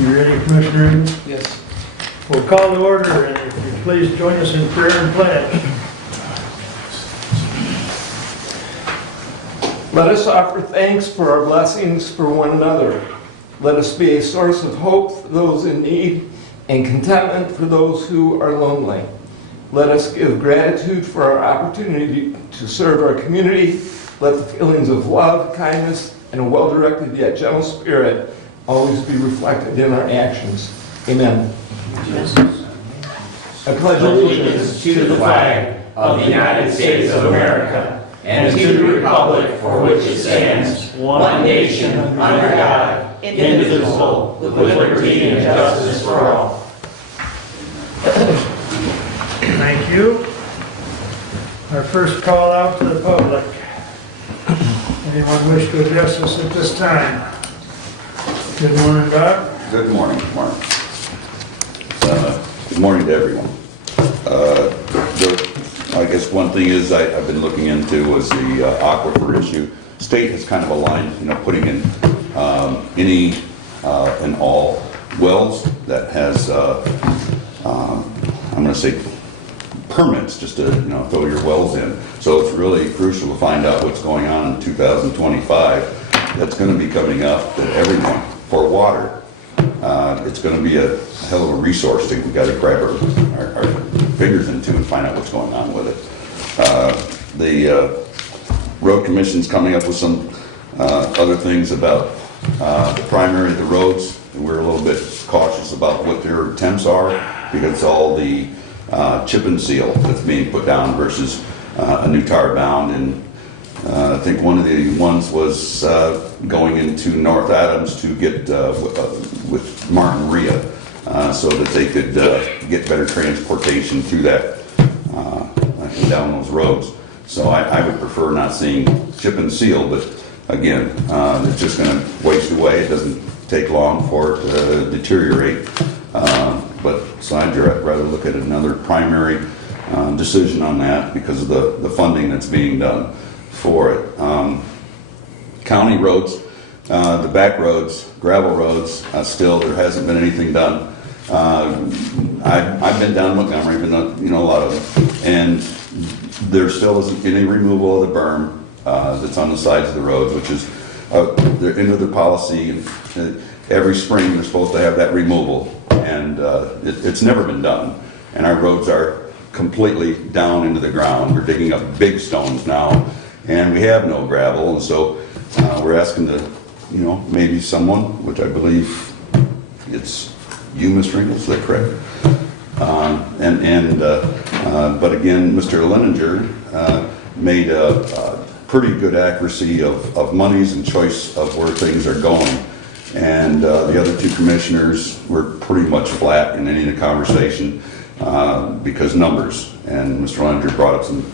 You ready, Commissioner? Yes. We'll call to order, and if you please join us in prayer and pledge. Let us offer thanks for our blessings for one another. Let us be a source of hope for those in need and contentment for those who are lonely. Let us give gratitude for our opportunity to serve our community. Let the feelings of love, kindness, and a well-directed yet gentle spirit always be reflected in our actions. Amen. I pledge allegiance to the flag of the United States of America and to the republic for which it stands, one nation, under God, indivisible, with liberty and justice for all. Thank you. Our first call out to the public. Anyone wish to address us at this time? Good morning, Bob. Good morning, Mark. Good morning to everyone. I guess one thing is I've been looking into was the aquifer issue. State has kind of aligned, putting in any and all wells that has, I'm going to say, permits just to throw your wells in. So it's really crucial to find out what's going on in 2025. That's going to be coming up to everyone for water. It's going to be a hell of a resource that we've got to grab our fingers into and find out what's going on with it. The road commission's coming up with some other things about the primary, the roads. And we're a little bit cautious about what their attempts are because all the chip and seal that's being put down versus a new tar bound. And I think one of the ones was going into North Adams to get with Martin Rhea so that they could get better transportation through that and down those roads. So I would prefer not seeing chip and seal, but again, it's just going to waste away. It doesn't take long for it to deteriorate. So I'd rather look at another primary decision on that because of the funding that's being done for it. County roads, the back roads, gravel roads, still there hasn't been anything done. I've been down Montgomery, been a lot of them, and there still isn't any removal of the berm that's on the sides of the roads, which is they're into the policy. Every spring they're supposed to have that removal, and it's never been done. And our roads are completely down into the ground. We're digging up big stones now, and we have no gravel, and so we're asking to, maybe someone, which I believe it's you, Mr. Ingles, is that correct? But again, Mr. Leninger made a pretty good accuracy of monies and choice of where things are going. And the other two commissioners were pretty much flat in any of the conversation because numbers. And Mr. Leninger brought up some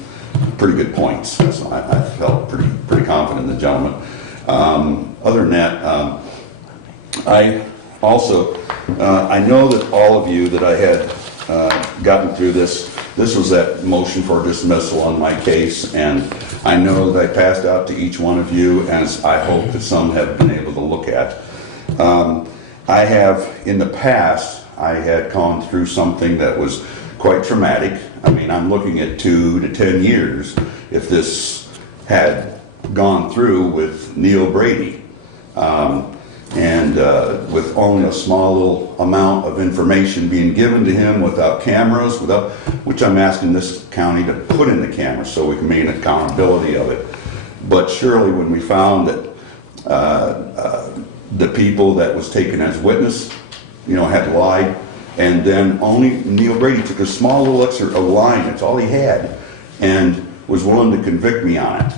pretty good points. So I felt pretty confident in the gentleman. Other than that, I also, I know that all of you that I had gotten through this was that motion for dismissal on my case, and I know that I passed out to each one of you, as I hope that some have been able to look at. I have, in the past, I had gone through something that was quite traumatic. I mean, I'm looking at 2 to 10 years if this had gone through with Neil Brady. With only a small little amount of information being given to him without cameras, which I'm asking this county to put in the cameras so we can make an accountability of it. But surely when we found that the people that was taken as witness, had lied, and then only Neil Brady took a small little extra line, that's all he had, and was willing to convict me on it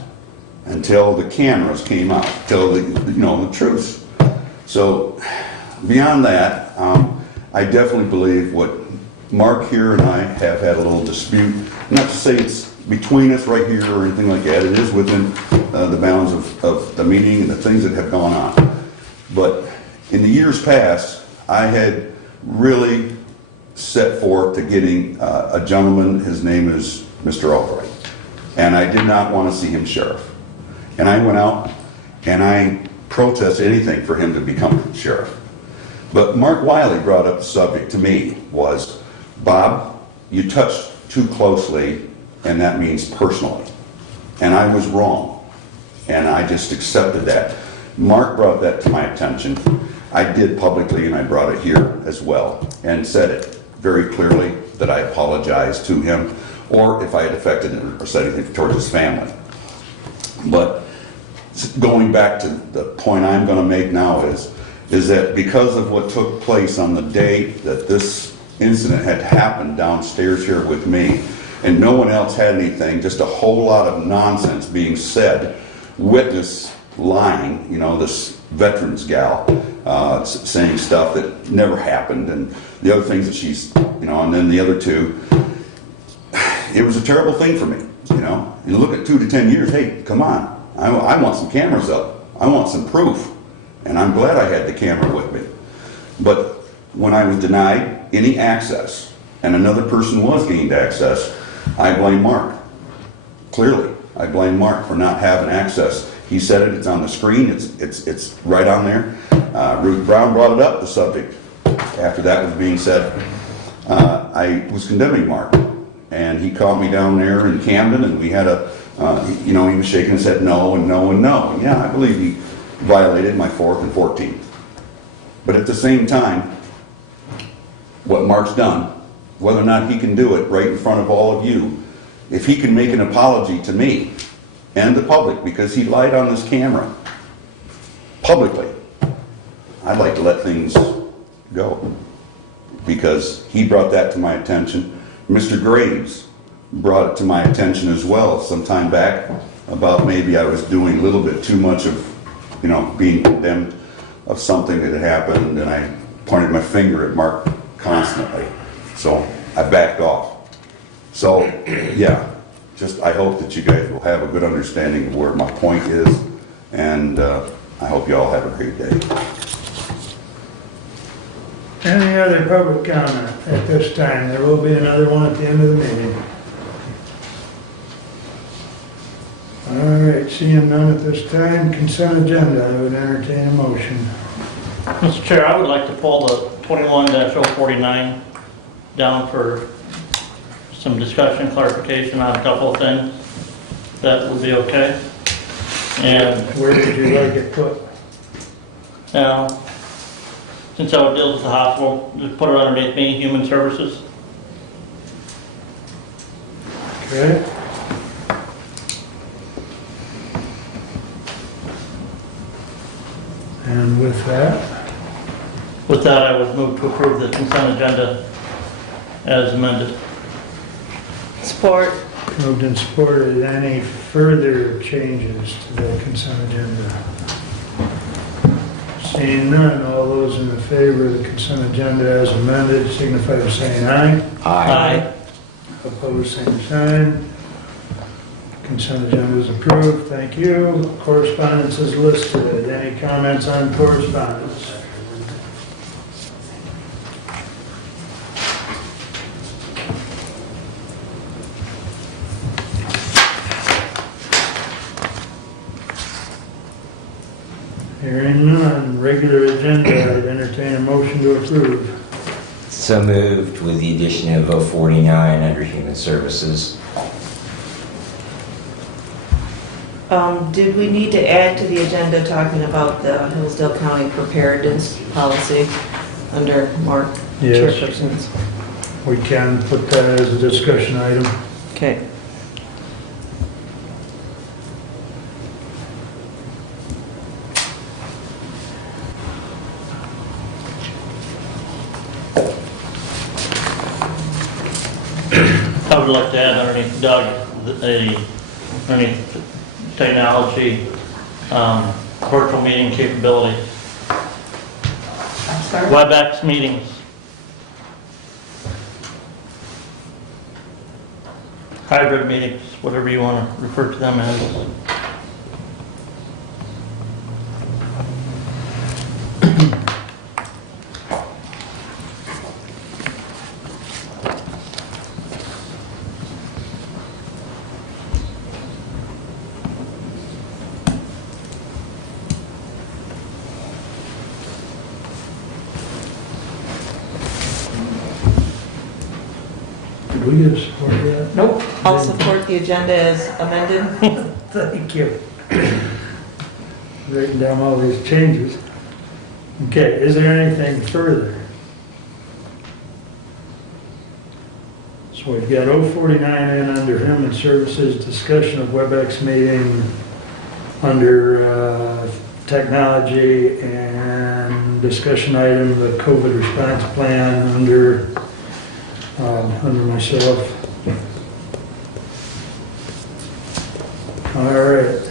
until the cameras came out, till the truth. So beyond that, I definitely believe what Mark here and I have had a little dispute, not to say it's between us right here or anything like that, it is within the bounds of the meeting and the things that have gone on. But in the years past, I had really set forth to getting a gentleman, his name is Mr. Albright, and I did not want to see him sheriff. And I went out and I protested anything for him to become sheriff. But Mark Wiley brought up the subject to me was, Bob, you touched too closely, and that means personally. And I was wrong, and I just accepted that. Mark brought that to my attention. I did publicly, and I brought it here as well, and said it very clearly that I apologized to him, or if I had affected him or said anything towards his family. But going back to the point I'm going to make now is that because of what took place on the day that this incident had happened downstairs here with me, and no one else had anything, just a whole lot of nonsense being said, witness lying, you know, this veterans gal saying stuff that never happened, and the other things that she's, you know, and then the other two, it was a terrible thing for me, you know. You look at 2 to 10 years, hey, come on, I want some cameras up, I want some proof, and I'm glad I had the camera with me. But when I was denied any access, and another person was gained access, I blame Mark. Clearly, I blame Mark for not having access. He said it, it's on the screen, it's right on there. Ruth Brown brought it up, the subject. After that was being said, I was condemning Mark. And he called me down there in Camden, and we had a, you know, he was shaking his head no and no and no. And yeah, I believe he violated my 4th and 14th. But at the same time, what Mark's done, whether or not he can do it right in front of all of you, if he can make an apology to me and the public because he lied on this camera publicly, I'd like to let things go, because he brought that to my attention. Mr. Graves brought it to my attention as well some time back about maybe I was doing a little bit too much of, you know, being condemned of something that had happened, and I pointed my finger at Mark constantly. So I backed off. So yeah, just I hope that you guys will have a good understanding of where my point is, and I hope you all have a great day. Any other public comment at this time? There will be another one at the end of the meeting. All right, seeing none at this time, consent agenda, I would entertain a motion. Mr. Chair, I would like to pull the 21-049 down for some discussion, clarification on a couple of things. That would be okay. And Where did you like it put? since I deal with the hospital, just put it underneath me, Human Services. Okay. And with that, With that, I would move to approve the consent agenda as amended. Support. moved and supported. Any further changes to the consent agenda? Seeing none, all those in favor of the consent agenda as amended signify by saying aye. Aye. Opposed, same sign. Consent agenda is approved. Thank you. Correspondence is listed. Any comments on correspondence? Hearing none, regular agenda, I'd entertain a motion to approve. So moved with the addition of 049 under Human Services. Did we need to add to the agenda talking about the Hillsdale County preparedness policy under Mark Yes. Chairpersons? We can put that as a discussion item. Okay. I would like to add underneath Doug, underneath technology, virtual meeting capability, Sorry? Webex meetings. Hybrid meetings, whatever you want to refer to them as. we get support yet? Nope. I'll support the agenda as amended. Thank you. Writing down all these changes. Okay, is there anything further? So we've got 049 in under Human Services, discussion of Webex meeting under technology, and discussion item, the COVID response plan under myself. All right.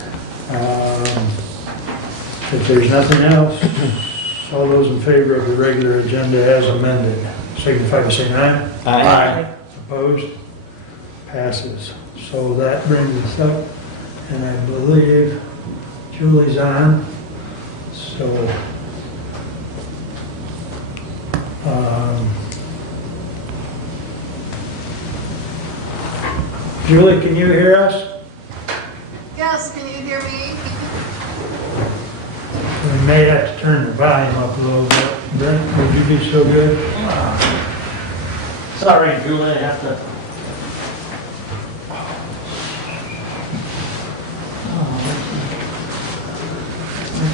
If there's nothing else, all those in favor of the regular agenda as amended, signify by saying aye. Aye. Opposed? Passes. So that brings us up, and I believe Julie's on. So, Julie, can you hear us? Yes, can you hear me? We may have to turn the volume up a little bit. Brent, would you be so good? Sorry, Julie, I have to.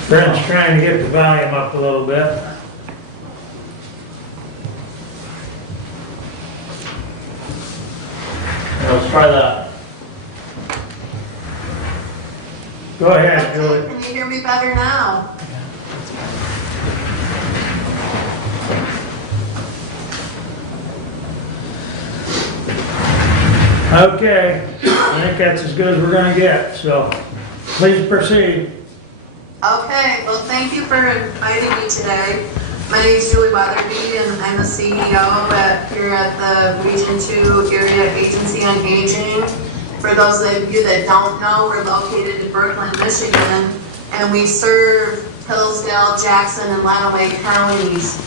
Brent's trying to get the volume up a little bit. Let's try that. Go ahead, Okay, Julie. can you hear me better now? Okay, I think that's as good as we're gonna get, so please proceed. Okay, well, thank you for inviting me today. My name is Julie Weatherby, and I'm the CEO here at the Region 2 Area Agency on Aging. For those of you that don't know, we're located in Brooklyn, Michigan, and we serve Hillsdale, Jackson, and Lenawee counties.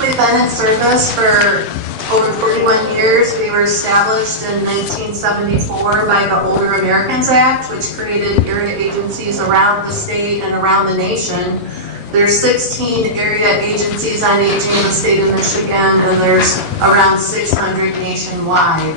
We've been in service for over 41 years. We were established in 1974 by the Older Americans Act, which created area agencies around the state and around the nation. There's 16 area agencies on aging in the state of Michigan, and there's around 600 nationwide.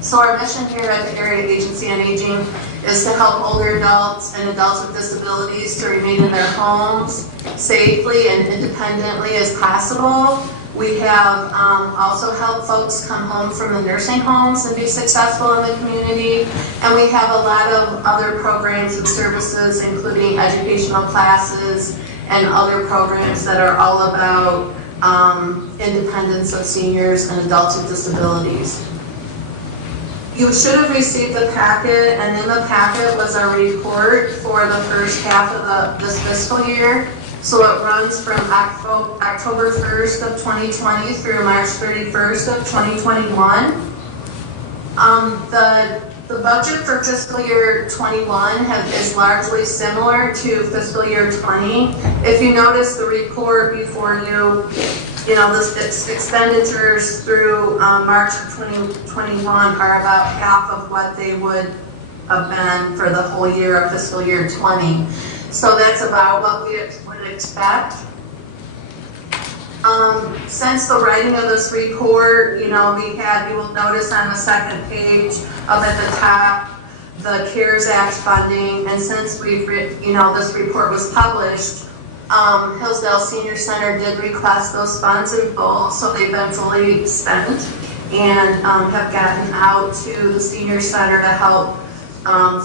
So our mission here at the Area Agency on Aging is to help older adults and adults with disabilities to remain in their homes safely and independently as possible. We have also helped folks come home from the nursing homes and be successful in the community. And we have a lot of other programs and services, including educational classes and other programs that are all about independence of seniors and adults with disabilities. You should have received the packet, and in the packet was a report for the first half of this fiscal year. So it runs from October 1st of 2020 through March 31st of 2021. The budget for fiscal year 21 is largely similar to fiscal year 20. If you notice the report before you, the expenditures through March of 2021 are about half of what they would have been for the whole year of fiscal year 20. So that's about what we would expect. Since the writing of this report, you will notice on the second page up at the top, the CARES Act funding, and since this report was published, Hillsdale Senior Center did request those funds in full, so they've been fully spent and have gotten out to the Senior Center to help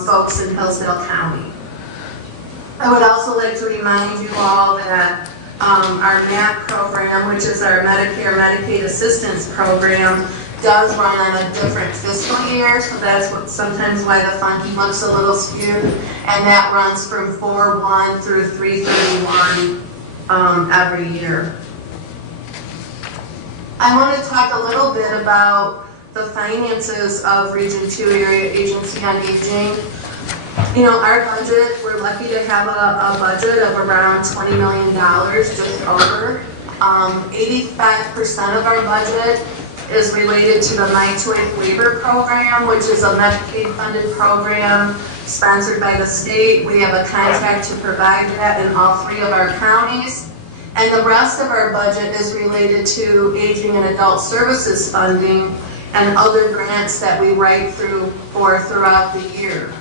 folks in Hillsdale County. I would also like to remind you all that our MAP program, which is our Medicare Medicaid Assistance Program, does run on a different fiscal year, so that's sometimes why the funding looks a little skewed, and that runs from 4/1 through 3/31 every year. I want to talk a little bit about the finances of Region 2 Area Agency on Aging. Our budget, we're lucky to have a budget of around $20 million, just over. 85% of our budget is related to the My Choice Waiver Program, which is a Medicaid-funded program sponsored by the state. We have a contract to provide that in all 3 of our counties. And the rest of our budget is related to aging and adult services funding and other grants that we write throughout the year.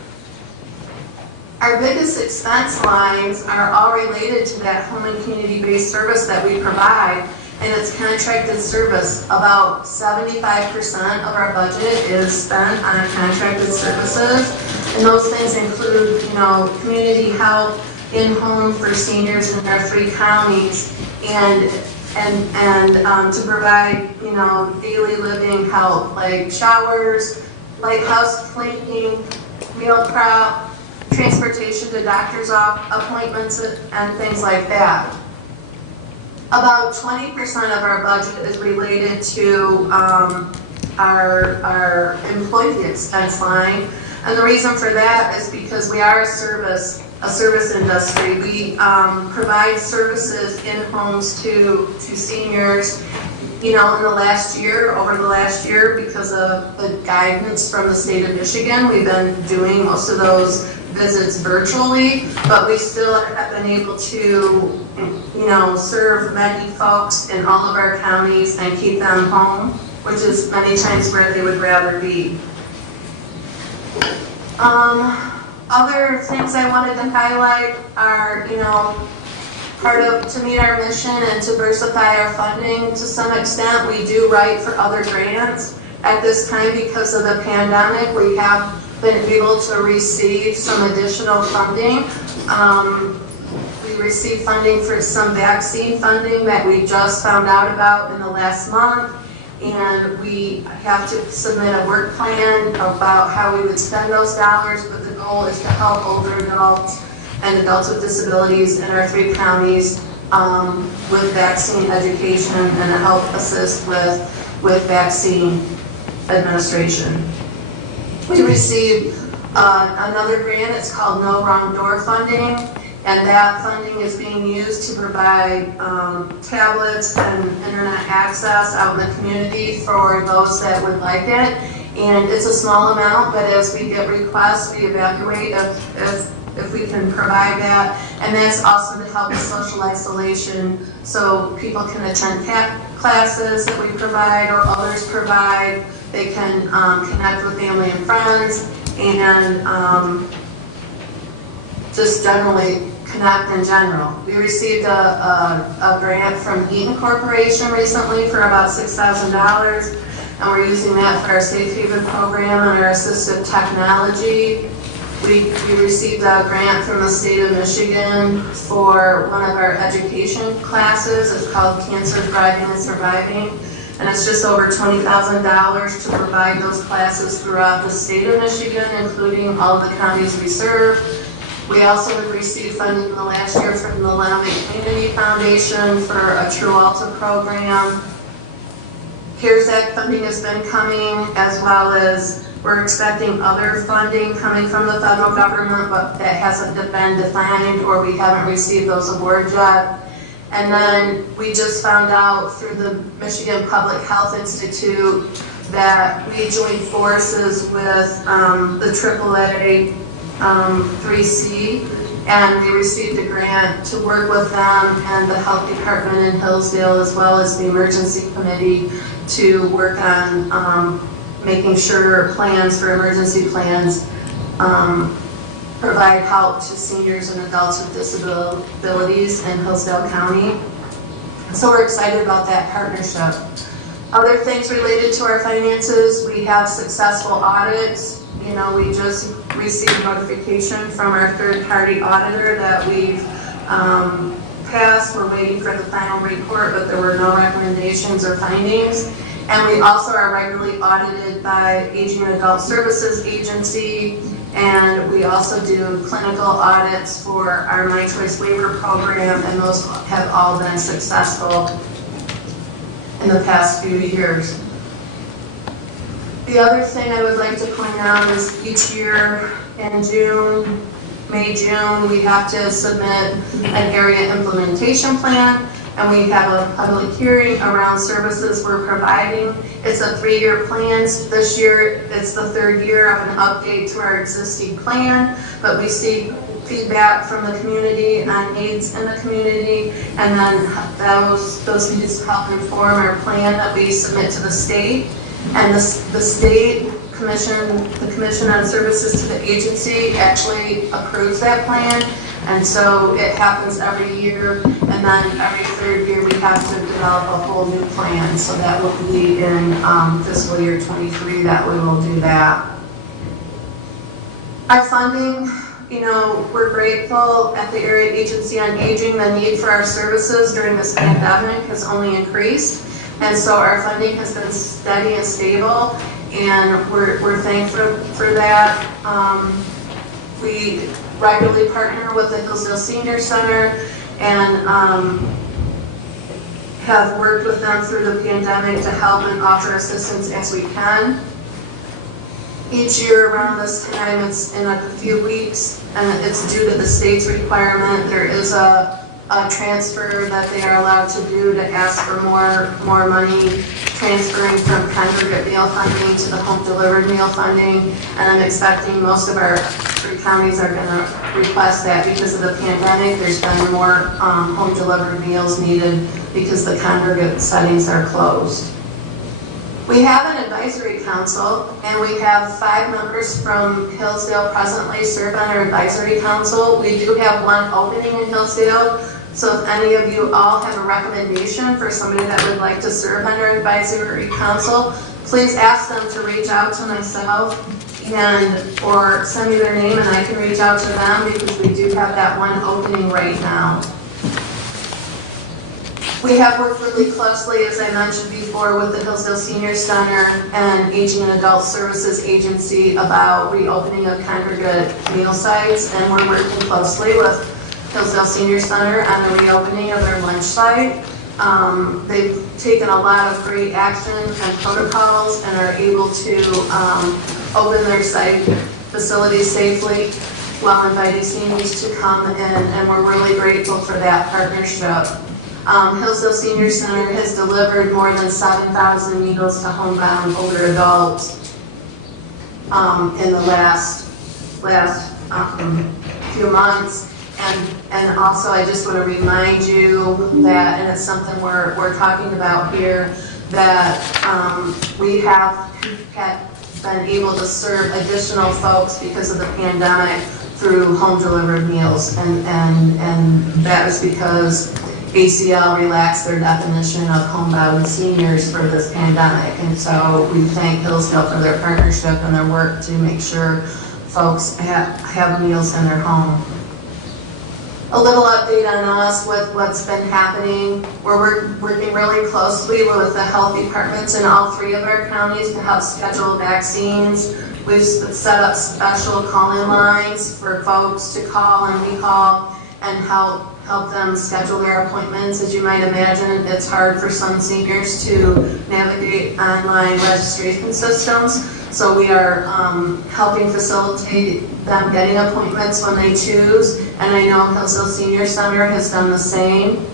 Our biggest expense lines are all related to that home and community-based service that we provide, and it's contracted service. About 75% of our budget is spent on contracted services, and those things include, community help, in-home for seniors in our 3 counties, and to provide, daily living help, like showers, like house cleaning, meal prep, transportation to doctor's appointments, and things like that. About 20% of our budget is related to our employee expense line, and the reason for that is because we are a service industry. We provide services in homes to seniors. Over the last year, because of the guidance from the state of Michigan, we've been doing most of those visits virtually, but we still have been able to, serve many folks in all of our counties and keep them home, which is many times where they would rather be. Other things I wanted to highlight are, to meet our mission and to diversify our funding to some extent. We do write for other grants. At this time, because of the pandemic, we have been able to receive some additional funding. We received funding for some vaccine funding that we just found out about in the last month, and we have to submit a work plan about how we would spend those dollars, but the goal is to help older adults and adults with disabilities in our 3 counties with vaccine education and to help assist with vaccine administration. We received another grant. It's called No Wrong Door Funding, and that funding is being used to provide tablets and internet access out in the community for those that would like it. And it's a small amount, but as we get requests, we evaluate if we can provide that. And that's also to help with social isolation, so people can attend classes that we provide or others provide. They can connect with family and friends, and just generally connect in general. We received a grant from Eaton Corporation recently for about $6,000, and we're using that for our Safe Haven program and our assistive technology. We received a grant from the state of Michigan for one of our education classes. It's called Cancer Thriving and Surviving, and it's just over $20,000 to provide those classes throughout the state of Michigan, including all of the counties we serve. We also have received funding in the last year from the Lenomic Community Foundation for a True Alta program. CARES Act funding has been coming, as well as we're expecting other funding coming from the federal government, but that hasn't been defined, or we haven't received those awards yet. And then we just found out through the Michigan Public Health Institute that we joined forces with the AAA 3C, and we received a grant to work with them and the health department in Hillsdale, as well as the emergency committee, to work on making sure plans for emergency plans provide help to seniors and adults with disabilities in Hillsdale County. So we're excited about that partnership. Other things related to our finances, we have successful audits. We just received notification from our third-party auditor that we've passed. We're waiting for the final report, but there were no recommendations or findings. And we also are regularly audited by Aging and Adult Services Agency, and we also do clinical audits for our My Choice Waiver program, and those have all been successful in the past few years. The other thing I would like to point out is each year in June, May, June, we have to submit an area implementation plan, and we have a public hearing around services we're providing. It's a 3-year plan. This year, it's the 3rd year of an update to our existing plan, but we see feedback from the community on needs in the community, and then those needs help inform our plan that we submit to the state. And the state the Commission on Services to the agency actually approves that plan. And so it happens every year, and then every third year we have to develop a whole new plan. So that will be in fiscal year 23 that we will do that. Our funding, you know, we're grateful at the Area Agency on Aging. The need for our services during this pandemic has only increased. And so our funding has been steady and stable, and we're thankful for that. We regularly partner with the Hillsdale Senior Center and have worked with them through the pandemic to help and offer assistance as we can. Each year around this time, it's in a few weeks, and it's due to the state's requirement. There is a transfer that they are allowed to do to ask for more money, transferring from congregate meal funding to the home delivered meal funding. And I'm expecting most of our 3 counties are going to request that because of the pandemic. There's been more home delivered meals needed because the congregate settings are closed. We have an advisory council, and we have 5 members from Hillsdale presently serve on our advisory council. We do have 1 opening in Hillsdale, so if any of you all have a recommendation for somebody that would like to serve on our advisory council, please ask them to reach out to myself or send me their name, and I can reach out to them because we do have that 1 opening right now. We have worked really closely, as I mentioned before, with the Hillsdale Senior Center and Aging and Adult Services Agency about reopening of congregate meal sites, and we're working closely with Hillsdale Senior Center on the reopening of their lunch site. They've taken a lot of great action and protocols and are able to open their site facility safely while inviting seniors to come in, and we're really grateful for that partnership. Hillsdale Senior Center has delivered more than 7,000 meals to homebound older adults in the last few months. And also, I just want to remind you that, and it's something we're talking about here, that we have been able to serve additional folks because of the pandemic through home delivered meals, and that is because ACL relaxed their definition of homebound seniors for this pandemic. And so we thank Hillsdale for their partnership and their work to make sure folks have meals in their home. A little update on us with what's been happening. We're working really closely with the health departments in all 3 of our counties to help schedule vaccines. We've set up special call-in lines for folks to call, and we call and help them schedule their appointments. As you might imagine, it's hard for some seniors to navigate online registration systems. So we are helping facilitate them getting appointments when they choose. And I know Hillsdale Senior Center has done the same.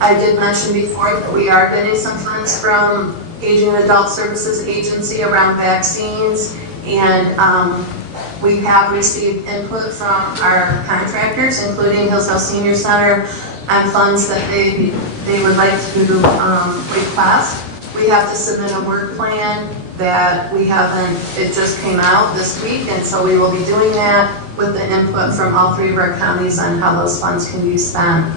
I did mention before that we are getting some funds from Aging and Adult Services Agency around vaccines, and we have received input from our contractors, including Hillsdale Senior Center, on funds that they would like to request. We have to submit a work plan that we haven't, it just came out this week, and so we will be doing that with the input from all 3 of our counties on how those funds can be spent.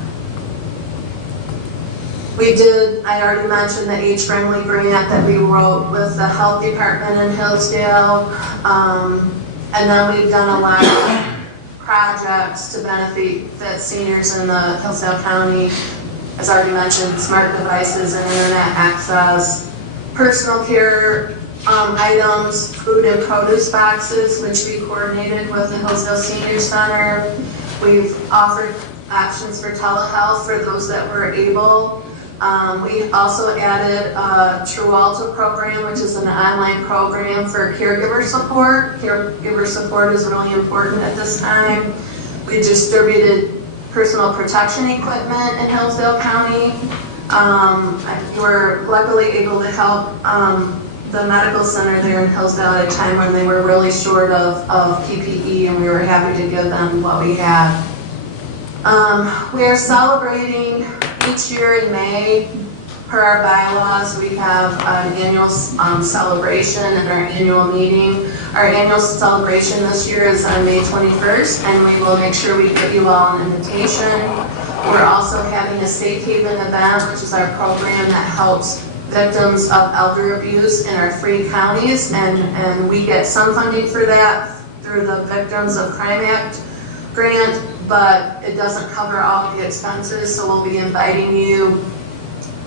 I already mentioned the Age Friendly grant that we wrote with the health department in Hillsdale. And then we've done a lot of projects to benefit seniors in the Hillsdale County. As already mentioned, smart devices and internet access, personal care items, food and produce boxes, which we coordinated with the Hillsdale Senior Center. We've offered options for telehealth for those that were able. We also added a True Alta program, which is an online program for caregiver support. Caregiver support is really important at this time. We distributed personal protection equipment in Hillsdale County. We were luckily able to help the medical center there in Hillsdale at a time when they were really short of PPE, and we were happy to give them what we had. We are celebrating each year in May. Per our bylaws, we have an annual celebration at our annual meeting. Our annual celebration this year is on May 21st, and we will make sure we give you all an invitation. We're also having a Safe Haven event, which is our program that helps victims of elder abuse in our free counties, and we get some funding for that through the Victims of Crime Act grant, but it doesn't cover all of the expenses, so we'll be inviting you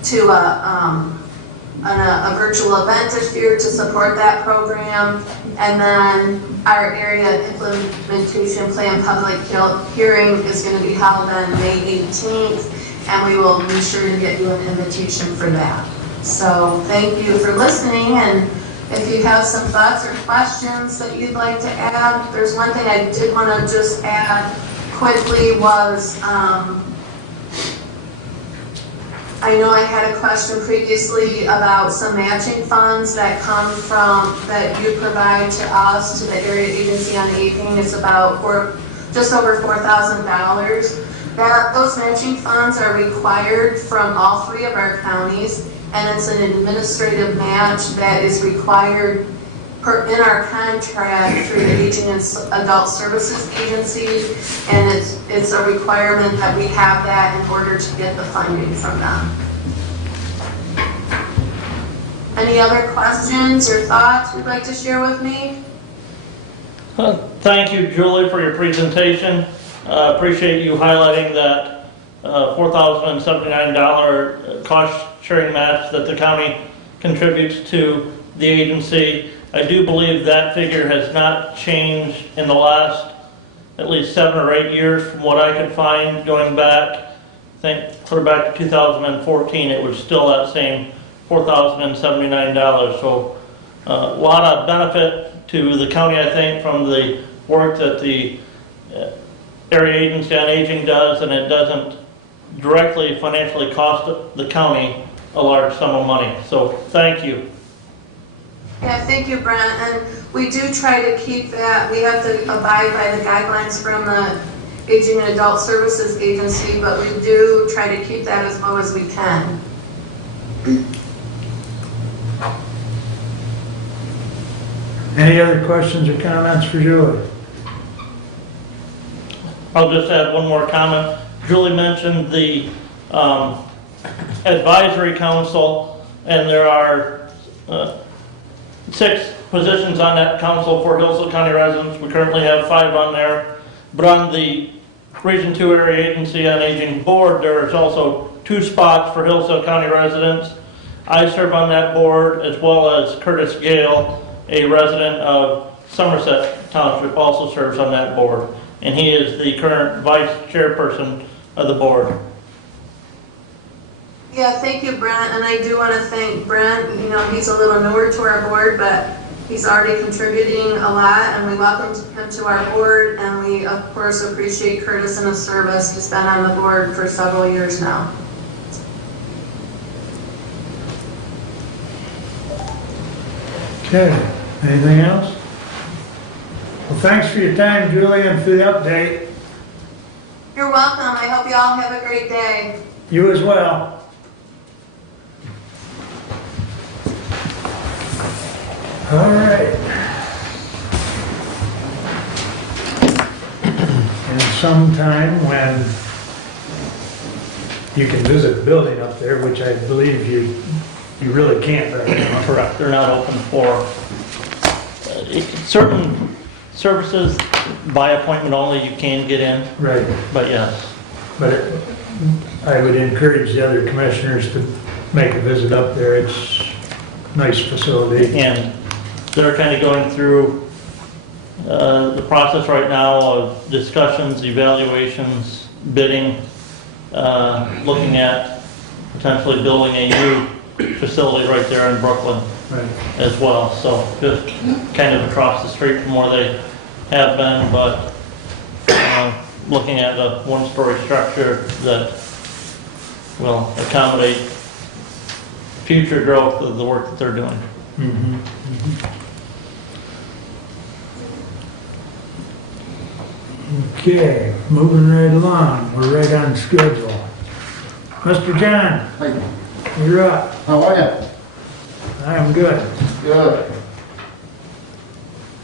to a virtual event this year to support that program. And then our area implementation plan public hearing is going to be held on May 18th, and we will be sure to get you an invitation for that. So thank you for listening, and if you have some thoughts or questions that you'd like to add, there's one thing I did want to just add quickly was, I know I had a question previously about some matching funds that come from, that you provide to us, to the Area Agency on Aging. It's about just over $4,000. Those matching funds are required from all 3 of our counties, and it's an administrative match that is required in our contract through the Aging and Adult Services Agency, and it's a requirement that we have that in order to get the funding from them. Any other questions or thoughts you'd like to share with me? Thank you, Julie, for your presentation. Appreciate you highlighting that $4,079 cost sharing match that the county contributes to the agency. I do believe that figure has not changed in the last at least 7 or 8 years from what I could find going back. I think clear back to 2014, it was still that same $4,079. So a lot of benefit to the county, I think, from the work that the Area Agency on Aging does, and it doesn't directly financially cost the county a large sum of money. So thank you. Yeah, thank you, Brent. And we do try to keep that. We have to abide by the guidelines from the Aging and Adult Services Agency, but we do try to keep that as low as we can. Any other questions or comments for Julie? I'll just add one more comment. Julie mentioned the advisory council, and there are 6 positions on that council for Hillsdale County residents. We currently have 5 on there. But on the Region 2 Area Agency on Aging board, there's also 2 spots for Hillsdale County residents. I serve on that board, as well as Curtis Gale, a resident of Somerset Township, also serves on that board. And he is the current vice chairperson of the board. Yeah, thank you, Brent. And I do want to thank Brent. You know, he's a little newer to our board, but he's already contributing a lot, and we welcome him to our board. And we, of course, appreciate Curtis and his service. He's been on the board for several years now. Okay, anything else? Well, thanks for your time, Julie, and for the update. You're welcome. I hope you all have a great day. You as well. All right. And sometime when you can visit the building up there, which I believe you really can't right now. Correct. They're not open for certain services by appointment only. You can get in, Right. but yes. But I would encourage the other commissioners to make a visit up there. It's a nice facility. And they're kind of going through the process right now of discussions, evaluations, bidding, looking at potentially building a new facility right there in Brooklyn Right. as well. So just kind of across the street from where they have been, but looking at a 1-story structure that will accommodate future growth of the work that they're doing. Okay, moving right along, we're right on schedule. Mr. John, Hi, you're up. how are you? I'm good. Good.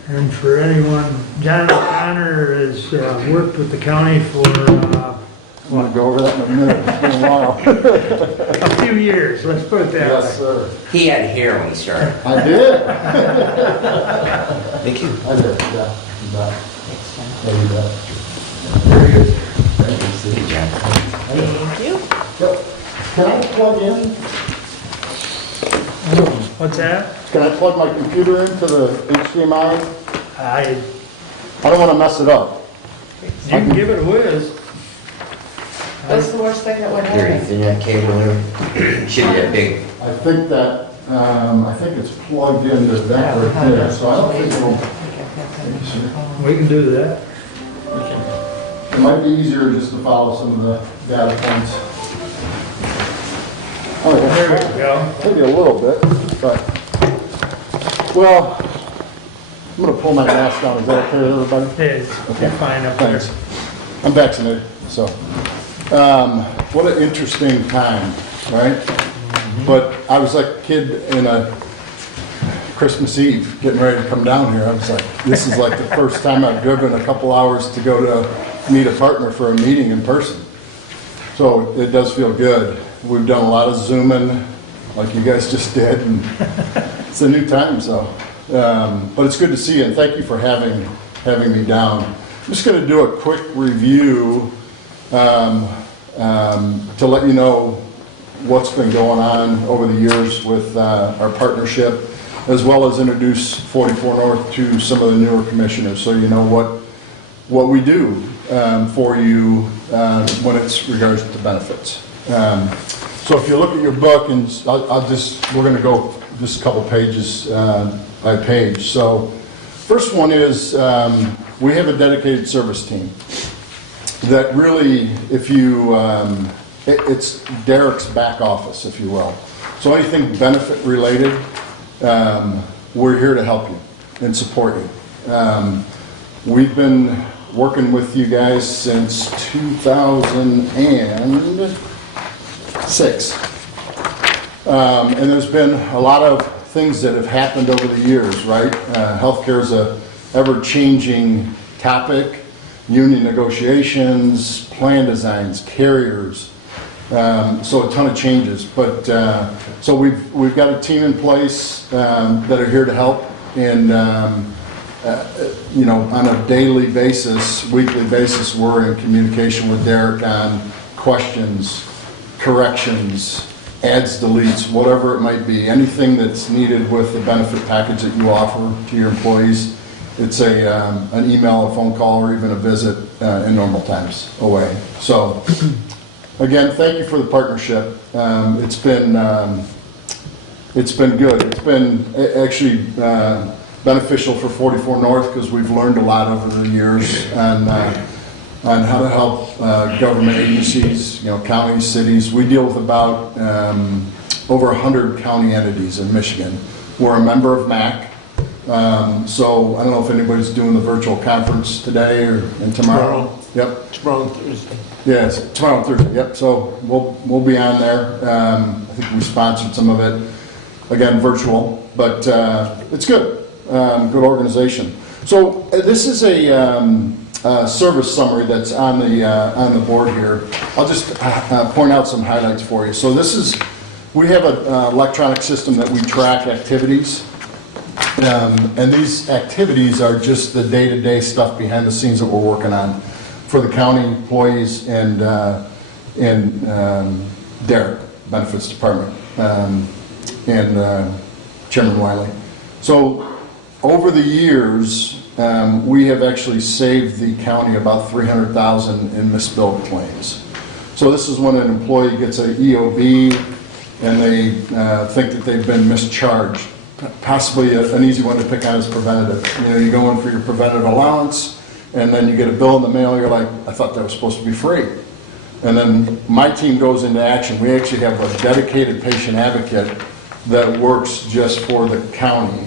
And for anyone, John O'Connor has worked with the county for I'm gonna go over that in a minute, it's been a while. a few years, let's put it that way. Yes, sir. He had hair when he started. I did. Thank you. I did, yeah. You bet. Yeah, you bet. Very good. Thank you, Steve. Hey, John. Thank you. Yep. Can I plug in? What's that? Can I plug my computer into the HDMI? I, I don't wanna mess it up. you can give it a whiz. What's the worst thing that would Your happen? Ethernet cable there. Should be a big, I think that, I think it's plugged into that right there, so I don't think it'll, We can do that. it might be easier just to follow some of the data points. Oh, There we go. maybe a little bit, but, well, I'm gonna pull my mask down, is that okay with everybody? Hey, you're fine up there. Thanks. I'm vaccinated, so. What an interesting time, right? But I was like a kid in a Christmas Eve, getting ready to come down here. I was like, this is like the first time I've driven a couple hours to go to meet a partner for a meeting in person. So it does feel good. We've done a lot of Zooming, like you guys just did, and it's a new time, so. But it's good to see you, and thank you for having me down. I'm just gonna do a quick review to let you know what's been going on over the years with our partnership, as well as introduce 44 North to some of the newer commissioners, so you know what we do for you when it's regards to benefits. So if you look at your book, and we're going to go just a couple pages by page. So first one is we have a dedicated service team that really, if you, it's Derek's back office, if you will. So anything benefit related, we're here to help you and support you. We've been working with you guys since 2006. And there's been a lot of things that have happened over the years, right? Healthcare is a ever-changing topic. Union negotiations, plan designs, carriers, so a ton of changes. But so we've got a team in place that are here to help, and you know, on a daily basis, weekly basis, we're in communication with Derek on questions, corrections, adds, deletes, whatever it might be, anything that's needed with the benefit package that you offer to your employees. It's an email, a phone call, or even a visit in normal times away. So, again, thank you for the partnership. It's been good. It's been actually beneficial for 44 North because we've learned a lot over the years on how to help government agencies, you know, counties, cities. We deal with about over 100 county entities in Michigan. We're a member of MAC. So I don't know if anybody's doing the virtual conference today and tomorrow. Yep. Tomorrow and Thursday. Yes, tomorrow and Thursday. Yep. So we'll be on there. I think we sponsored some of it. Again, virtual, but it's good. Good organization. So this is a service summary that's on the board here. I'll just point out some highlights for you. So we have an electronic system that we track activities. And these activities are just the day-to-day stuff behind the scenes that we're working on for the county employees and Derek, Benefits Department, and Chairman Wiley. So over the years, we have actually saved the county about $300,000 in misbilled claims. So this is when an employee gets an EOB and they think that they've been mischarged. Possibly an easy one to pick on is preventative. You know, you go in for your preventative allowance, and then you get a bill in the mail, you're like, I thought that was supposed to be free. And then my team goes into action. We actually have a dedicated patient advocate that works just for the county.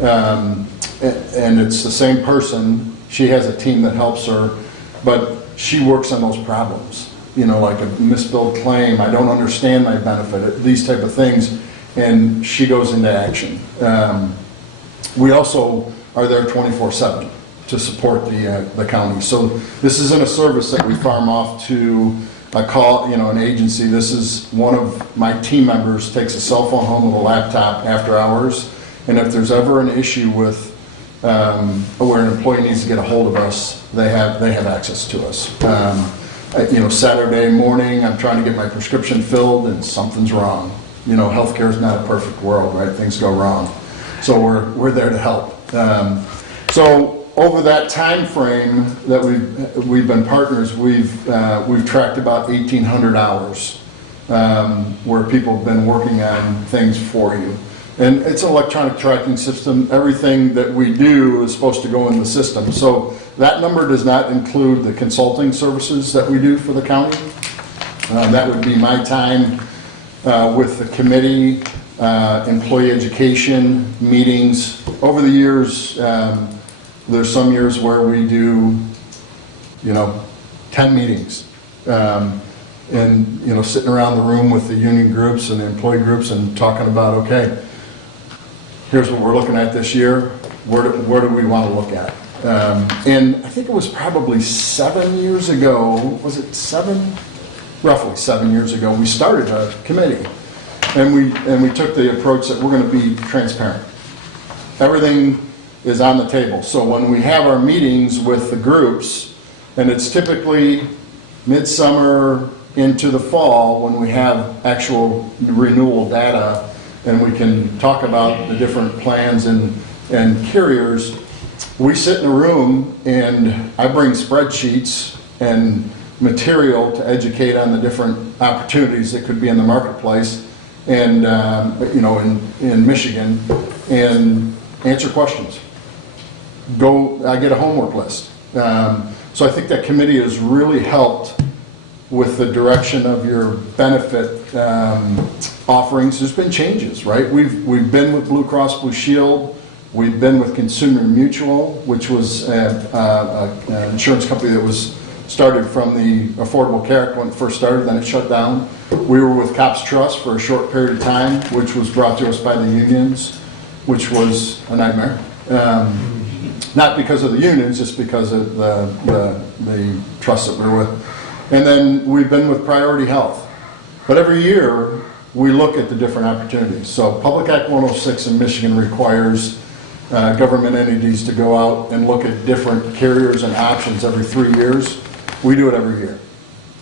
And it's the same person. She has a team that helps her, but she works on those problems. You know, like a misbilled claim, I don't understand my benefit, these type of things, and she goes into action. We also are there 24/7 to support the county. So this isn't a service that we farm off to a call, you know, an agency. This is one of my team members takes a cell phone home with a laptop after hours, and if there's ever an issue with where an employee needs to get a hold of us, they have access to us. You know, Saturday morning, I'm trying to get my prescription filled and something's wrong. You know, healthcare is not a perfect world, right? Things go wrong. So we're there to help. So over that time frame that we've been partners, we've tracked about 1,800 hours where people have been working on things for you. And it's an electronic tracking system. Everything that we do is supposed to go in the system. So that number does not include the consulting services that we do for the county. That would be my time with the committee, employee education, meetings. Over the years, there's some years where we do, you know, 10 meetings. And, you know, sitting around the room with the union groups and the employee groups and talking about, okay, here's what we're looking at this year. Where do we want to look at? And I think it was probably 7 years ago, was it 7? Roughly 7 years ago, we started a committee. And we took the approach that we're going to be transparent. Everything is on the table. So when we have our meetings with the groups, and it's typically midsummer into the fall when we have actual renewal data, and we can talk about the different plans and carriers, we sit in a room and I bring spreadsheets and material to educate on the different opportunities that could be in the marketplace and, you know, in Michigan, and answer questions. I get a homework list. So I think that committee has really helped with the direction of your benefit offerings. There's been changes, right? We've been with Blue Cross Blue Shield. We've been with Consumer Mutual, which was an insurance company that was started from the Affordable Care Act when it first started, then it shut down. We were with Cops Trust for a short period of time, which was brought to us by the unions, which was a nightmare. Not because of the unions, just because of the trust that we're with. And then we've been with Priority Health. But every year, we look at the different opportunities. So Public Act 106 in Michigan requires government entities to go out and look at different carriers and options every 3 years. We do it every year.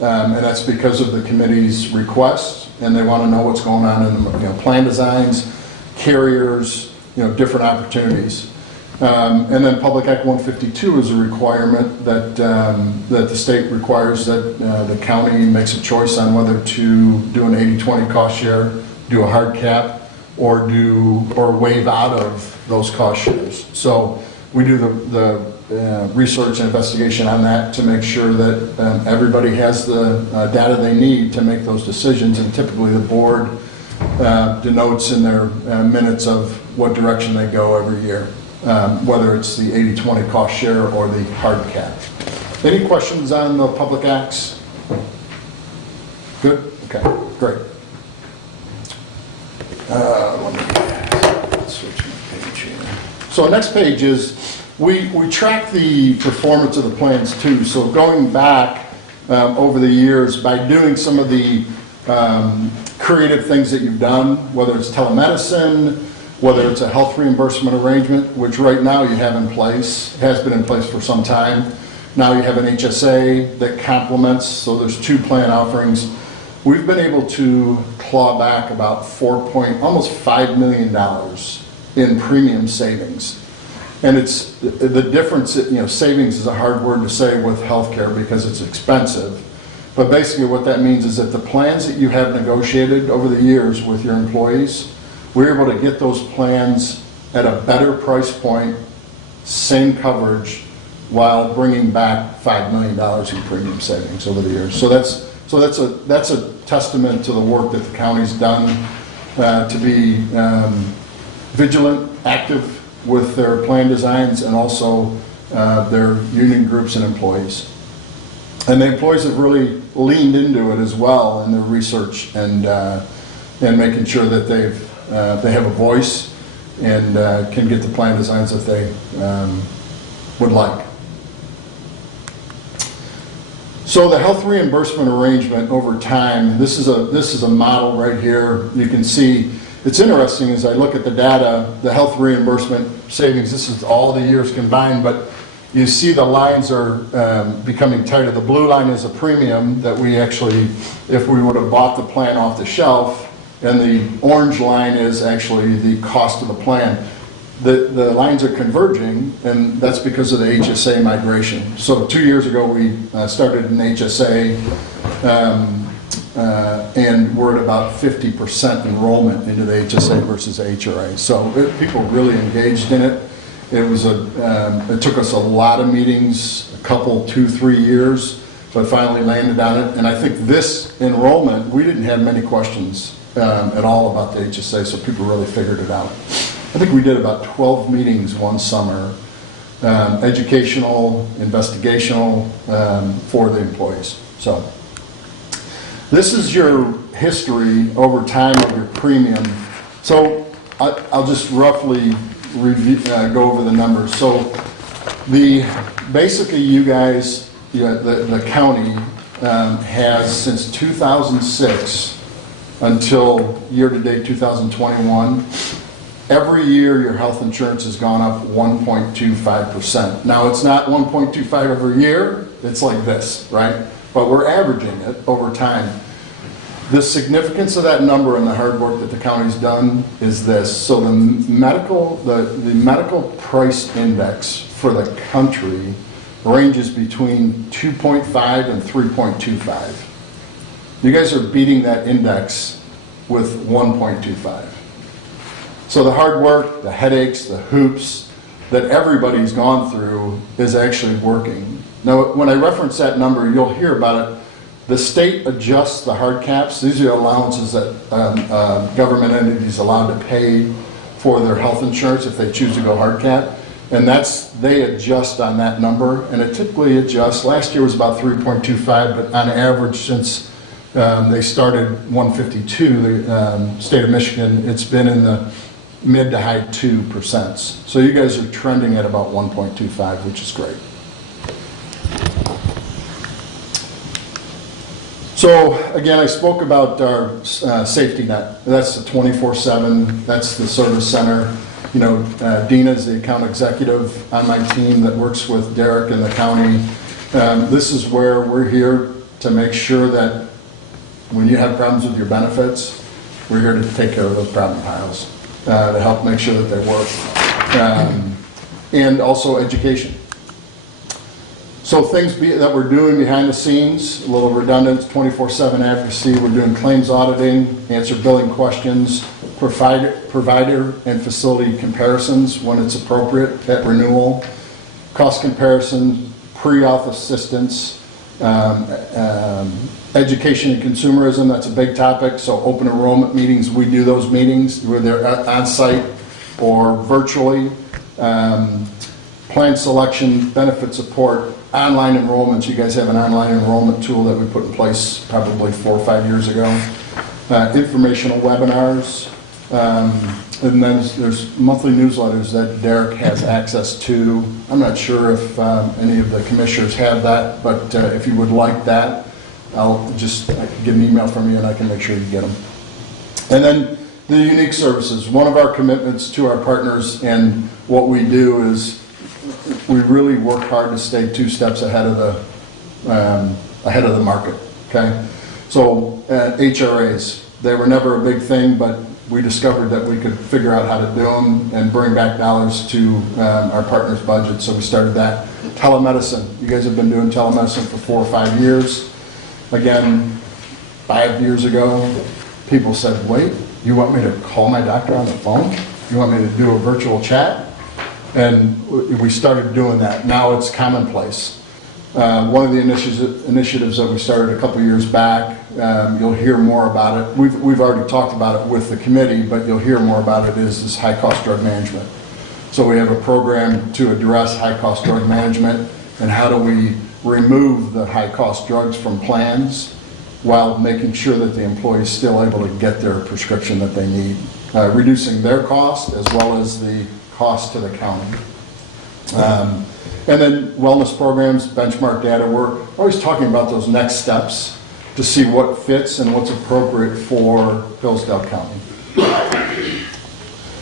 And that's because of the committee's requests, and they want to know what's going on in the, you know, plan designs, carriers, you know, different opportunities. And then Public Act 152 is a requirement that the state requires that the county makes a choice on whether to do an 80-20 cost share, do a hard cap, or waive out of those cost shares. So we do the research and investigation on that to make sure that everybody has the data they need to make those decisions, and typically the board denotes in their minutes of what direction they go every year. Whether it's the 80-20 cost share or the hard cap. Any questions on the public acts? Good? Okay, great. Let me switch my page here. So next page is, we track the performance of the plans too. So going back over the years by doing some of the creative things that you've done, whether it's telemedicine, whether it's a health reimbursement arrangement, which right now you have in place, has been in place for some time. Now you have an HSA that complements, so there's 2 plan offerings. We've been able to claw back about almost $5 million in premium savings. And it's the difference, you know, savings is a hard word to say with healthcare because it's expensive. But basically what that means is that the plans that you have negotiated over the years with your employees, we're able to get those plans at a better price point, same coverage, while bringing back $5 million in premium savings over the years. So that's a testament to the work that the county's done to be vigilant, active with their plan designs, and also their union groups and employees. And the employees have really leaned into it as well in their research and making sure that they have a voice and can get the plan designs that they would like. So the health reimbursement arrangement over time, this is a model right here. You can see, it's interesting as I look at the data, the health reimbursement savings, this is all the years combined, but you see the lines are becoming tighter. The blue line is a premium that we actually, if we would have bought the plan off the shelf, and the orange line is actually the cost of the plan. The lines are converging, and that's because of the HSA migration. So 2 years ago, we started an HSA, and we're at about 50% enrollment into the HSA versus HRA. So people really engaged in it. It took us a lot of meetings, a couple, 2-3 years, but finally landed on it. And I think this enrollment, we didn't have many questions at all about the HSA, so people really figured it out. I think we did about 12 meetings one summer, educational, investigational, for the employees. So this is your history over time of your premium. So I'll just roughly review, go over the numbers. So basically you guys, the county has since 2006 until year-to-date 2021, every year your health insurance has gone up 1.25%. Now it's not 1.25 every year, it's like this, right? But we're averaging it over time. The significance of that number and the hard work that the county's done is this. So the medical price index for the country ranges between 2.5 and 3.25. You guys are beating that index with 1.25. So the hard work, the headaches, the hoops that everybody's gone through is actually working. Now, when I reference that number, you'll hear about it. The state adjusts the hard caps. These are allowances that government entities allowed to pay for their health insurance if they choose to go hard cap. And they adjust on that number, and it typically adjusts. Last year was about 3.25, but on average since they started 152, the state of Michigan, it's been in the mid to high 2%. So you guys are trending at about 1.25, which is great. So again, I spoke about our safety net. That's the 24/7. That's the service center. You know, Dina is the account executive on my team that works with Derek and the county. This is where we're here to make sure that when you have problems with your benefits, we're here to take care of those problem piles, to help make sure that they work. And also education. So things that we're doing behind the scenes, a little redundant, 24/7 advocacy. We're doing claims auditing, answer billing questions, provider and facility comparisons when it's appropriate at renewal, cost comparison, pre-auth assistance, education and consumerism, that's a big topic. So open enrollment meetings, we do those meetings, whether they're on site or virtually. Plan selection, benefit support, online enrollments. You guys have an online enrollment tool that we put in place probably 4 or 5 years ago. Informational webinars. And then there's monthly newsletters that Derek has access to. I'm not sure if any of the commissioners have that, but if you would like that, I'll just get an email from you and I can make sure you get them. And then the unique services. One of our commitments to our partners and what we do is we really work hard to stay 2 steps ahead of the market. Okay, so HRAs, they were never a big thing, but we discovered that we could figure out how to do them and bring back dollars to our partners' budget, so we started that. Telemedicine, you guys have been doing telemedicine for 4 or 5 years. Again, 5 years ago, people said, wait, you want me to call my doctor on the phone? You want me to do a virtual chat? And we started doing that. Now it's commonplace. One of the initiatives that we started a couple years back you'll hear more about it. We've already talked about it with the committee, but you'll hear more about it is high-cost drug management. So we have a program to address high-cost drug management and how do we remove the high-cost drugs from plans while making sure that the employee is still able to get their prescription that they need, reducing their cost as well as the cost to the county. And then wellness programs, benchmark data, we're always talking about those next steps to see what fits and what's appropriate for Hillsdale County.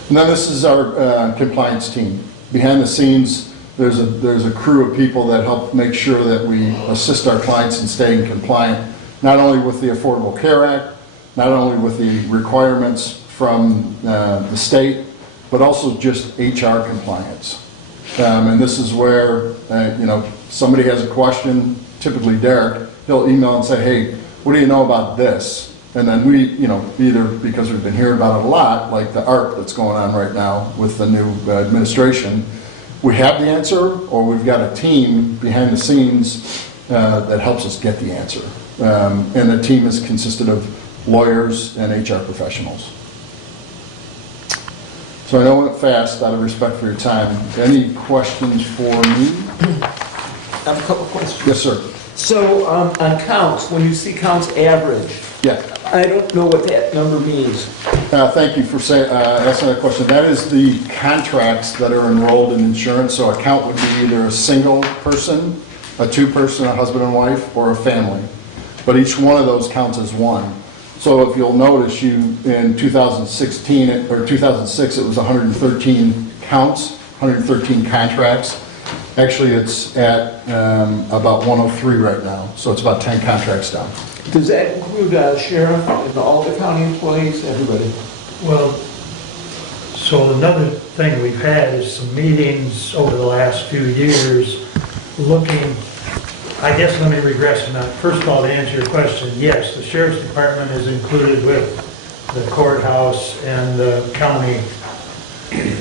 And then this is our compliance team. Behind the scenes, there's a crew of people that help make sure that we assist our clients in staying compliant, not only with the Affordable Care Act, not only with the requirements from the state, but also just HR compliance. And this is where, somebody has a question, typically Derek, he'll email and say, hey, what do you know about this? And then we, either because we've been hearing about it a lot, like the ARP that's going on right now with the new administration, we have the answer, or we've got a team behind the scenes that helps us get the answer. And the team is consisted of lawyers and HR professionals. So I know I went fast out of respect for your time. Any questions for me? I have a couple questions. Yes, sir. So on counts, when you see counts average, Yeah. I don't know what that number means. Thank you for asking that question. That is the contracts that are enrolled in insurance. So a count would be either a single person, a two-person, a husband and wife, or a family. But each one of those counts as one. So if you'll notice, in 2016 or 2006, it was 113 counts, 113 contracts. Actually, it's at about 103 right now, so it's about 10 contracts down. Does that include sheriff and all the county employees, everybody? Well, so another thing we've had is some meetings over the last few years looking, I guess let me regress on that. First of all, to answer your question, yes, the sheriff's department is included with the courthouse and the county.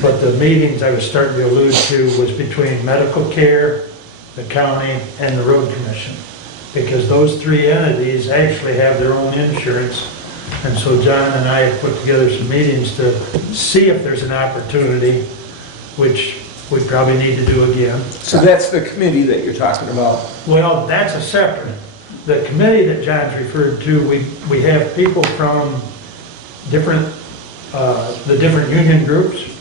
But the meetings I was starting to allude to was between medical care, the county, and the road commission. Because those three entities actually have their own insurance. And so John and I have put together some meetings to see if there's an opportunity, which we probably need to do again. So that's the committee that you're talking about? Well, that's a separate. The committee that John's referred to, we have people from different, the different union groups,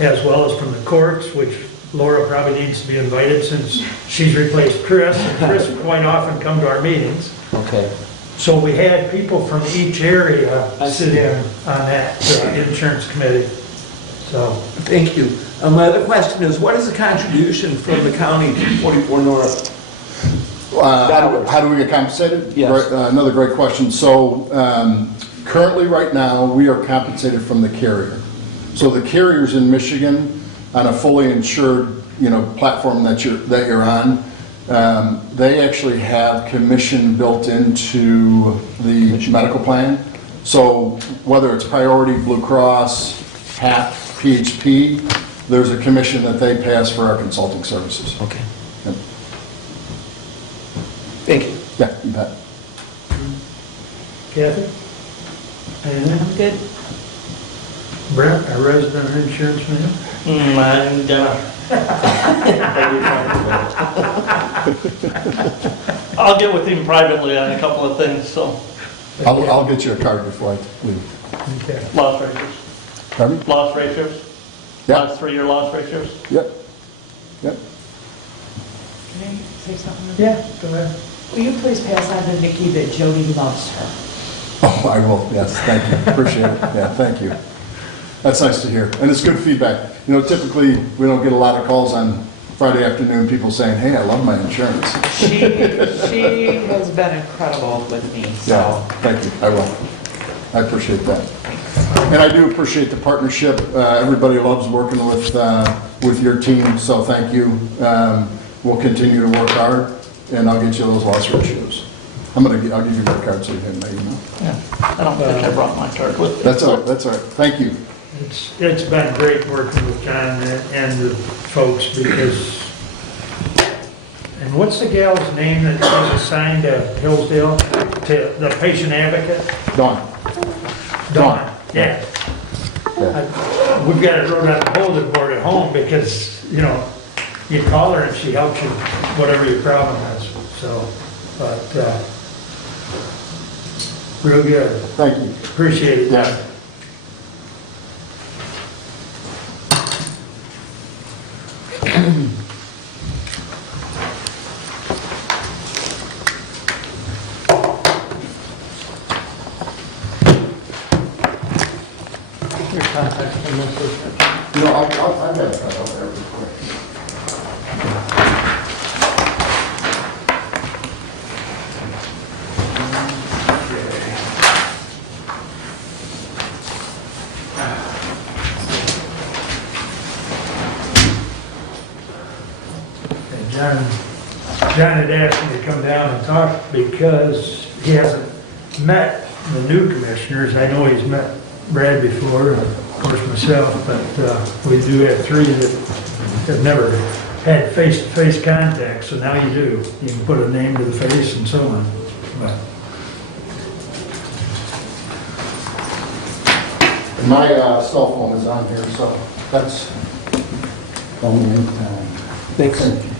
as well as from the courts, which Laura probably needs to be invited since she's replaced Chris, and Chris would quite often come to our meetings. Okay. So we had people from each area sit in on that insurance committee. So, Thank you. My other question is, what is the contribution from the county to 44 North? How do we get compensated? Yes. Another great question. So currently, right now, we are compensated from the carrier. So the carriers in Michigan, on a fully insured, platform that you're on, they actually have commission built into the medical plan. So whether it's Priority, Blue Cross, HAP, PHP, there's a commission that they pay us for our consulting services. Okay. Yep. Thank you. Yeah, you bet. Kathy? Anything? I'm good. Brent, our resident insurance man? I'm gonna. I'll get with him privately on a couple of things, so. I'll get you a card before I leave. Okay. Loss ratios. Pardon me? Loss ratios? Yep. Last 3-year loss ratios? Yep. Yep. Can I say something? Yeah, go ahead. Will you please pass on to Nikki that Jody loves her? Oh, I will, yes, thank you, appreciate it, yeah, thank you. That's nice to hear, and it's good feedback. Typically, we don't get a lot of calls on Friday afternoon, people saying, hey, I love my insurance. She has been incredible with me, so. Yeah, thank you, I will. I appreciate that. And I do appreciate the partnership. Everybody loves working with your team, so thank you. We'll continue to work hard, and I'll get you those loss ratios. I'll give you my card so you have my email. Yeah. I don't think I brought my card with me. That's all right, that's all right. Thank you. It's been great working with John and the folks because, And what's the gal's name that was assigned to Hillsdale, to the patient advocate? Dawn. Dawn, yeah. Yeah. We've got it wrote on the bulletin board at home because, you know, you call her and she helps you, whatever your problem is, so, but, real good. Thank you. Appreciate it. Yeah. Your contact information. No, I've got that up there real quick. And John had asked me to come down and talk because he hasn't met the new commissioners. I know he's met Brad before, and of course myself, but we do have three that have never had face-to-face contact, so now you do. You can put a name to the face and so on. But And my cell phone is on here, so that's phone anytime. Thanks. Thank you.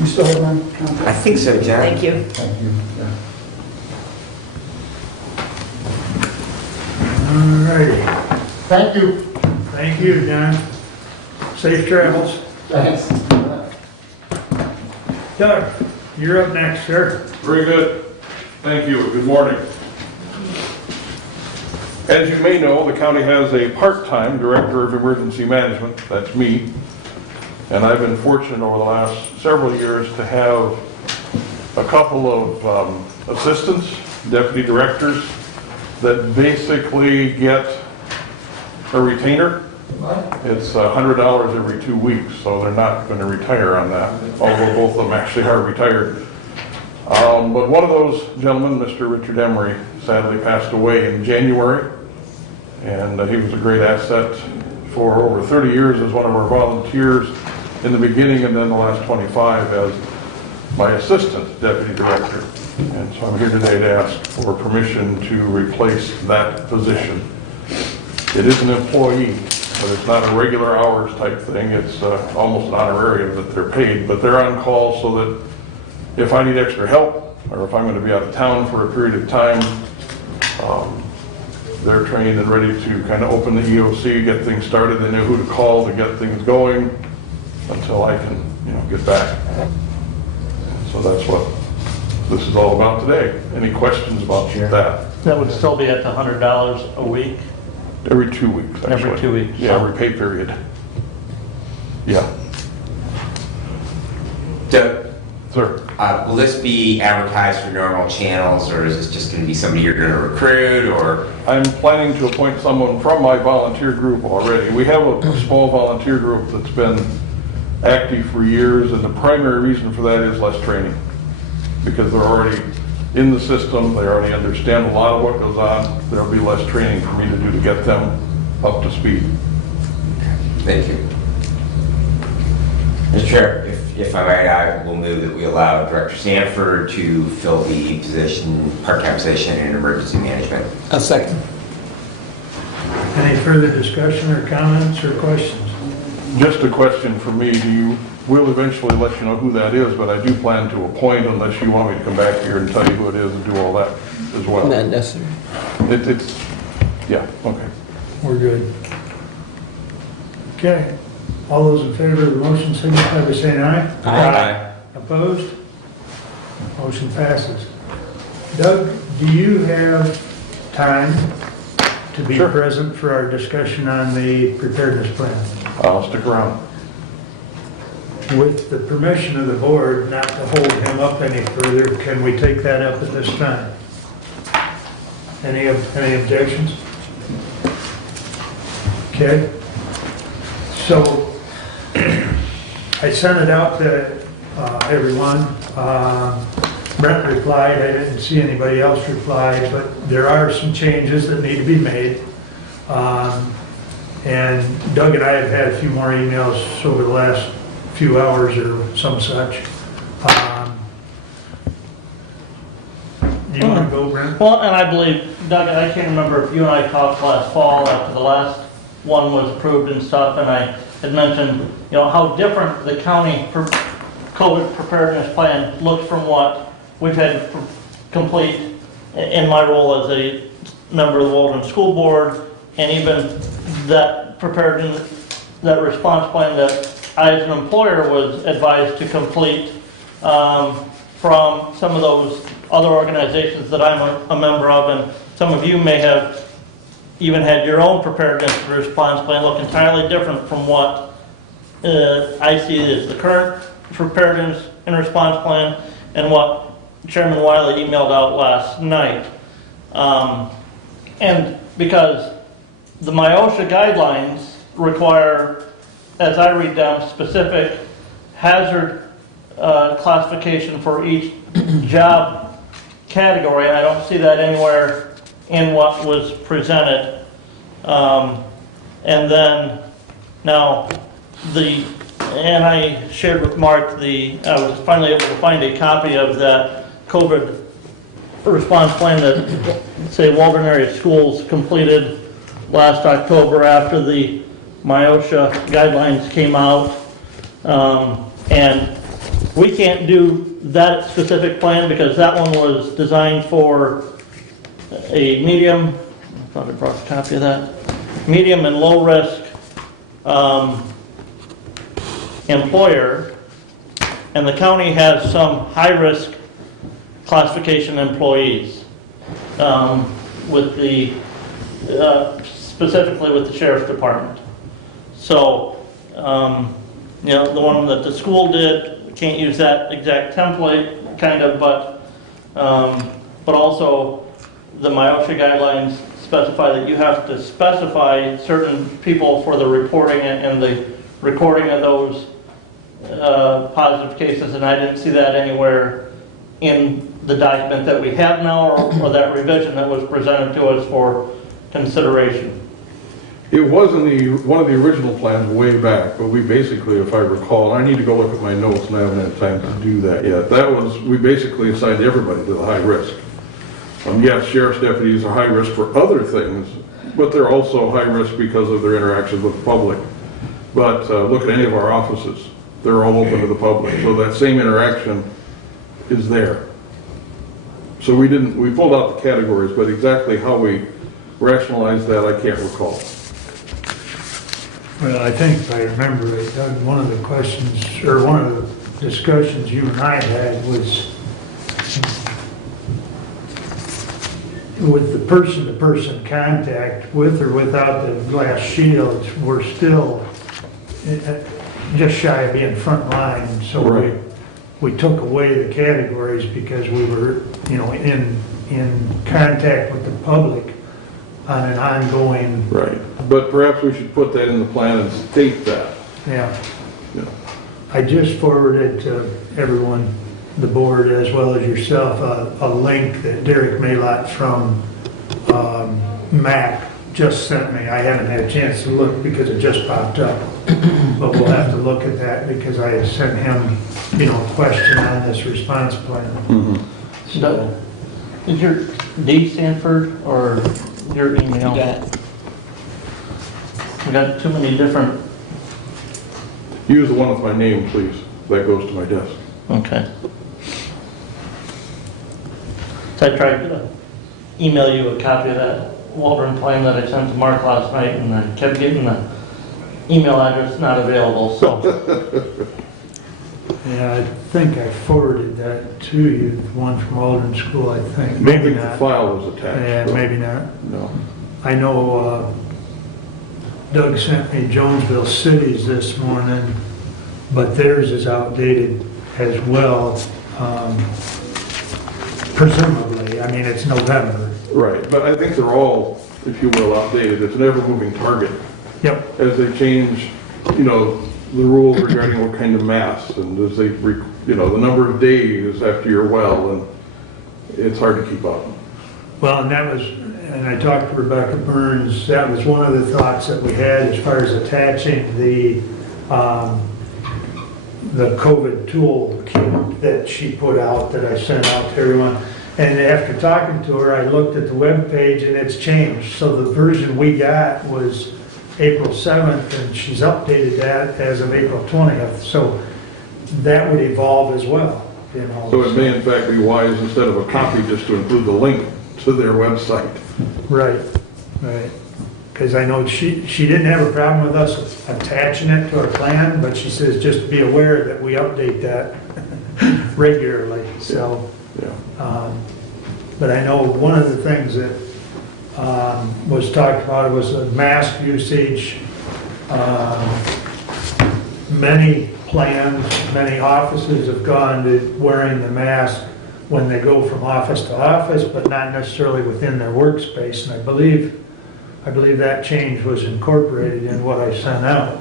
You still have my I contact? think so, John. Thank you. Thank you. Yeah. all righty. Thank you. Thank you, John. Safe travels. Thanks. Doug, you're up next, sir. Very good. Thank you. Good morning. As you may know, the county has a part-time director of emergency management. That's me. And I've been fortunate over the last several years to have a couple of assistants, deputy directors, that basically get a retainer. It's $100 every 2 weeks, so they're not going to retire on that, although both of them actually are retired. But one of those gentlemen, Mr. Richard Emery, sadly passed away in January, and he was a great asset for over 30 years as one of our volunteers in the beginning, and then the last 25 as my assistant deputy director. And so I'm here today to ask for permission to replace that position. It is an employee, but it's not a regular hours type thing. It's almost an honorarium that they're paid, but they're on call so that if I need extra help, or if I'm going to be out of town for a period of time, they're trained and ready to kind of open the EOC, get things started. They know who to call to get things going until I can, get back. So that's what this is all about today. Any questions about that? That would still be at the $100 a week? Every 2 weeks, actually. Every 2 weeks. Yeah, every pay period. Yeah. Doug, Sir? will this be advertised for normal channels, or is this just going to be somebody you're going to recruit, or? I'm planning to appoint someone from my volunteer group already. We have a small volunteer group that's been active for years, and the primary reason for that is less training. Because they're already in the system, they already understand a lot of what goes on. There'll be less training for me to do to get them up to speed. Thank you. Mr. Chair, if I might, I will move that we allow Director Sanford to fill the position, part-time position in emergency management. A second. Any further discussion or comments or questions? Just a question for me, we'll eventually let you know who that is, but I do plan to appoint unless you want me to come back here and tell you who it is and do all that as well. Not necessary. Yeah, okay. We're good. Okay. All those in favor of the motion signify by saying aye. Aye. Opposed? Motion passes. Doug, do you have time to be Sure. present for our discussion on the preparedness plan? I'll stick around. With the permission of the board not to hold him up any further, can we take that up at this time? Any objections? Okay. So I sent it out to everyone. Brent replied. I didn't see anybody else reply, but there are some changes that need to be made. And Doug and I have had a few more emails over the last few hours or some such. You want to go, Brent? Well, and I believe, Doug, I can't remember if you and I talked last fall after the last one was approved and stuff, and I had mentioned, you know, how different the county COVID preparedness plan looks from what we've had to complete in my role as a member of the Waldron School Board, and even that preparedness, that response plan that I as an employer was advised to complete from some of those other organizations that I'm a member of, and some of you may have even had your own preparedness response plan look entirely different from what I see as the current preparedness and response plan and what Chairman Wiley emailed out last night. And because the MIOSHA guidelines require, as I read them, specific hazard classification for each job category, and I don't see that anywhere in what was presented. And then, now, and I shared with Mark I was finally able to find a copy of that COVID response plan that, say, Waldron area schools completed last October after the MIOSHA guidelines came out. And we can't do that specific plan because that one was designed for a medium, I thought I brought a copy of that, medium and low risk employer, and the county has some high risk classification employees with the specifically with the sheriff's department. So you know, the one that the school did, we can't use that exact template kind of, but also the MIOSHA guidelines specify that you have to specify certain people for the reporting and the recording of those positive cases, and I didn't see that anywhere in the document that we have now or that revision that was presented to us for consideration. It was in one of the original plans way back, but we basically, if I recall, I need to go look at my notes and I haven't had time to do that yet. We basically assigned everybody to the high risk. Yes, sheriff's deputies are high risk for other things, but they're also high risk because of their interactions with the public. But look at any of our offices. They're all open to the public, so that same interaction is there. So we pulled out the categories, but exactly how we rationalized that, I can't recall. Well, I think if I remember right, Doug, one of the questions, or one of the discussions you and I had was with the person-to-person contact, with or without the glass shields, we're still just shy of being front line. So Right. we took away the categories because we were, you know, in contact with the public on an ongoing. Right. But perhaps we should put that in the plan and state that. Yeah. Yeah. I just forwarded to everyone, the board as well as yourself, a link that Derek Maylott from MAC just sent me. I haven't had a chance to look because it just popped up. But we'll have to look at that because I sent him, you know, a question on this response plan. Mm-hmm. So, is your D Sanford or your email? We got too many different. Use the one with my name, please. That goes to my desk. Okay. So I tried to email you a copy of that Waldron plan that I sent to Mark last night, and I kept getting the email address not available, so. Yeah, I think I forwarded that to you, the one from Alden School, I think. Maybe the not. file was attached. Yeah, but- maybe not. No. I know Doug sent me Jonesville Cities this morning, but theirs is outdated as well, presumably. I mean, it's November. Right, but I think they're all, if you will, outdated. It's an ever-moving target. Yep. As they change, you know, the rules regarding what kind of masks, and as they, you know, the number of days after you're well, and it's hard to keep up. Well, and that was, and I talked to Rebecca Burns, that was one of the thoughts that we had as far as attaching the COVID tool kit that she put out, that I sent out to everyone. And after talking to her, I looked at the webpage and it's changed. So the version we got was April 7th, and she's updated that as of April 20th. So that would evolve as well, you know. So it may in fact be wise, instead of a copy, just to include the link to their website. Right, right. Because I know she didn't have a problem with us attaching it to our plan, but she says just be aware that we update that regularly, so. Yeah. But I know one of the things that was talked about was the mask usage. Many plans, many offices have gone to wearing the mask when they go from office to office, but not necessarily within their workspace. And I believe that change was incorporated in what I sent out.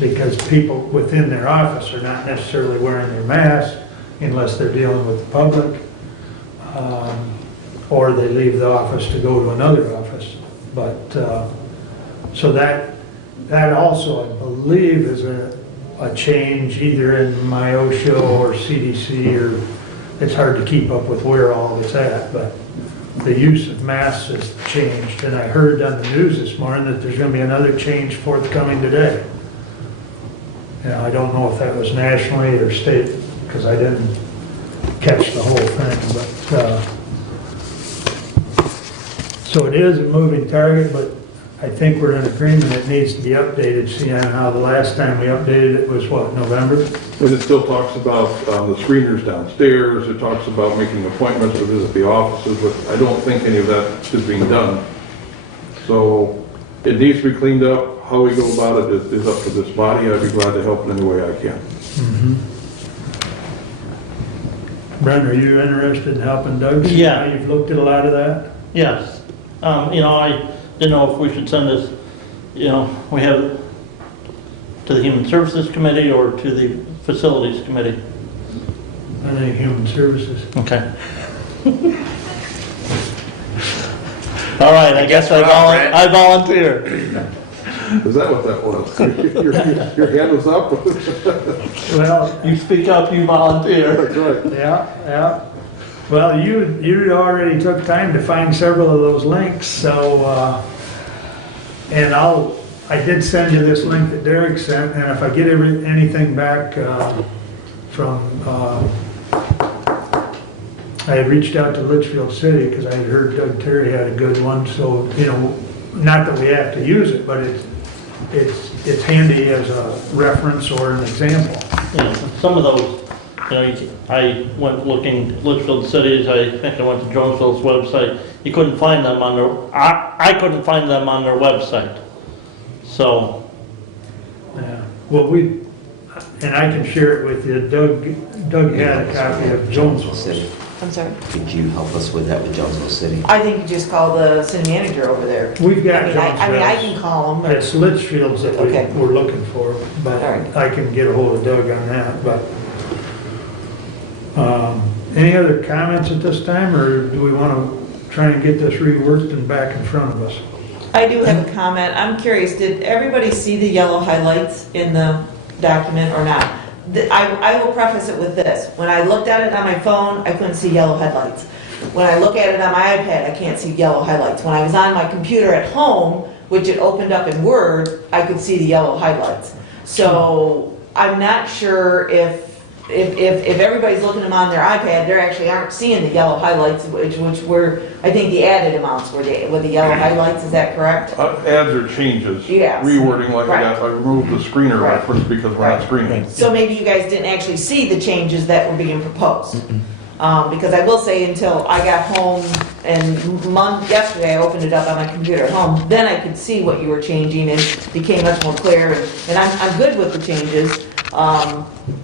Because people within their office are not necessarily wearing their mask unless they're dealing with the public, or they leave the office to go to another office. But, so that also, I believe, is a change either in my OSHA or CDC, or it's hard to keep up with where all it's at, but the use of masks has changed. And I heard on the news this morning that there's going to be another change forthcoming today. You know, I don't know if that was nationally or state, because I didn't catch the whole thing, but, so it is a moving target, but I think we're in agreement it needs to be updated. See on how the last time we updated it was what, November? And it still talks about the screeners downstairs, it talks about making appointments to visit the offices, but I don't think any of that is being done. So it needs to be cleaned up. How we go about it is up to this body. I'd be glad to help in any way I can. Brent, are you interested in helping Doug? Yeah. You've looked at a lot of that? Yes. You know, I didn't know if we should send this, you know, we have it to the Human Services Committee or to the Facilities Committee. I think Human Services. Okay. All right, I guess we're up, Brent. I volunteer. Is that what that was? Your hand was up? Well, You speak up, you volunteer. That's right. yeah. Well, you already took time to find several of those links, so, and I did send you this link that Derek sent, and if I get anything back from, I had reached out to Litchfield City because I had heard Doug Terry had a good one, so, you know, not that we have to use it, but it's handy as a reference or an example. You know, some of those, you know, I went looking Litchfield cities, I think I went to Jonesville's website, you couldn't find them on their, I couldn't find them on their website. So, Yeah. Well, and I can share it with you. Doug had a copy of Jonesville Jonesville's. City. I'm sorry? Could you help us with that with Jonesville City? I think you just call the city manager over there. We've got I mean, I Jonesville's. can call him. It's Litchfield's that Okay. we're looking for, but All right. I can get a hold of Doug on that, but. Any other comments at this time, or do we want to try and get this reworked and back in front of us? I do have a comment. I'm curious, did everybody see the yellow highlights in the document or not? I will preface it with this. When I looked at it on my phone, I couldn't see yellow highlights. When I look at it on my iPad, I can't see yellow highlights. When I was on my computer at home, which it opened up in Word, I could see the yellow highlights. So I'm not sure if everybody's looking at them on their iPad, they actually aren't seeing the yellow highlights, which were, I think the added amounts were the yellow highlights, is that correct? Adds or changes. Yes. Rewording like Right. that. I removed the screener Right. reference because we're not Right. screening. So maybe you guys didn't actually see the changes that were being proposed. Because I will say until I got home and yesterday I opened it up on my computer at home, then I could see what you were changing and it became much more clear. And I'm good with the changes.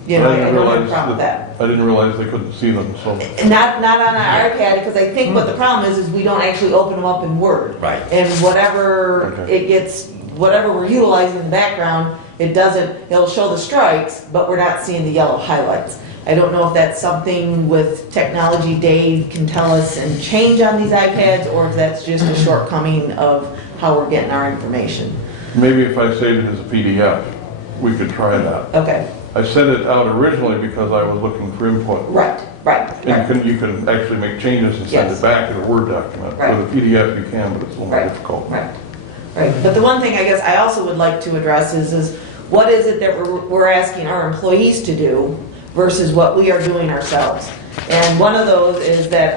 You know, I don't have a problem with that. I didn't realize they couldn't see them, so. Not on our iPad, because I think what the problem is we don't actually open them up in Word. Right. And whatever Okay. it gets, whatever we're utilizing in the background, it'll show the strikes, but we're not seeing the yellow highlights. I don't know if that's something with technology Dave can tell us and change on these iPads, or if that's just a shortcoming of how we're getting our information. Maybe if I saved it as a PDF, we could try that. Okay, I sent it out originally because I was looking for input. right. And you can actually make changes and send Yes. it back in a Word document. Right. With a PDF you can, but it's a little more Right. difficult. Right, right. But the one thing I guess I also would like to address is what is it that we're asking our employees to do versus what we are doing ourselves? And one of those is that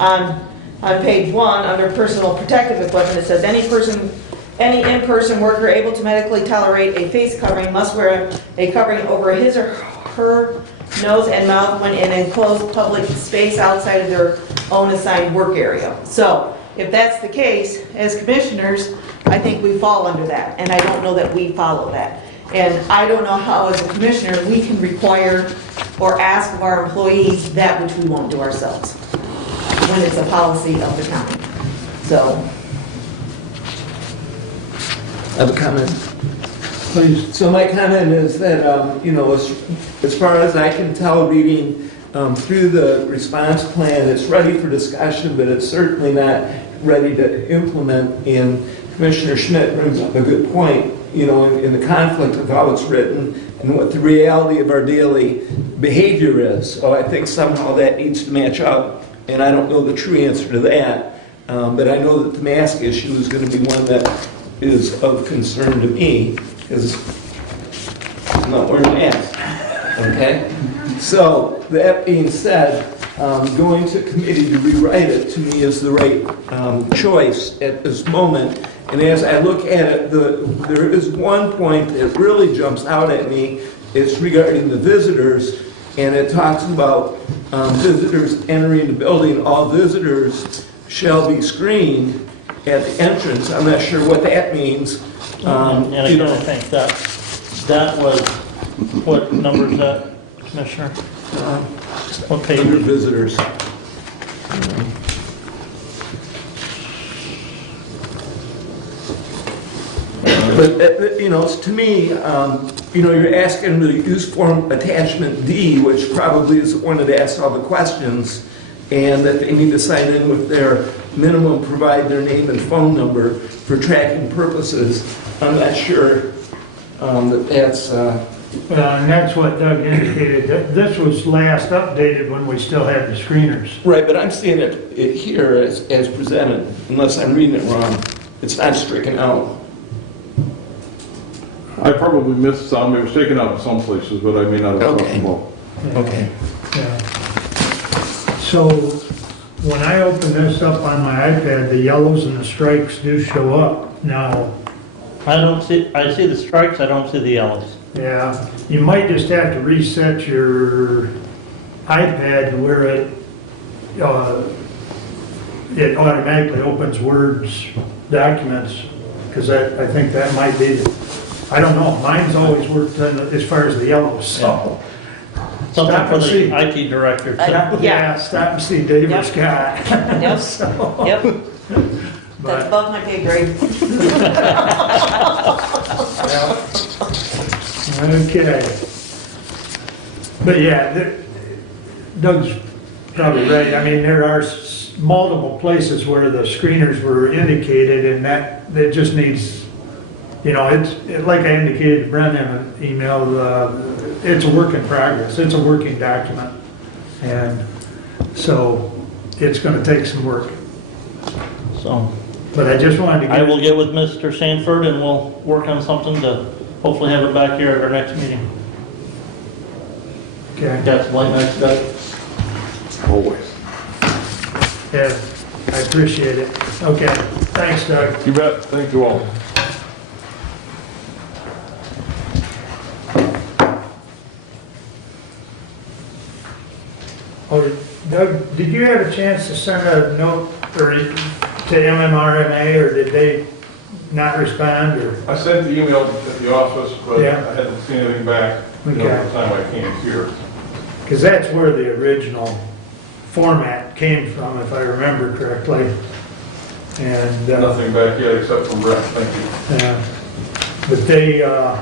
on page 1, under personal protective equipment, it says any in-person worker able to medically tolerate a face covering must wear a covering over his or her nose and mouth when in enclosed public space outside of their own assigned work area. So if that's the case, as commissioners, I think we fall under that, and I don't know that we follow that. And I don't know how, as a commissioner, we can require or ask of our employees that which we won't do ourselves, when it's a policy of the county. So, I have a comment. Please. So my comment is that, as far as I can tell, reading through the response plan, it's ready for discussion, but it's certainly not ready to implement. And Commissioner Schmidt brings up a good point, in the conflict of how it's written and what the reality of our daily behavior is. So I think somehow that needs to match up, and I don't know the true answer to that, but I know that the mask issue is going to be one that is of concern to me, because I'm not wearing a mask, okay? So, that being said, going to committee to rewrite it, to me, is the right choice at this moment. And as I look at it, there is one point that really jumps out at me. It's regarding the visitors, and it talks about visitors entering the building. All visitors shall be screened at the entrance. I'm not sure what that means. And again, I think that was, what number is that, Commissioner? What page? Under visitors. But, to me, you're asking to use form attachment D, which probably is the one that asks all the questions, and that they need to sign in with their minimum, provide their name and phone number for tracking purposes. I'm not sure that's... Well, and that's what Doug indicated. This was last updated when we still had the screeners. Right, but I'm seeing it here as presented, unless I'm reading it wrong. It's not stricken out. I probably missed some, it was taken out in some places, but I may not have talked about. Okay. Yeah. So when I open this up on my iPad, the yellows and the stripes do show up now. I see the stripes, I don't see the yellows. Yeah, you might just have to reset your iPad to where it automatically opens Word's documents, because I think that might be, I don't know, mine's always worked as far as the yellows, so. Something Stop for and the see. IT director. Yeah, stop and see Dave or Yep. Scott. Yep. So, Yep, that's but, above my pay grade. okay. But yeah, Doug's probably right. I mean, there are multiple places where the screeners were indicated, and that just needs, it's like I indicated to Brendan in an email, it's a work in progress. It's a working document. And so it's going to take some work. So But I just wanted to I get, will get with Mr. Sanford and we'll work on something to hopefully have it back here at our next meeting. okay, That's like next step. Always. yeah, I appreciate it. Okay, thanks, Doug. You bet, thank you all. Oh, Doug, did you have a chance to send a note or to MMRMA, or did they not respond, or? I sent the email at the office, but Yeah. I hadn't seen anything back the Okay. time I came here. Because that's where the original format came from, if I remember correctly. And, Nothing back yet except from Brett, thank you. but they, I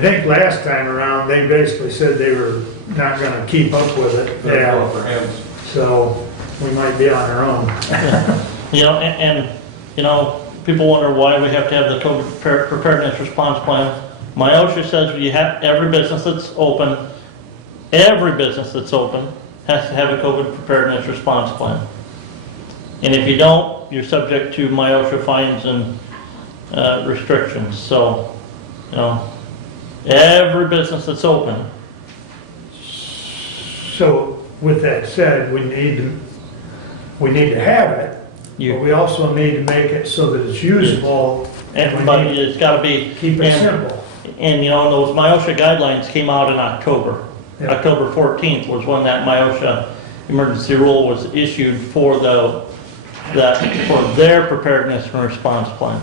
think last time around, they basically said they were not gonna keep up with it. They're Yeah, off their hands. so we might be on our own. People wonder why we have to have the COVID preparedness response plan. My OSHA says every business that's open every business that's open has to have a COVID preparedness response plan. And if you don't, you're subject to MIOSHA fines and restrictions. So, you know, every business that's open. So with that said, we need to have it, but we also need to make it so that it's usable. Everybody, it's got to be. Keep it simple. And you know, those MIOSHA guidelines came out in October. Yeah. October 14th was when that MIOSHA emergency rule was issued for their preparedness and response plan.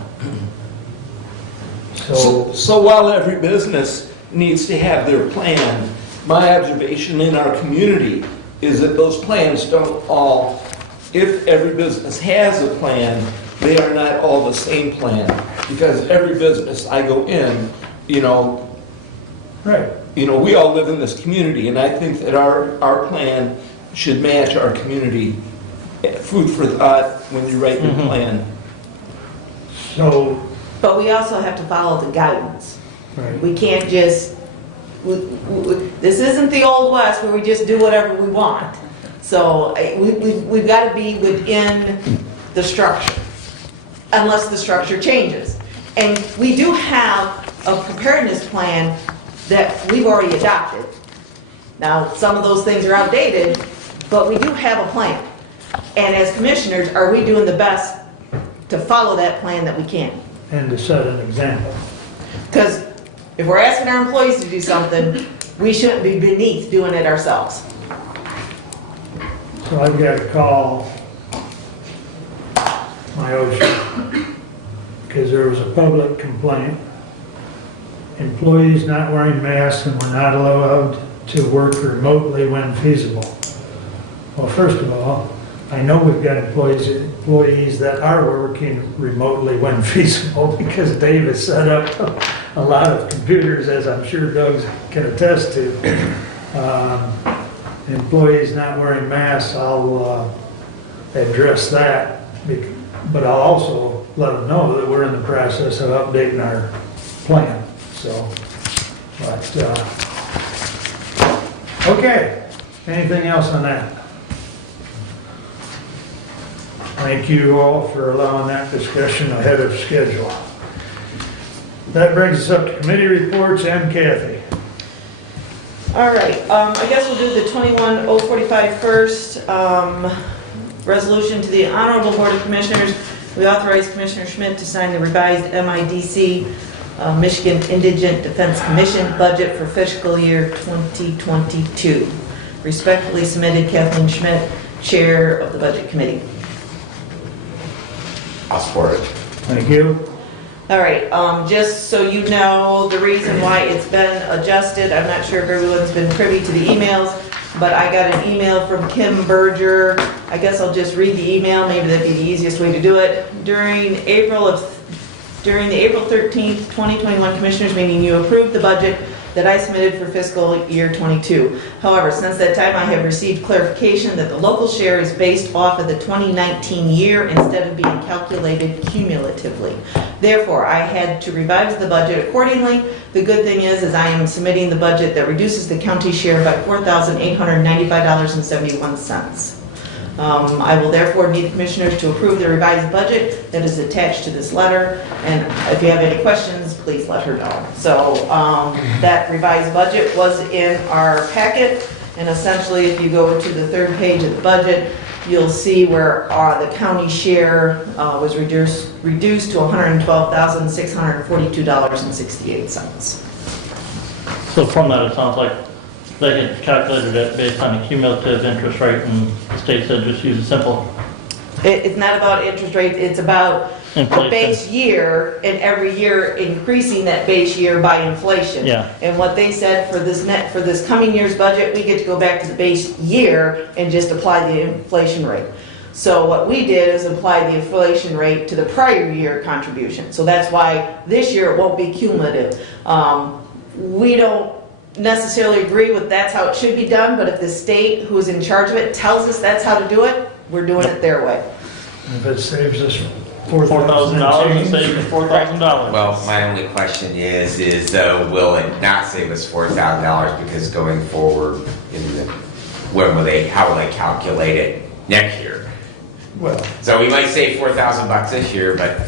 So while every business needs to have their plan, my observation in our community is that those plans don't all, if every business has a plan, they are not all the same plan. Because every business I go in, Right. we all live in this community, and I think that our plan should match our community. Food for thought when you write your plan. So, But we also have to follow the guidance. right. We can't just, this isn't the Old West where we just do whatever we want. So we've got to be within the structure, unless the structure changes. And we do have a preparedness plan that we've already adopted. Now, some of those things are outdated, but we do have a plan. And as commissioners, are we doing the best to follow that plan that we can? And to set an example. Because if we're asking our employees to do something, we shouldn't be beneath doing it ourselves. So I've got to call my OSHA because there was a public complaint. Employees not wearing masks and were not allowed to work remotely when feasible. Well, first of all, I know we've got employees that are working remotely when feasible because Dave has set up a lot of computers, as I'm sure Doug can attest to. Employees not wearing masks, I'll address that, but I'll also let them know that we're in the process of updating our plan. So, but, okay, anything else on that? Thank you all for allowing that discussion ahead of schedule. That brings us up to committee reports and Kathy. All right, I guess we'll do the 21045 first. Resolution to the Honorable Board of Commissioners. We authorize Commissioner Schmidt to sign the revised MIDC, Michigan Indigent Defense Commission budget for fiscal year 2022. Respectfully submitted, Kathleen Schmidt, Chair of the Budget Committee. I'll support it. Thank you. All right, just so you know, the reason why it's been adjusted, I'm not sure if everyone's been privy to the emails, but I got an email from Kim Berger. I guess I'll just read the email, maybe that'd be the easiest way to do it. During the April 13th, 2021 Commissioners meeting, you approved the budget that I submitted for fiscal year 22. However, since that time, I have received clarification that the local share is based off of the 2019 year instead of being calculated cumulatively. Therefore, I had to revise the budget accordingly. The good thing is I am submitting the budget that reduces the county share by $4,895.71. I will therefore need the commissioners to approve the revised budget that is attached to this letter, and if you have any questions, please let her know. So that revised budget was in our packet, and essentially if you go to the third page of the budget, you'll see where the county share was reduced to $112,642.68. So from that, it sounds like they had calculated it based on a cumulative interest rate, and the state said just use a simple It's not about interest rate, it's about the inflation. base year, and every year increasing that base year by inflation. Yeah. And what they said for this coming year's budget, we get to go back to the base year and just apply the inflation rate. So what we did is apply the inflation rate to the prior year contribution. So that's why this year it won't be cumulative. We don't necessarily agree with that's how it should be done, but if the state who is in charge of it tells us that's how to do it, we're doing it their way. If it saves us $4,000 and save us $4,000. Well, my only question is will it not save us $4,000 because going forward how will they calculate it next year? Well, So we might save $4,000 this year, but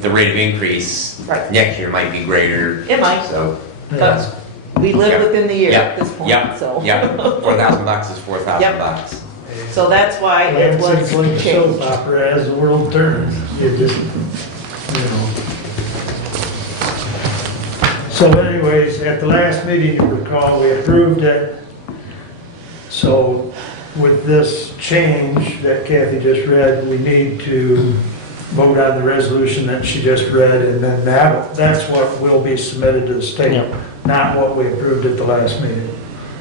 the rate of increase Right. next year might be greater. It might, So, but we live Yep. within the year Yep. at this point, Yep. so. Yep, $4,000 is $4,000. So that's why it was it's like a soap changed. opera as the world turns. You just, So anyways, at the last meeting, you recall, we approved it. So with this change that Kathy just read, we need to vote on the resolution that she just read, and then that's what will be submitted to the state, Yep. not what we approved at the last meeting.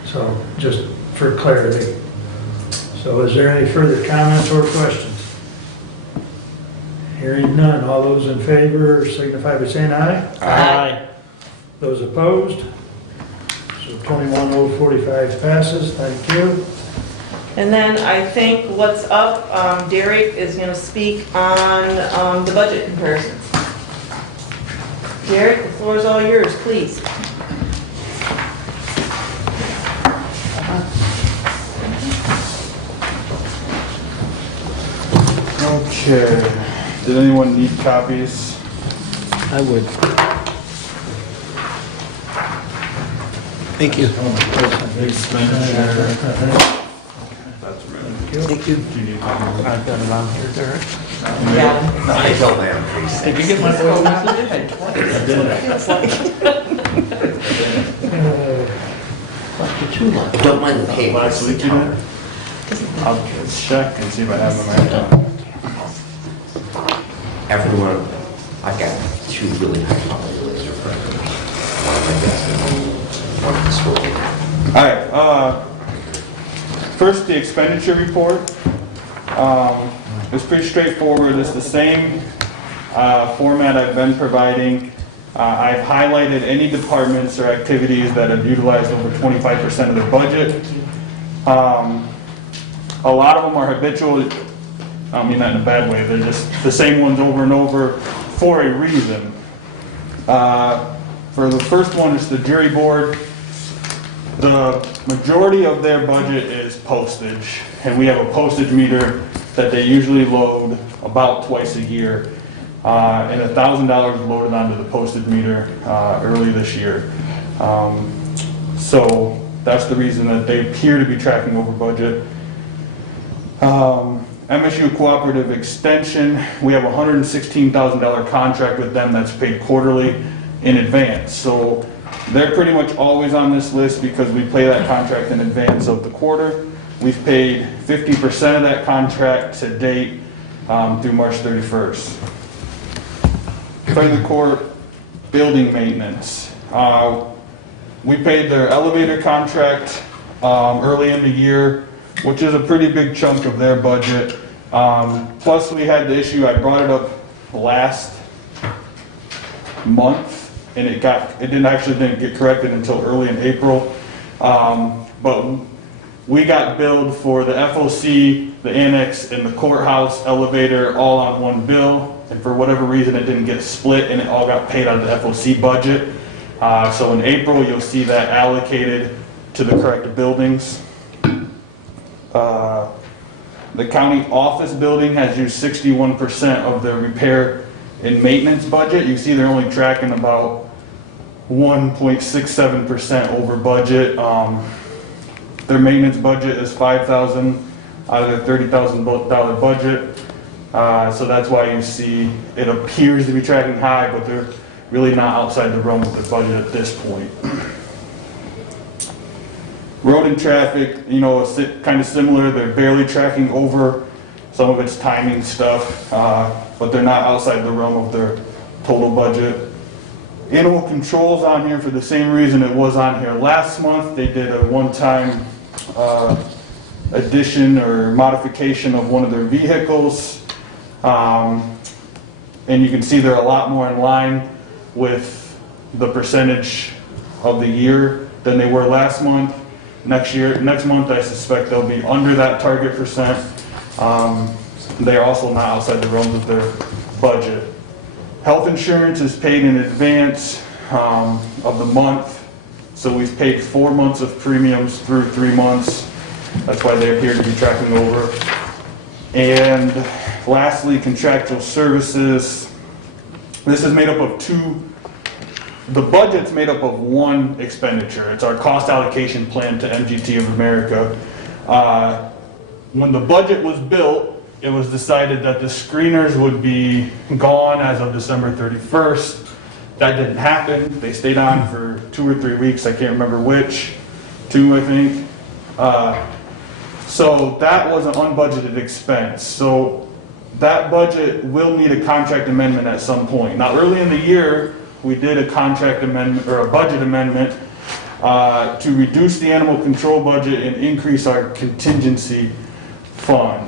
So just for clarity. So is there any further comments or questions? Hearing none, all those in favor signify by saying aye. Aye. Those opposed? So 21-045 passes, thank you. And then I think what's up, Derek is gonna speak on the budget comparisons. Derek, the floor is all yours, please. Okay, did anyone need copies? I would. Thank you. Thank you. I've got it on here, Derek. Yeah. I told them increase. Did you get my voice message? Don't mind the paper. Last week you did? I'll check and see if I have them right. Everyone, I've got 2 really high quality lists of records. One at my desk and one at the school. Alright, first the expenditure report. It's pretty straightforward. It's the same format I've been providing. I've highlighted any departments or activities that have utilized over 25% of their budget. A lot of them are habitual, I mean that in a bad way, they're just the same ones over and over for a reason. For the first one, it's the jury board. The majority of their budget is postage, and we have a postage meter that they usually load about twice a year. And $1,000 loaded onto the postage meter early this year. So that's the reason that they appear to be tracking over budget. MSU Cooperative Extension, we have a $116,000 contract with them that's paid quarterly in advance. So they're pretty much always on this list because we pay that contract in advance of the quarter. We've paid 50% of that contract to date through March 31st. Federal Court building maintenance. We paid their elevator contract early in the year, which is a pretty big chunk of their budget. Plus we had the issue, I brought it up last month, and it didn't get corrected until early in April. But we got billed for the FOC, the annex, and the courthouse elevator all on one bill. And for whatever reason, it didn't get split, and it all got paid out of the FOC budget. So in April, you'll see that allocated to the correct buildings. The county office building has used 61% of their repair and maintenance budget. You see they're only tracking about 1.67% over budget. Their maintenance budget is $5,000 out of their $30,000 budget. So that's why you see it appears to be tracking high, but they're really not outside the realm of their budget at this point. Road and traffic, you know, it's kind of similar. They're barely tracking over some of its timing stuff, but they're not outside the realm of their total budget. Animal control's on here for the same reason it was on here last month. They did a one-time addition or modification of one of their vehicles. And you can see they're a lot more in line with the percentage of the year than they were last month. Next month, I suspect they'll be under that target percent. They're also not outside the realms of their budget. Health insurance is paid in advance of the month, so we've paid 4 months of premiums through 3 months. That's why they appear to be tracking over. And lastly, contractual services. This is made up of the budget's made up of one expenditure. It's our cost allocation plan to MGT of America. When the budget was built, it was decided that the screeners would be gone as of December 31st. That didn't happen. They stayed on for 2 or 3 weeks. I can't remember which. 2, I think. So that was an unbudgeted expense. So that budget will need a contract amendment at some point. Now, early in the year, we did a contract amendment or a budget amendment to reduce the animal control budget and increase our contingency fund,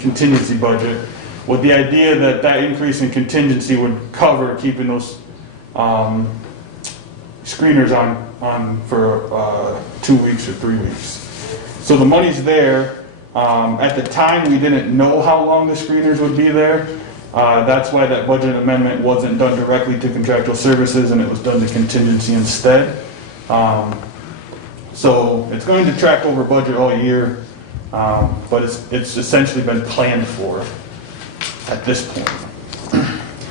contingency budget, with the idea that that increase in contingency would cover keeping those screeners on for 2 weeks or 3 weeks. So the money's there. At the time, we didn't know how long the screeners would be there. That's why that budget amendment wasn't done directly to contractual services and it was done to contingency instead. So it's going to track over budget all year, but it's essentially been planned for at this point.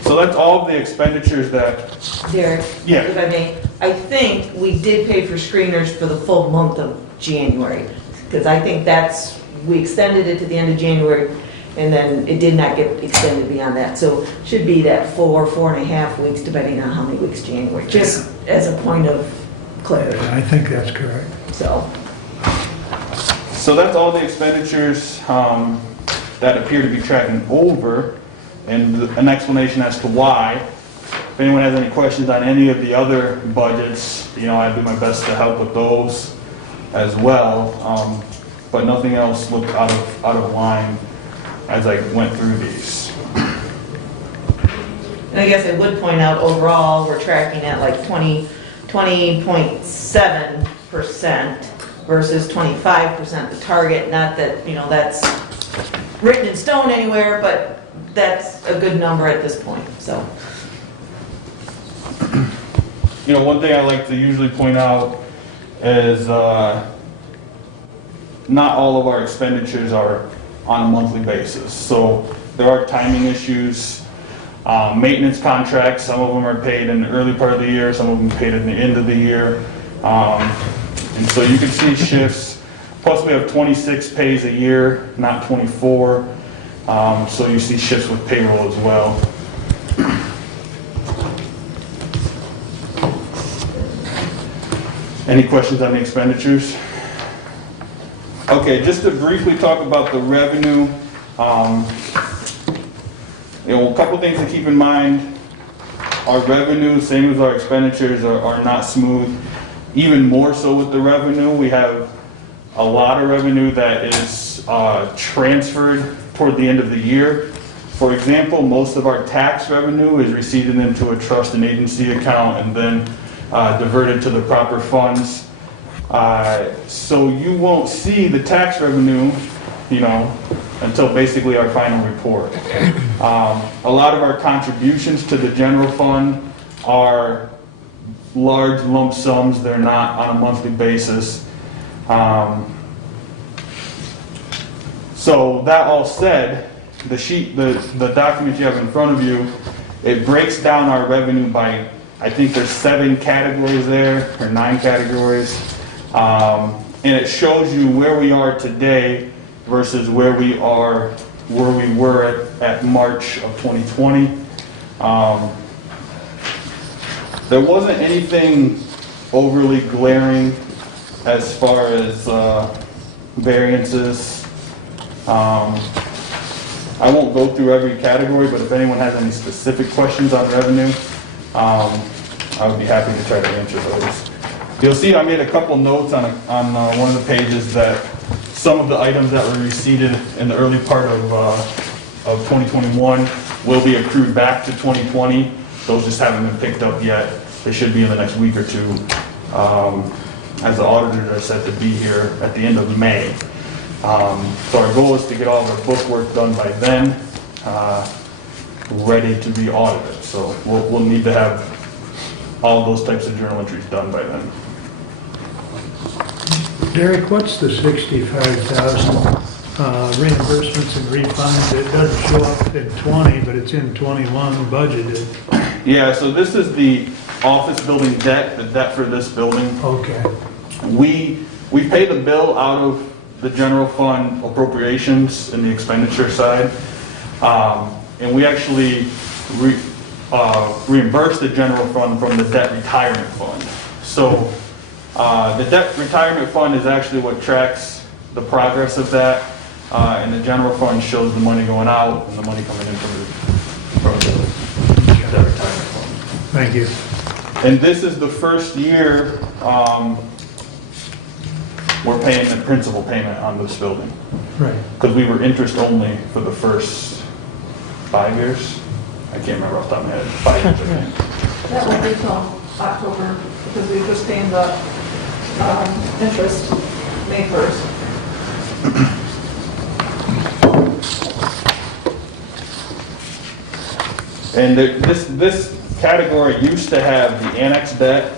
So that's all of the expenditures that, Derek, Yeah. if I may, I think we did pay for screeners for the full month of January, because I think we extended it to the end of January, and then it did not get extended beyond that. So it should be that 4.5 weeks, depending on how many weeks January, just as a point of clarity, I think that's correct. so. so that's all the expenditures that appear to be tracking over, and an explanation as to why. If anyone has any questions on any of the other budgets, I'd do my best to help with those as well. But nothing else looked out of line as I went through these. And I guess I would point out, overall, we're tracking at like 20.7% versus 25% the target. Not that, that's written in stone anywhere, but that's a good number at this point, so. One thing I like to usually point out is not all of our expenditures are on a monthly basis. So there are timing issues. Maintenance contracts, some of them are paid in the early part of the year, some of them paid in the end of the year. And so you can see shifts. Plus we have 26 pays a year, not 24. So you see shifts with payroll as well. Any questions on the expenditures? Okay, just to briefly talk about the revenue. A couple things to keep in mind. Our revenue, same as our expenditures, are not smooth. Even more so with the revenue, we have a lot of revenue that is transferred toward the end of the year. For example, most of our tax revenue is received into a trust and agency account and then diverted to the proper funds. So you won't see the tax revenue, until basically our final report. A lot of our contributions to the general fund are large lump sums. They're not on a monthly basis. So that all said, the document you have in front of you, it breaks down our revenue by, I think there's 7 categories there, or 9 categories. And it shows you where we are today versus where we were at March of 2020. There wasn't anything overly glaring as far as variances. I won't go through every category, but if anyone has any specific questions on revenue, I would be happy to try to answer those. You'll see I made a couple notes on one of the pages that some of the items that were receipted in the early part of 2021 will be accrued back to 2020. Those just haven't been picked up yet. They should be in the next week or two, as the auditors are set to be here at the end of May. So our goal is to get all of our book work done by then. ready to be audited. So we'll need to have all those types of journal entries done by then. Derek, what's the 65,000 reimbursements and refunds? It doesn't show up in 20, but it's in 21 budgeted. Yeah, so this is the office building debt, the debt for this building. Okay. We pay the bill out of the general fund appropriations in the expenditure side. And we actually reimburse the general fund from the debt retirement fund. So the debt retirement fund is actually what tracks the progress of that. And the general fund shows the money going out and the money coming in from the debt retirement fund. Thank you. And this is the first year we're paying the principal payment on this building. Right. Because we were interest only for the first 5 years. I can't remember off the top of my head. 5 years, I think. That won't be till October, because we just paid the interest May 1st. And this category used to have the annex debt,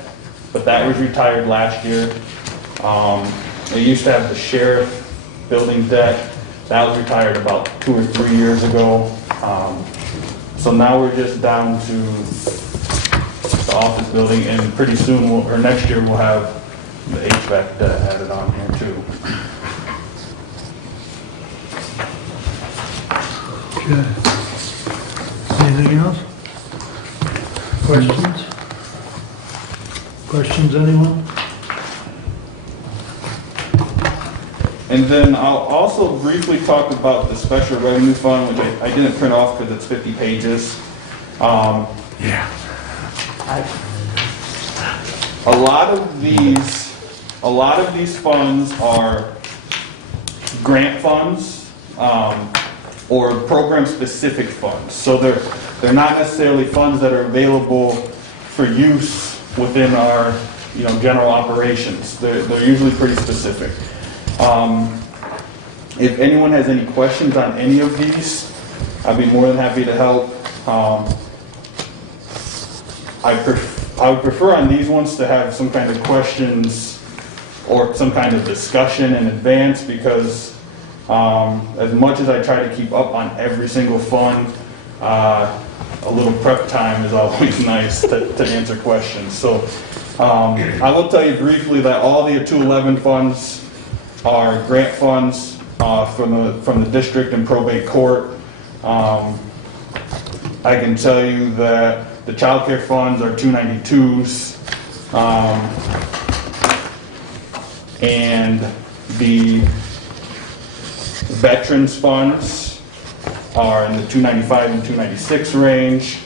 but that was retired last year. It used to have the sheriff building debt. That was retired about 2 or 3 years ago. So now we're just down to the office building, and pretty soon, or next year, we'll have the HVAC debt added on here too. Okay. Anything else? Questions? Questions, anyone? And then I'll also briefly talk about the special revenue fund, which I didn't print off because it's 50 pages. Yeah. A lot of these funds are grant funds or program-specific funds. So they're not necessarily funds that are available for use within our general operations. They're usually pretty specific. If anyone has any questions on any of these, I'd be more than happy to help. I would prefer on these ones to have some kind of questions or some kind of discussion in advance, because as much as I try to keep up on every single fund, a little prep time is always nice to answer questions. So I will tell you briefly that all the 211 funds are grant funds from the district and probate court. I can tell you that the child care funds are 292s, and the veterans funds are in the 295 and 296 range.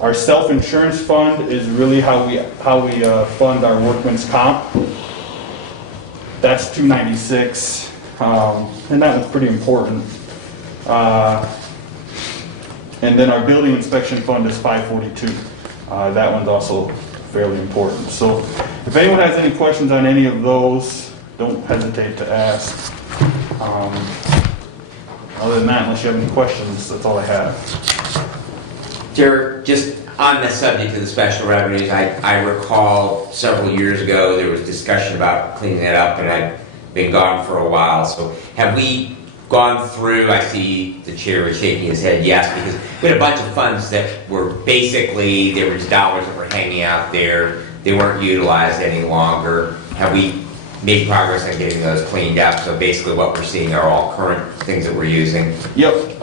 Our self-insurance fund is really how we fund our workman's comp. That's 296, and that was pretty important. And then our building inspection fund is 542. That one's also fairly important. So if anyone has any questions on any of those, don't hesitate to ask. Other than that, unless you have any questions, that's all I have. Derek, just on the subject of the special revenues, I recall several years ago there was discussion about cleaning that up, and I've been gone for a while. So have we gone through? I see the chair was shaking his head yes, because we had a bunch of funds that were basically, there was dollars that were hanging out there. They weren't utilized any longer. Have we made progress on getting those cleaned up? So basically what we're seeing are all current things that we're using. Yep,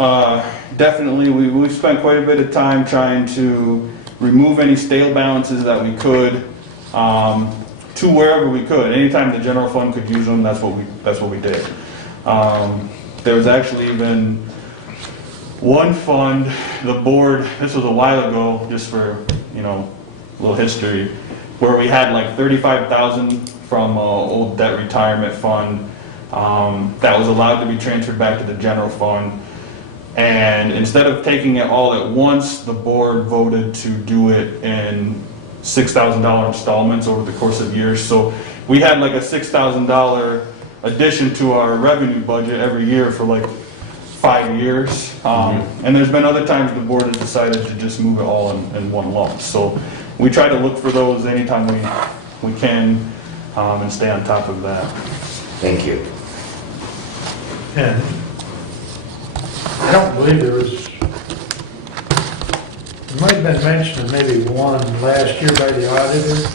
definitely. We spent quite a bit of time trying to remove any stale balances that we could, to wherever we could. Anytime the general fund could use them, that's what we did. There was actually even one fund, the board, this was a while ago, just for a little history, where we had like 35,000 from an old debt retirement fund that was allowed to be transferred back to the general fund. And instead of taking it all at once, the board voted to do it in $6,000 installments over the course of years. So we had like a $6,000 addition to our revenue budget every year for like 5 years. And there's been other times the board has decided to just move it all in one lump. So we try to look for those anytime we can and stay on top of that. Thank you. And I don't believe there was, it might have been mentioned of maybe one last year by the auditor,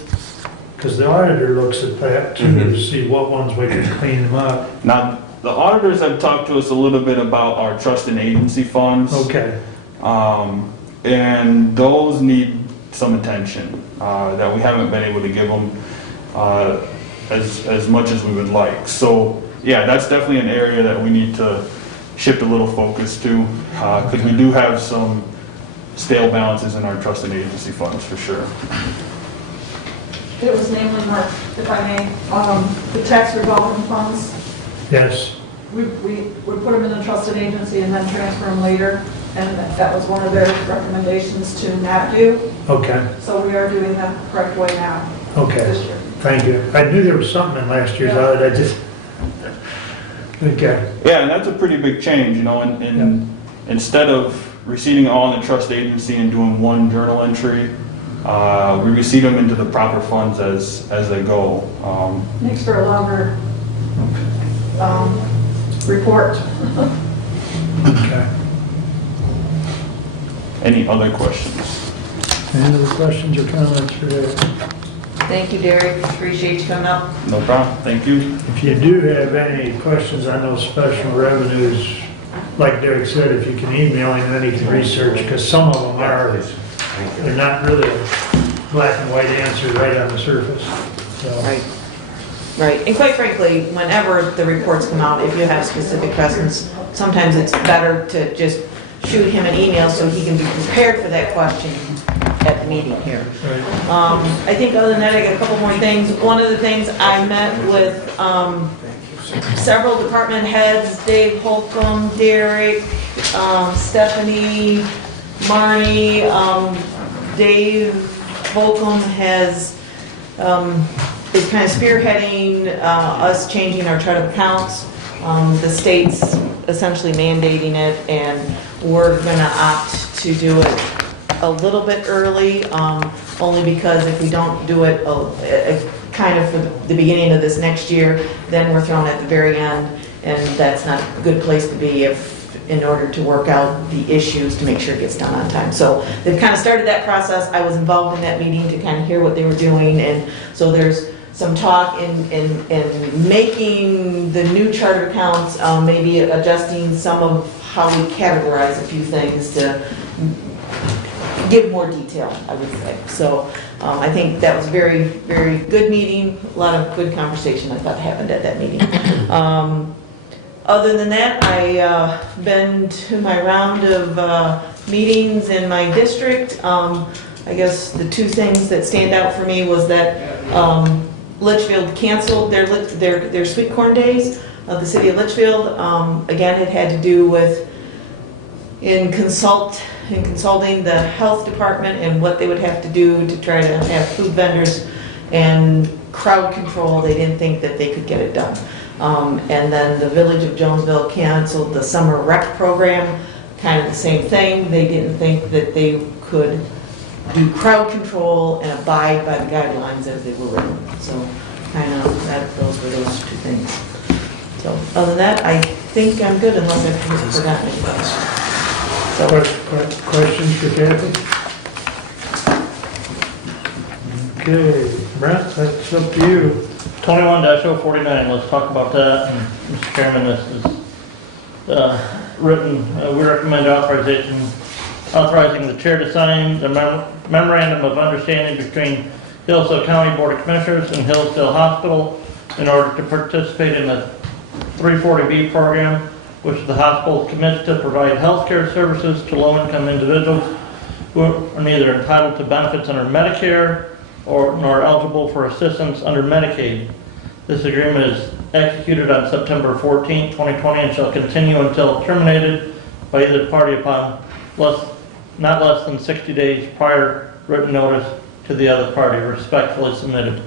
because the auditor looks at that too, to see what ones we can clean them up. Now, the auditors have talked to us a little bit about our trust and agency funds. Okay, And those need some attention that we haven't been able to give them as much as we would like. So, yeah, that's definitely an area that we need to shift a little focus to, because we do have some stale balances in our trust and agency funds for sure. It was namely marked, if I may, the tax revolving funds. yes, We would put them in the trusted agency and then transfer them later, and that was one of their recommendations to not do. okay, So we are doing that the correct way now, okay, this year. thank you. I knew there was something in last year's audit, I just, okay, Yeah, and that's a pretty big change, you know, and instead of receiving all in the trust agency and doing one journal entry, we receive them into the proper funds as they go. Makes for a longer report. okay. Any other questions? Any other questions or comments for Derek? Thank you, Derek, appreciate you coming up. No problem, thank you. If you do have any questions on those special revenues, like Derek said, if you can email him, then he can research, because some of them are, they're not really a black and white answer right on the surface, so. Right, right. And quite frankly, whenever the reports come out, if you have specific questions, sometimes it's better to just shoot him an email so he can be prepared for that question at the meeting here. Right. I think other than that, I got a couple more things. One of the things, I met with several department heads, Dave Holcomb, Derek, Stephanie, Marnie. Dave Holcomb is kind of spearheading us changing our chart of accounts. The state's essentially mandating it, and we're going to opt to do it a little bit early, only because if we don't do it kind of for the beginning of this next year, then we're thrown at the very end, and that's not a good place to be in order to work out the issues to make sure it gets done on time. So they've kind of started that process. I was involved in that meeting to kind of hear what they were doing, and so there's some talk in making the new charter accounts, maybe adjusting some of how we categorize a few things to give more detail, I would say. So I think that was very, very good meeting, a lot of good conversation I thought happened at that meeting. Other than that, I've been to my round of meetings in my district. I guess the two things that stand out for me was that Litchfield canceled their sweet corn days. The city of Litchfield, again, it had to do with in consulting the health department and what they would have to do to try to have food vendors and crowd control. They didn't think that they could get it done. And then the village of Jonesville canceled the summer rec program, kind of the same thing. They didn't think that they could do crowd control and abide by the guidelines as they were written. So kind of those were those two things. So other than that, I think I'm good unless I've forgotten anything. So, Questions for Kathy? Okay, Brent, that's up to you. 21-049, let's talk about that. And, Mr. Chairman, this is written, we recommend authorizing the chair to sign the memorandum of understanding between Hillsdale County Board of Commissioners and Hillsdale Hospital in order to participate in the 340B program, which the hospital commits to provide health care services to low-income individuals who are neither entitled to benefits under Medicare nor eligible for assistance under Medicaid. This agreement is executed on September 14, 2020 and shall continue until terminated by either party upon not less than 60 days prior written notice to the other party, respectfully submitted.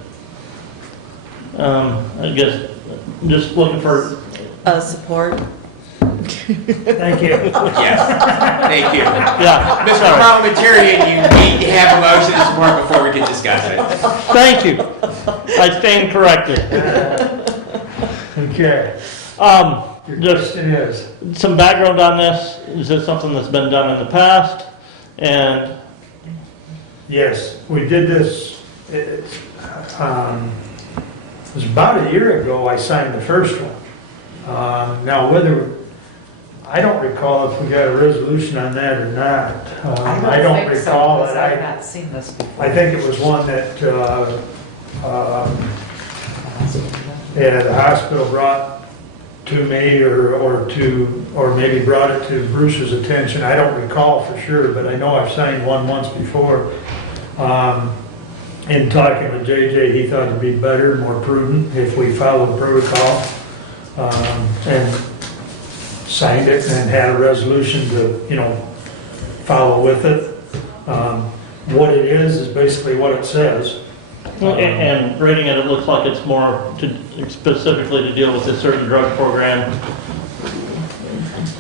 I guess just looking for support. Thank you. Yes, thank you. Yeah, Mr. sorry. Parliamentarian, you need to have a motion to support before we can discuss it. Thank you. I stand corrected. Okay. Your Just question is? some background on this. Is this something that's been done in the past? And Yes, we did this, it was about a year ago I signed the first one. Now whether, I don't recall if we got a resolution on that or not. I don't think so, recall because it. I've not seen this before. I think it was one that, yeah, the hospital brought to me or maybe brought it to Bruce's attention. I don't recall for sure, but I know I've signed one once before. In talking with JJ, he thought it'd be better, more prudent if we followed protocol. And signed it and had a resolution to, follow with it. What it is basically what it says. and reading it, it looks like it's more to specifically to deal with a certain drug program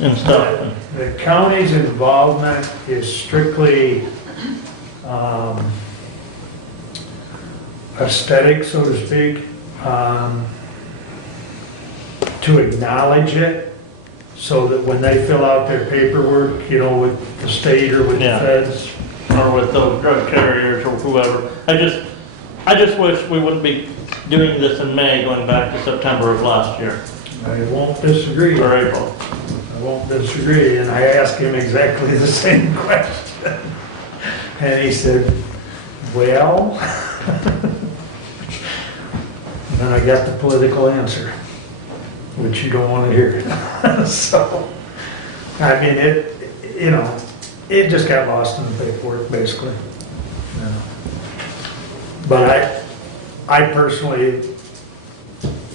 and stuff. The county's involvement is strictly aesthetic, so to speak, to acknowledge it, so that when they fill out their paperwork, with the state or with the Yeah. feds. Or with those drug carriers or whoever. I just wish we wouldn't be doing this in May, going back to September of last year, I won't disagree. or April. I won't disagree, and I asked him exactly the same question. And he said, well, and then I got the political answer, which you don't want to hear. So, I mean, it just got lost in the paperwork, basically. But I personally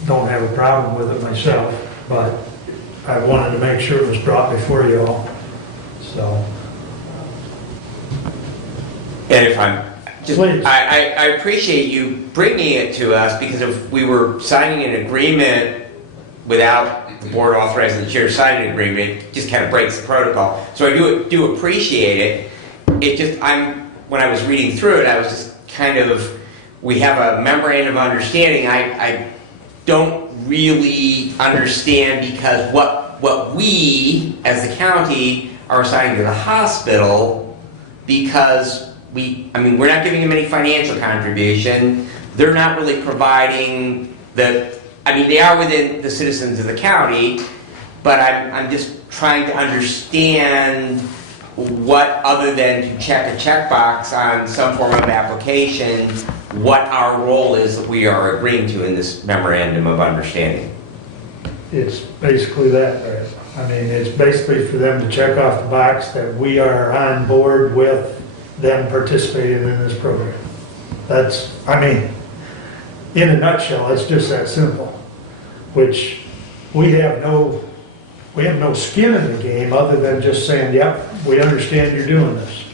don't have a problem with it myself, but I wanted to make sure it was brought before you all, so. And if I'm, Please. I appreciate you bringing it to us, because if we were signing an agreement without the board authorizing the chair to sign an agreement, it just kind of breaks the protocol. So I do appreciate it. It just, when I was reading through it, I was just kind of, we have a memorandum of understanding. I don't really understand, because what we, as the county, are assigning to the hospital, because we're not giving them any financial contribution. They're not really providing they are within the citizens of the county, but I'm just trying to understand what, other than to check a checkbox on some form of application, what our role is that we are agreeing to in this memorandum of understanding. It's basically that, Brad. I mean, it's basically for them to check off the box that we are on board with them participating in this program. In a nutshell, it's just that simple, which we have no skin in the game other than just saying, yep, we understand you're doing this.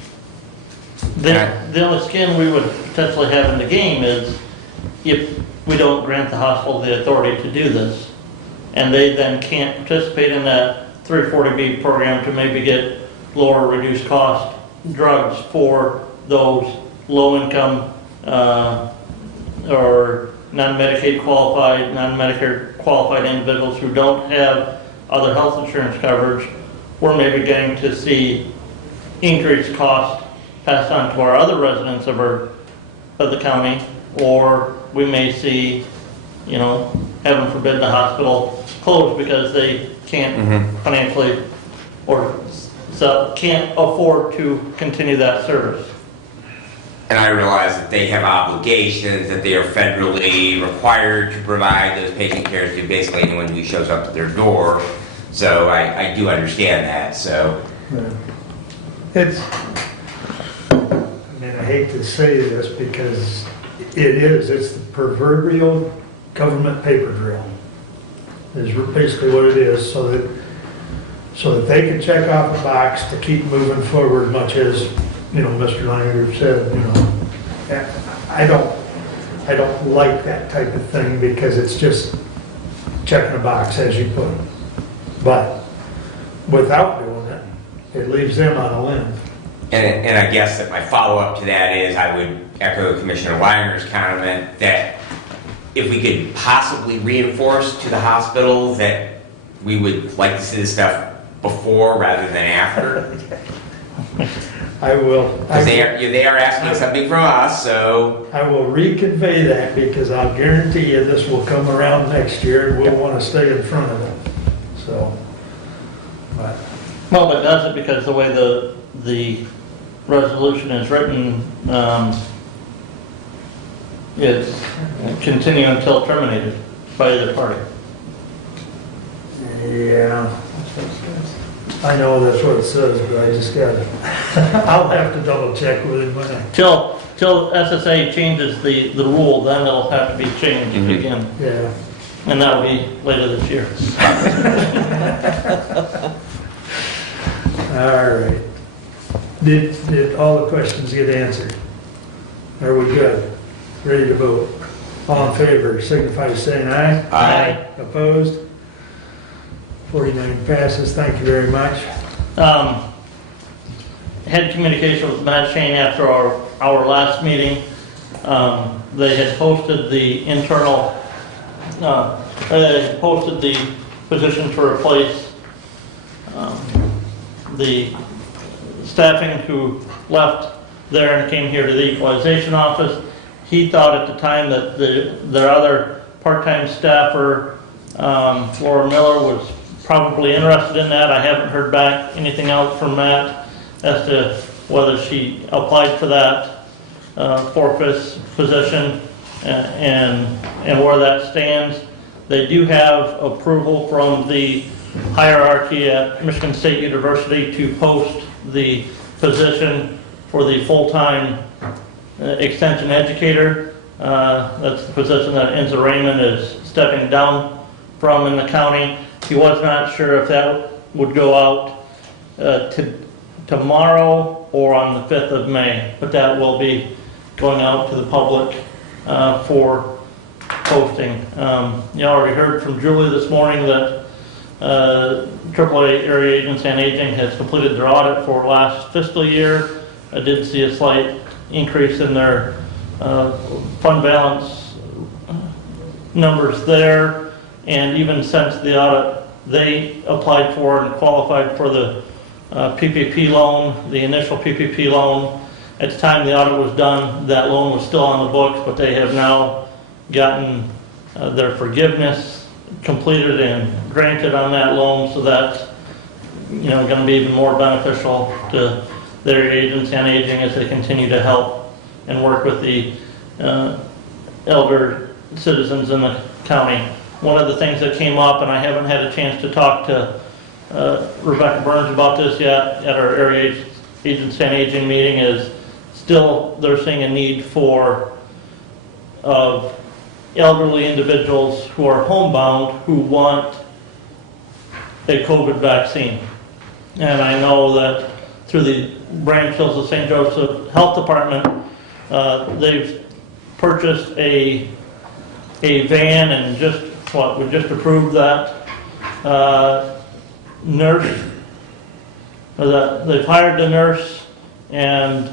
The only skin we would potentially have in the game is if we don't grant the hospital the authority to do this, and they then can't participate in that 340B program to maybe get lower reduced cost drugs for those low-income or non-Medicaid qualified, non-Medicare qualified individuals who don't have other health insurance coverage. We're maybe going to see increased cost passed on to our other residents of the county, or we may see, heaven forbid, the hospital close because they can't financially can't afford to continue that service. And I realize that they have obligations, that they are federally required to provide those patient cares to basically anyone who shows up at their door. So I do understand that, so. I hate to say this because it's the proverbial government paper drill, is basically what it is, so that they can check off a box to keep moving forward, much as, Mr. Langer said, I don't like that type of thing because it's just checking a box, as you put it. But without doing it, it leaves them on a limb. And I guess that my follow-up to that is I would echo Commissioner Weiner's comment that if we could possibly reinforce to the hospital that we would like to see this stuff before rather than after. I will. Because they are asking something from us, so. I will reconvey that because I'll guarantee you this will come around next year and we'll want to stay in front of it. So, but Well, but does it because the way the resolution is written, it's continue until terminated by either party. yeah, I know that's what it says, but I just gotta, I'll have to double check with him when I, Till SSA changes the rule, then it'll have to be changed again, yeah. and that'll be later this year. All right. Did all the questions get answered? Are we good? Ready to vote? All in favor, signify by saying aye. Aye. Opposed? 49 passes, thank you very much. Had communication with Matt Shane after our last meeting. They had posted the internal, they had posted the position to replace the staffing who left there and came here to the equalization office. He thought at the time that their other part-time staffer, Laura Miller, was probably interested in that. I haven't heard back anything else from Matt as to whether she applied for that forfeit position and where that stands. They do have approval from the hierarchy at Michigan State University to post the position for the full-time extension educator. That's the position that Enza Raymond is stepping down from in the county. He was not sure if that would go out tomorrow or on the 5th of May, but that will be going out to the public for posting. You already heard from Julie this morning that AAA Area Agency on Aging has completed their audit for last fiscal year. I did see a slight increase in their fund balance numbers there, and even since the audit, they applied for and qualified for the PPP loan, the initial PPP loan. At the time the audit was done, that loan was still on the books, but they have now gotten their forgiveness completed and granted on that loan, so that's going to be even more beneficial to their agency on aging as they continue to help and work with the elder citizens in the county. One of the things that came up, and I haven't had a chance to talk to Rebecca Burns about this yet at our area agency on aging meeting, is still they're seeing a need for elderly individuals who are homebound who want a COVID vaccine. And I know that through the Branch Hills of St. Joseph Health Department, they've purchased a van and we just approved that nurse, they've hired the nurse and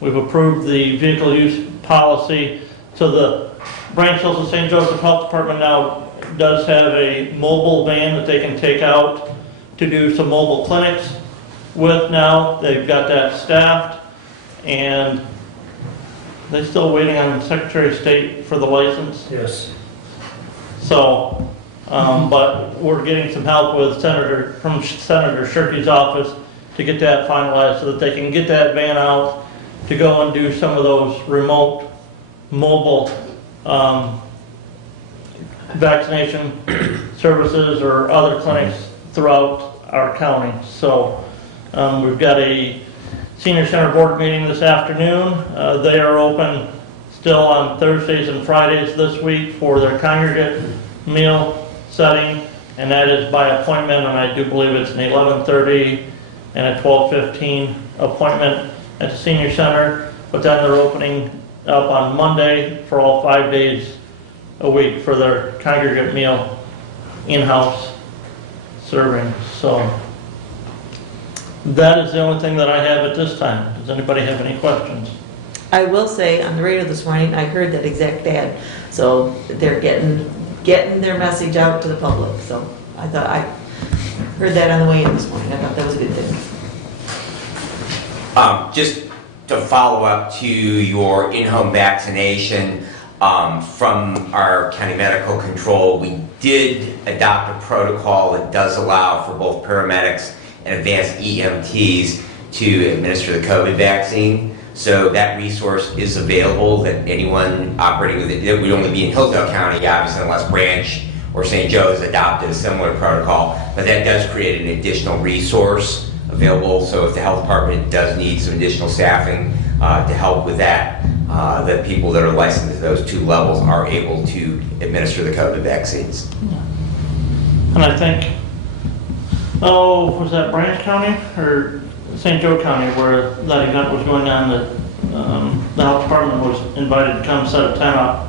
we've approved the vehicle use policy. So the Branch Hills of St. Joseph Health Department now does have a mobile van that they can take out to do some mobile clinics with now. They've got that staffed, and they're still waiting on the Secretary of State for the license. Yes. So, but we're getting some help with from Senator Shirkey's office to get that finalized so that they can get that van out to go and do some of those remote mobile vaccination services or other clinics throughout our county. So we've got a senior center board meeting this afternoon. They are open still on Thursdays and Fridays this week for their congregate meal setting, and that is by appointment, and I do believe it's an 11:30 and a 12:15 appointment at the senior center, but then they're opening up on Monday for all 5 days a week for their congregate meal in-house serving. So That is the only thing that I have at this time. Does anybody have any questions? I will say, on the radio this morning, I heard that exact ad, so they're getting their message out to the public, so I heard that on the way in this morning, I thought that was a good thing. Just to follow up to your in-home vaccination, from our county medical control, we did adopt a protocol that does allow for both paramedics and advanced EMTs to administer the COVID vaccine. So that resource is available, that anyone operating with it would only be in Hillsdale County, obviously, unless Branch or St. Joe has adopted a similar protocol. But that does create an additional resource available. So if the health department does need some additional staffing to help with that, the people that are licensed at those two levels are able to administer the COVID vaccines. And I think, was that Branch County or St. Joe County where that event was going on, that the health department was invited to come set a tent up?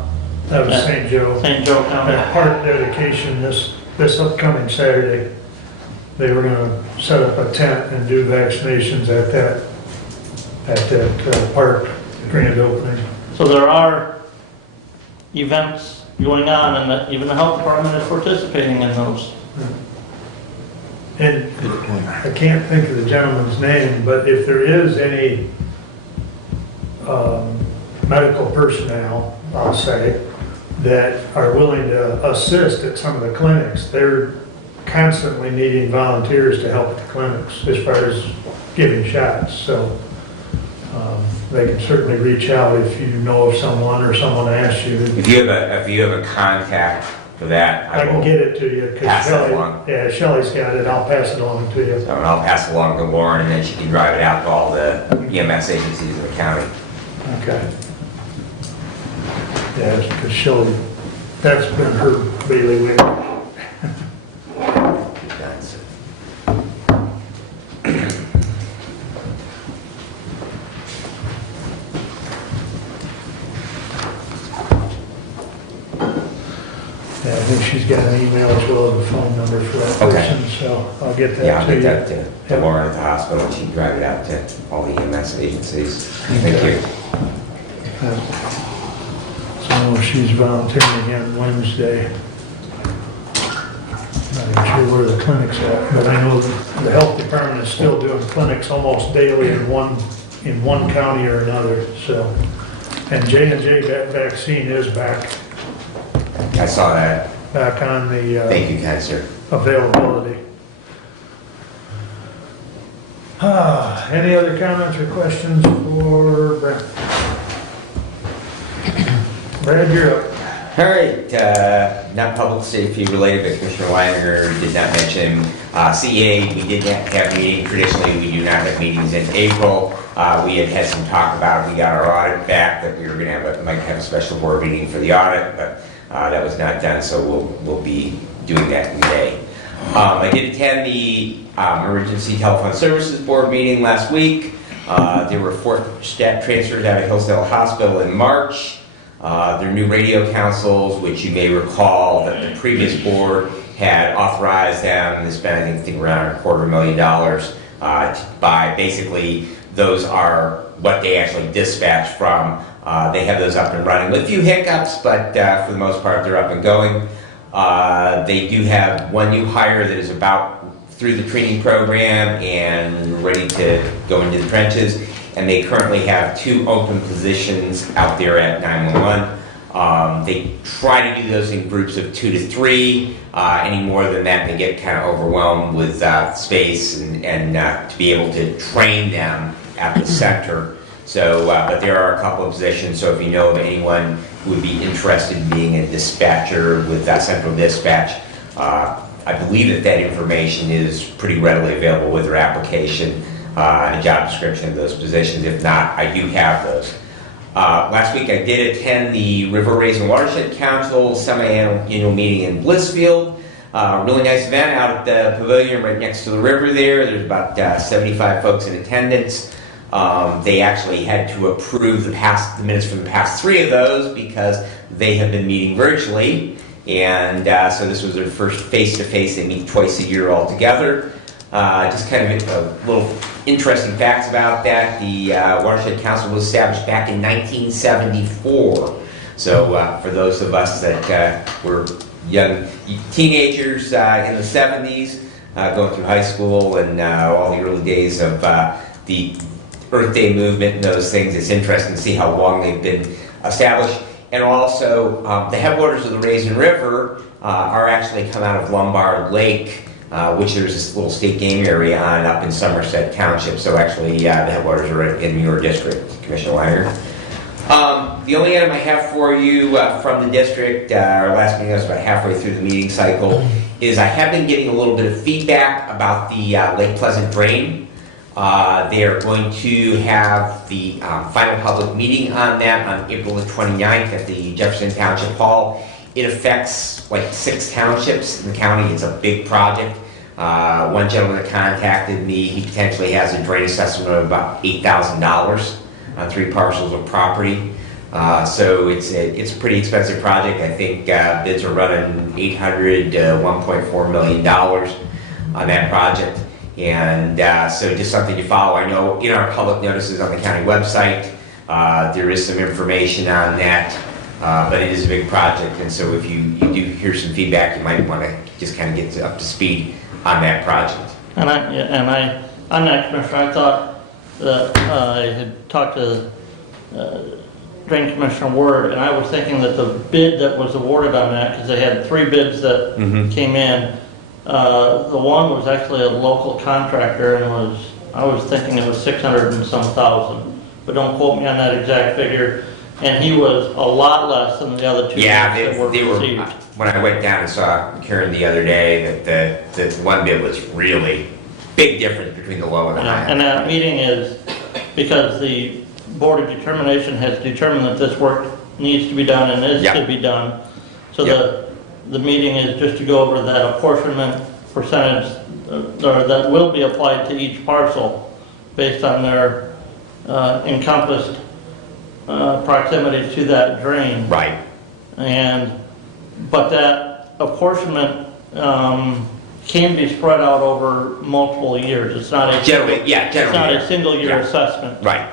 That was St. Joe. St. Joe County. At park dedication this upcoming Saturday, they were gonna set up a tent and do vaccinations at that park grand opening. So there are events going on, and that even the health department is participating in those. And I can't think of the gentleman's name, but if there is any medical personnel, I'll say, that are willing to assist at some of the clinics, they're constantly needing volunteers to help at the clinics as far as giving shots. So they can certainly reach out if you know of someone or someone asks you. If you have a contact for that, I can will get it to you, because pass it along. Shelley's got it, I'll pass it along to you. So, and I'll pass it along to Lauren, and then she can drive it out to all the EMS agencies in the county. Okay. Yeah, because Shelley, that's been her bailiwick. Yeah, I think she's got an email as well as a phone number for that Okay. person, so I'll get Yeah, that I'll to you. get that to Lauren at the hospital, and she can drive it out to all the EMS agencies. Thank you. So she's volunteering again Wednesday. Not even sure where the clinic's at, but I know the health department is still doing clinics almost daily in one county or another, so. And J&J vaccine is back I saw that. on the Thank you, kind sir. availability. Any other comments or questions for Brent? Brad, you're up. All right, not public safety related, but Commissioner Weininger did not mention CEA. We did not have a meeting. Traditionally, we do not have meetings in April. We had some talk about, we got our audit back, that we were going to have might have a special board meeting for the audit, but that was not done, so we'll be doing that in May. I did attend the Emergency Telephone Services Board meeting last week. There were 4 staff transfers out of Hillsdale Hospital in March. Their new radio councils, which you may recall that the previous board had authorized them to spend, I think around $250,000 to buy. Basically, those are what they actually dispatch from. They have those up and running with a few hiccups, but for the most part, they're up and going. They do have one new hire that is about through the training program and ready to go into the trenches. And they currently have 2 open positions out there at 911. They try to do those in groups of 2 to 3. Any more than that, they get kind of overwhelmed with space and to be able to train them at the center. So, but there are a couple of positions, so if you know of anyone who would be interested in being a dispatcher with Central Dispatch, I believe that information is pretty readily available with their application and a job description of those positions. If not, I do have those. Last week I did attend the River Raising Watershed Council semi-annual meeting in Blissfield. Really nice event out at the pavilion right next to the river there. There's about 75 folks in attendance. They actually had to approve the minutes from the past 3 of those because they have been meeting virtually. And so this was their first face-to-face. They meet twice a year all together. Just kind of a little interesting facts about that. The Watershed Council was established back in 1974. So for those of us that were young teenagers in the 70s, going through high school and all the early days of the Earth Day movement and those things, it's interesting to see how long they've been established. And also, the headwaters of the Raisin River are actually come out of Lombard Lake, which there's this little state game area on up in Somerset Township. So actually, the headwaters are in your district, Commissioner Weiner. The only item I have for you from the district, our last meeting was about halfway through the meeting cycle, is I have been getting a little bit of feedback about the Lake Pleasant drain. They are going to have the final public meeting on that on April the 29th at the Jefferson Township Hall. It affects like 6 townships in the county. It's a big project. One gentleman that contacted me, he potentially has a drain assessment of about $8,000 on 3 parcels of property. So it's a pretty expensive project. I think bids are running $800 to $1.4 million on that project. And so just something to follow. I know in our public notices on the county website, there is some information on that, but it is a big project. And so if you do hear some feedback, you might want to just kind of get up to speed on that project. On that, Commissioner, I thought that I had talked to Drain Commissioner Ward, and I was thinking that the bid that was awarded on that, because they had 3 bids that came in, the one was actually a local contractor, and I was thinking it was 600 and some thousand, but don't quote me on that exact figure. And he was a lot less than the other 2 bids that were received. When I went down and saw Karen the other day, that the one bid was really big difference between the low and the high. And that meeting is because the Board of Determination has determined that this work needs to be done and is to be done. So the meeting is just to go over that apportionment percentage that will be applied to each parcel based on their encompassed proximity to that drain. Right. But that apportionment can be spread out over multiple years. It's not a single year assessment. Right.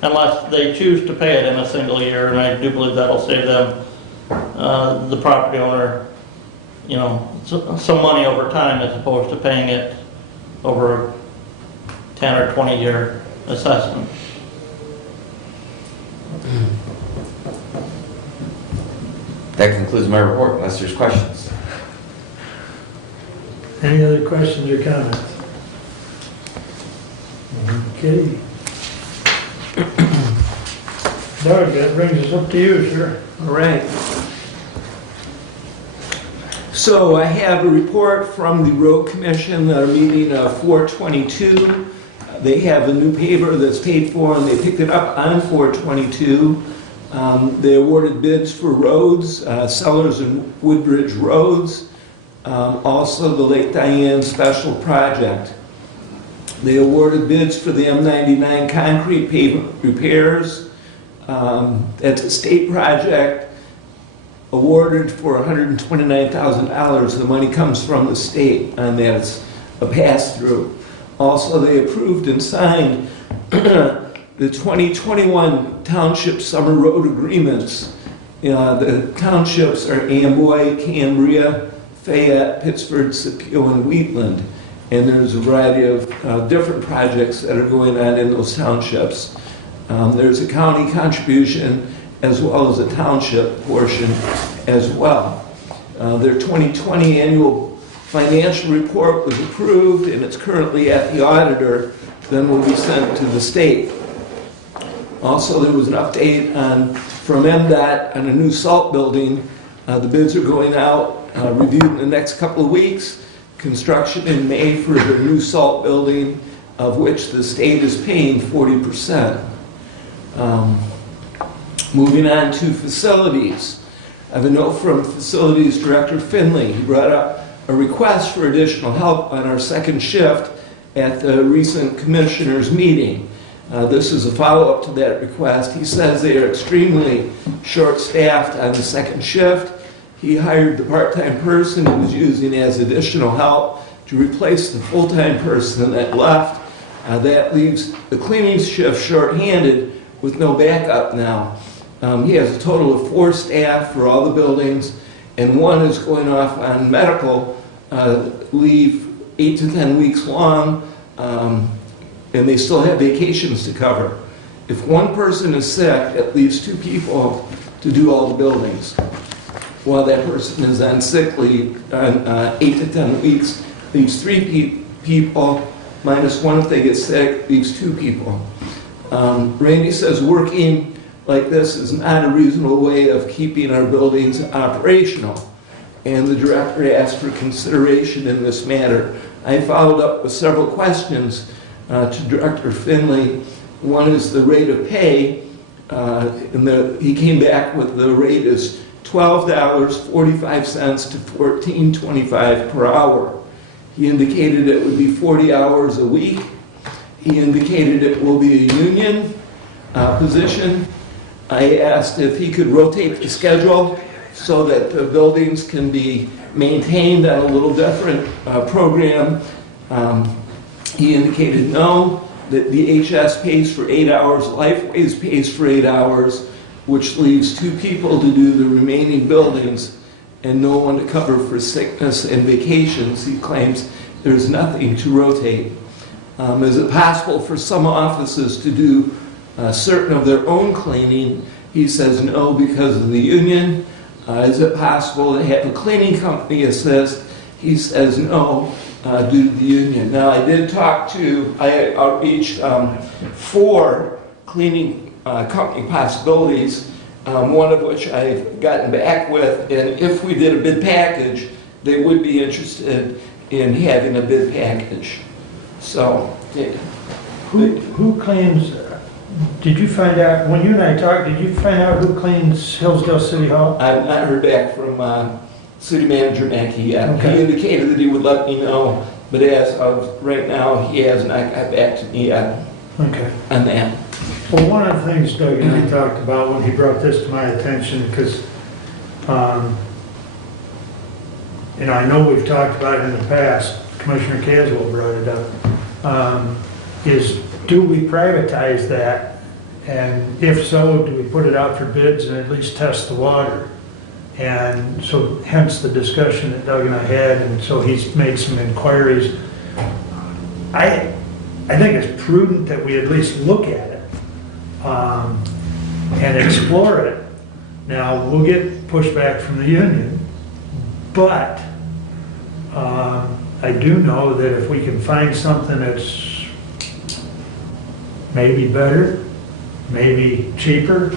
Unless they choose to pay it in a single year, and I do believe that'll save them, the property owner, some money over time as opposed to paying it over a 10 or 20 year assessment. That concludes my report, unless there's questions. Any other questions or comments? Okay. Doug, that brings us up to you, sir. All right. So I have a report from the Road Commission, their meeting of 4/22. They have a new paper that's paid for, and they picked it up on 4/22. They awarded bids for roads, Sellers and Woodbridge roads, also the Lake Diane Special Project. They awarded bids for the M99 concrete pavement repairs. That's a state project awarded for $129,000. The money comes from the state, and that's a pass-through. Also, they approved and signed the 2021 Township Summer Road Agreements. The townships are Amboy, Cambria, Fayette, Pittsford, Scipio, and Wheatland. And there's a variety of different projects that are going on in those townships. There's a county contribution as well as a township portion as well. Their 2020 annual financial report was approved, and it's currently at the auditor, then will be sent to the state. Also, there was an update from MDOT on a new salt building. The bids are going out, reviewed in the next couple of weeks. Construction in May for the new salt building, of which the state is paying 40%. Moving on to facilities. I have a note from Facilities Director Finley. He brought up a request for additional help on our second shift at the recent commissioners meeting. This is a follow-up to that request. He says they are extremely short-staffed on the second shift. He hired the part-time person he was using as additional help to replace the full-time person that left. That leaves the cleaning shift shorthanded with no backup now. He has a total of 4 staff for all the buildings, and 1 is going off on medical leave 8 to 10 weeks long, and they still have vacations to cover. If 1 person is sick, it leaves 2 people to do all the buildings. While that person is on sick leave, 8 to 10 weeks, leaves 3 people, minus 1 if they get sick, leaves 2 people. Randy says working like this is not a reasonable way of keeping our buildings operational, and the director asked for consideration in this matter. I followed up with several questions to Director Finley. One is the rate of pay, and he came back with the rate is $12.45 to $14.25 per hour. He indicated it would be 40 hours a week. He indicated it will be a union position. I asked if he could rotate the schedule so that the buildings can be maintained on a little different program. He indicated no, that the HS pays for 8 hours, Lifeways pays for 8 hours, which leaves 2 people to do the remaining buildings and no one to cover for sickness and vacations. He claims there's nothing to rotate. Is it possible for some offices to do certain of their own cleaning? He says no because of the union. Is it possible to have a cleaning company assist? He says no due to the union. Now I did talk to, I outreached 4 cleaning company possibilities, one of which I've gotten back with, and if we did a bid package, they would be interested in having a bid package. So, Who cleans, did you find out, when you and I talked, did you find out who cleans Hillsdale City Hall? I've not heard back from City Manager Mackey yet. Okay. He indicated that he would let me know, but as of right now, he has not got back to me yet Okay. on that. Well, one of the things Doug and I talked about when he brought this to my attention, because, I know we've talked about it in the past, Commissioner Caswell brought it up, is do we privatize that? And if so, do we put it out for bids and at least test the water? And so hence the discussion that Doug and I had, and so he's made some inquiries. I think it's prudent that we at least look at it and explore it. Now, we'll get pushback from the union, but I do know that if we can find something that's maybe better, maybe cheaper,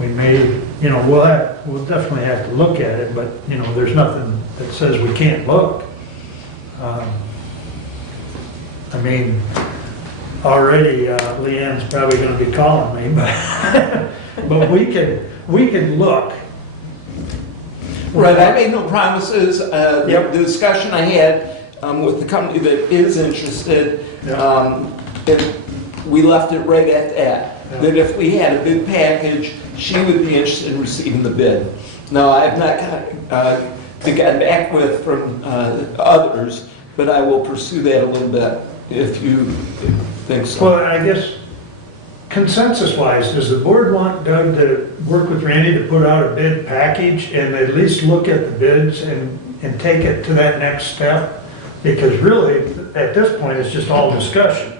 we may, we'll definitely have to look at it, but, there's nothing that says we can't look. Already Leanne's probably gonna be calling me, but we can look. Right, I made no promises. The discussion I had with the company that is interested, we left it right at that. Yeah. That if we had a bid package, she would be interested in receiving the bid. Now, I've not gotten back with from others, but I will pursue that a little bit if you think so. Well, I guess consensus-wise, does the board want Doug to work with Randy to put out a bid package and at least look at the bids and take it to that next step? Because really, at this point, it's just all discussion.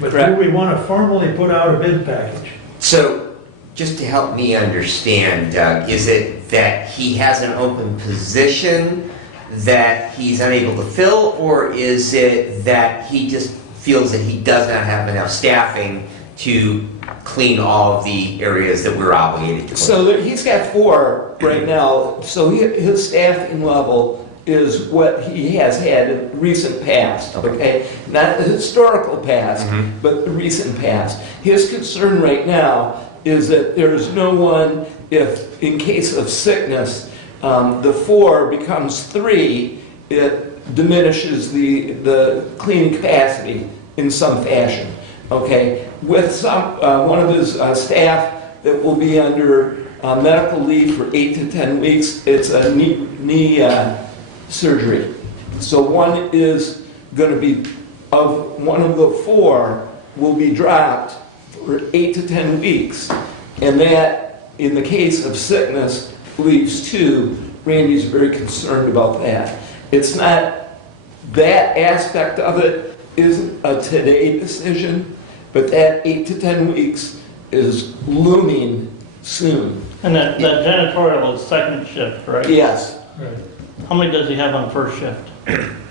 But do we want to formally put out a bid package? So, just to help me understand, Doug, is it that he has an open position that he's unable to fill, or is it that he just feels that he does not have enough staffing to clean all of the areas that we're obligated to clean? So he's got 4 right now, so his staffing level is what he has had in recent past, okay? Not the historical past, but the recent past. His concern right now is that there's no one, if in case of sickness, the 4 becomes 3, it diminishes the cleaning capacity in some fashion, okay? With one of his staff that will be under medical leave for 8 to 10 weeks, it's a knee surgery. So one is going to be, one of the 4 will be dropped for 8 to 10 weeks. And that, in the case of sickness, leaves 2. Randy's very concerned about that. It's not, that aspect of it isn't a today decision, but that 8 to 10 weeks is looming soon. And that janitorial is second shift, right? Yes. Right. How many does he have on first shift?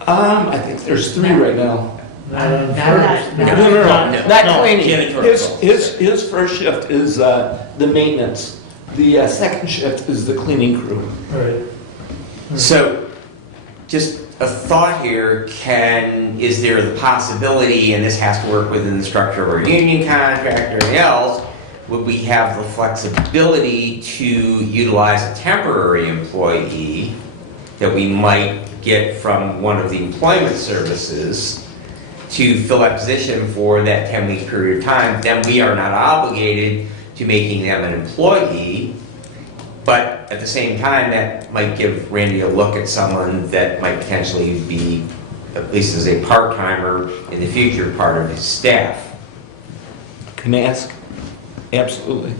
I think there's 3 right now. Not on first. Not No, cleaning. janitorial. His first shift is the maintenance. The second shift is the cleaning crew. Right. So, just a thought here, is there the possibility, and this has to work within the structure of our union contract or anything else, would we have the flexibility to utilize a temporary employee that we might get from one of the employment services to fill that position for that 10-week period of time? Then we are not obligated to making them an employee, but at the same time, that might give Randy a look at someone that might potentially be, at least as a part-timer in the future, part of his staff. Can I ask? Absolutely.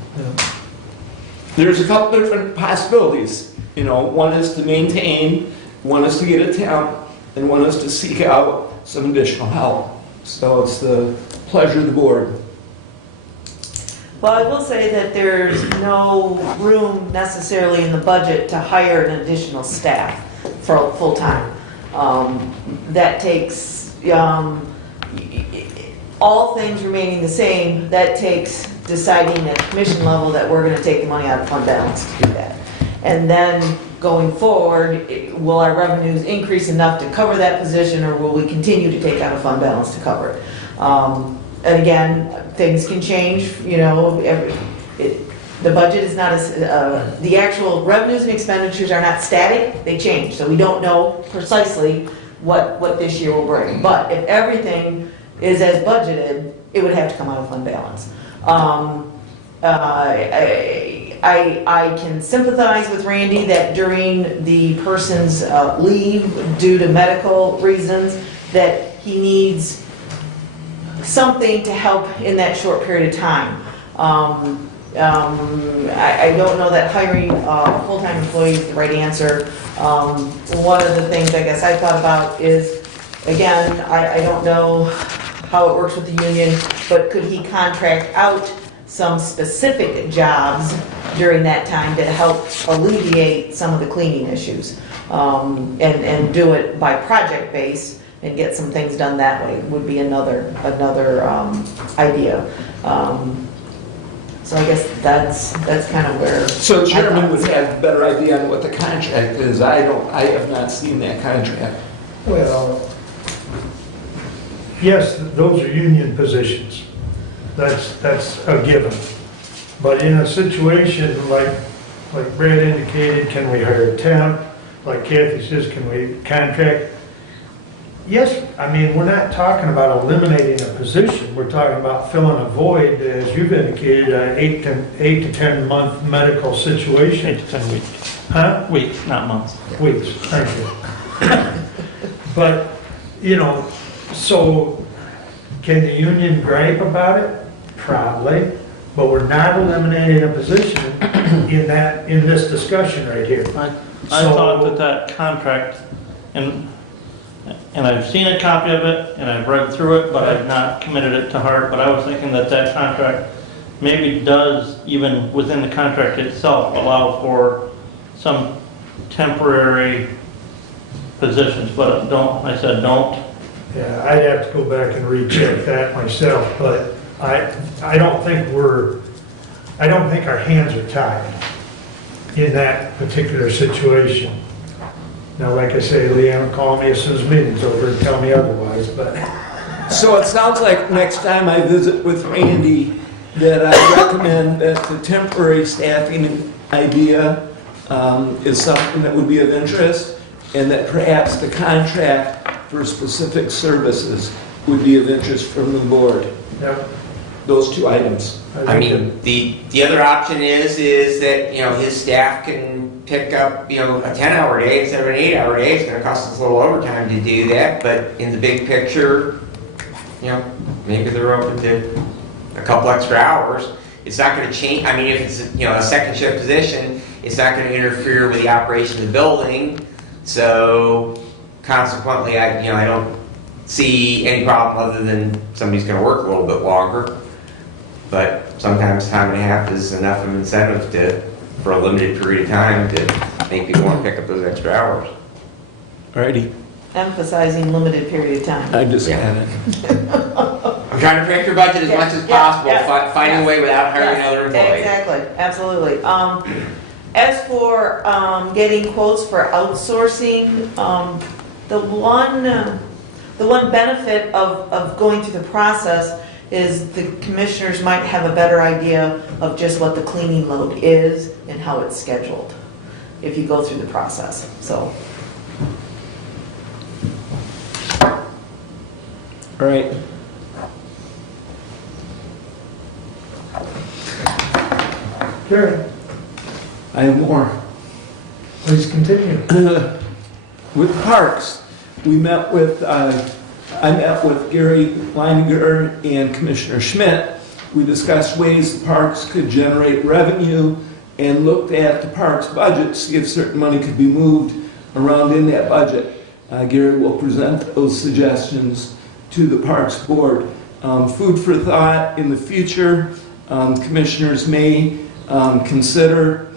There's a couple different possibilities. You know, one is to maintain, one is to get a temp, and one is to seek out some additional help. So it's the pleasure of the board. Well, I will say that there's no room necessarily in the budget to hire an additional staff for full-time. That takes, all things remaining the same, that takes deciding at commission level that we're gonna take the money out of fund balance to do that. And then going forward, will our revenues increase enough to cover that position, or will we continue to take out of fund balance to cover it? And again, things can change, you know, the budget is not as, the actual revenues and expenditures are not static, they change. So we don't know precisely what this year will bring. But if everything is as budgeted, it would have to come out of fund balance. I can sympathize with Randy that during the person's leave due to medical reasons, that he needs something to help in that short period of time. I don't know that hiring a full-time employee is the right answer. One of the things I guess I thought about is, again, I don't know how it works with the union, but could he contract out some specific jobs during that time to help alleviate some of the cleaning issues? And do it by project base and get some things done that way would be another idea. So I guess that's kind of where. So the chairman would have a better idea on what the contract is. I have not seen that contract. Well, yes, those are union positions. That's a given. But in a situation like Brad indicated, can we hire a temp? Like Kathy says, can we contract? Yes, I mean, we're not talking about eliminating a position. We're talking about filling a void, as you've indicated, an 8 to 10 month medical situation. 8 to 10 weeks. Huh? Weeks, not months. Weeks, thank you. But, you know, so can the union gripe about it? Probably, but we're not eliminating a position in this discussion right here. I thought that contract, and I've seen a copy of it, and I've read through it, but I've not committed it to heart, but I was thinking that contract maybe does, even within the contract itself, allow for some temporary positions, but I said don't. Yeah, I'd have to go back and recheck that myself, but I don't think our hands are tied in that particular situation. Now, like I say, Leanne will call me as soon as the meeting's over and tell me otherwise, but. So it sounds like next time I visit with Randy, that I recommend that the temporary staffing idea is something that would be of interest, and that perhaps the contract for specific services would be of interest from the board. Yep. those two items. I mean, the other option is that, you know, his staff can pick up, you know, a 10-hour day instead of an 8-hour day. It's gonna cost us a little overtime to do that, but in the big picture, you know, maybe they're open to a couple extra hours. It's not gonna change, I mean, if it's, you know, a second shift position, it's not gonna interfere with the operation of the building. So consequently, I don't see any problem other than somebody's gonna work a little bit longer. But sometimes time and a half is enough of an incentive for a limited period of time to make people want to pick up those extra hours. Alrighty, Emphasizing limited period of time. I just Yeah. had it. I'm trying to protect your budget as much as possible, finding a way without hiring another employee. Exactly, absolutely. As for getting quotes for outsourcing, the one benefit of going through the process is the commissioners might have a better idea of just what the cleaning load is and how it's scheduled if you go through the process, so. All right. Gary, I have more. please continue. With parks, we met with, I met with Gary Leininger and Commissioner Schmidt. We discussed ways the parks could generate revenue and looked at the parks budget to see if certain money could be moved around in that budget. Gary will present those suggestions to the Parks Board. Food for thought in the future, commissioners may consider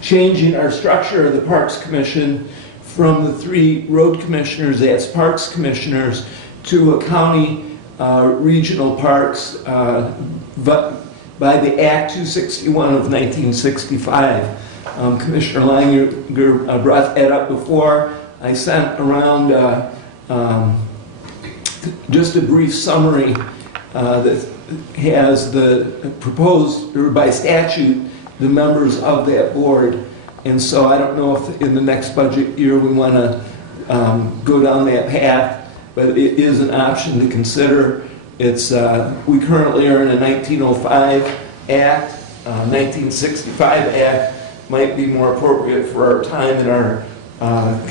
changing our structure of the Parks Commission from the 3 road commissioners as Parks Commissioners to a county regional parks but by the Act 261 of 1965. Commissioner Langer brought that up before. I sent around just a brief summary that has the proposed, or by statute, the members of that board. And so I don't know if in the next budget year we want to go down that path, but it is an option to consider. It's we currently are in a 1905 Act, 1965 Act might be more appropriate for our time in our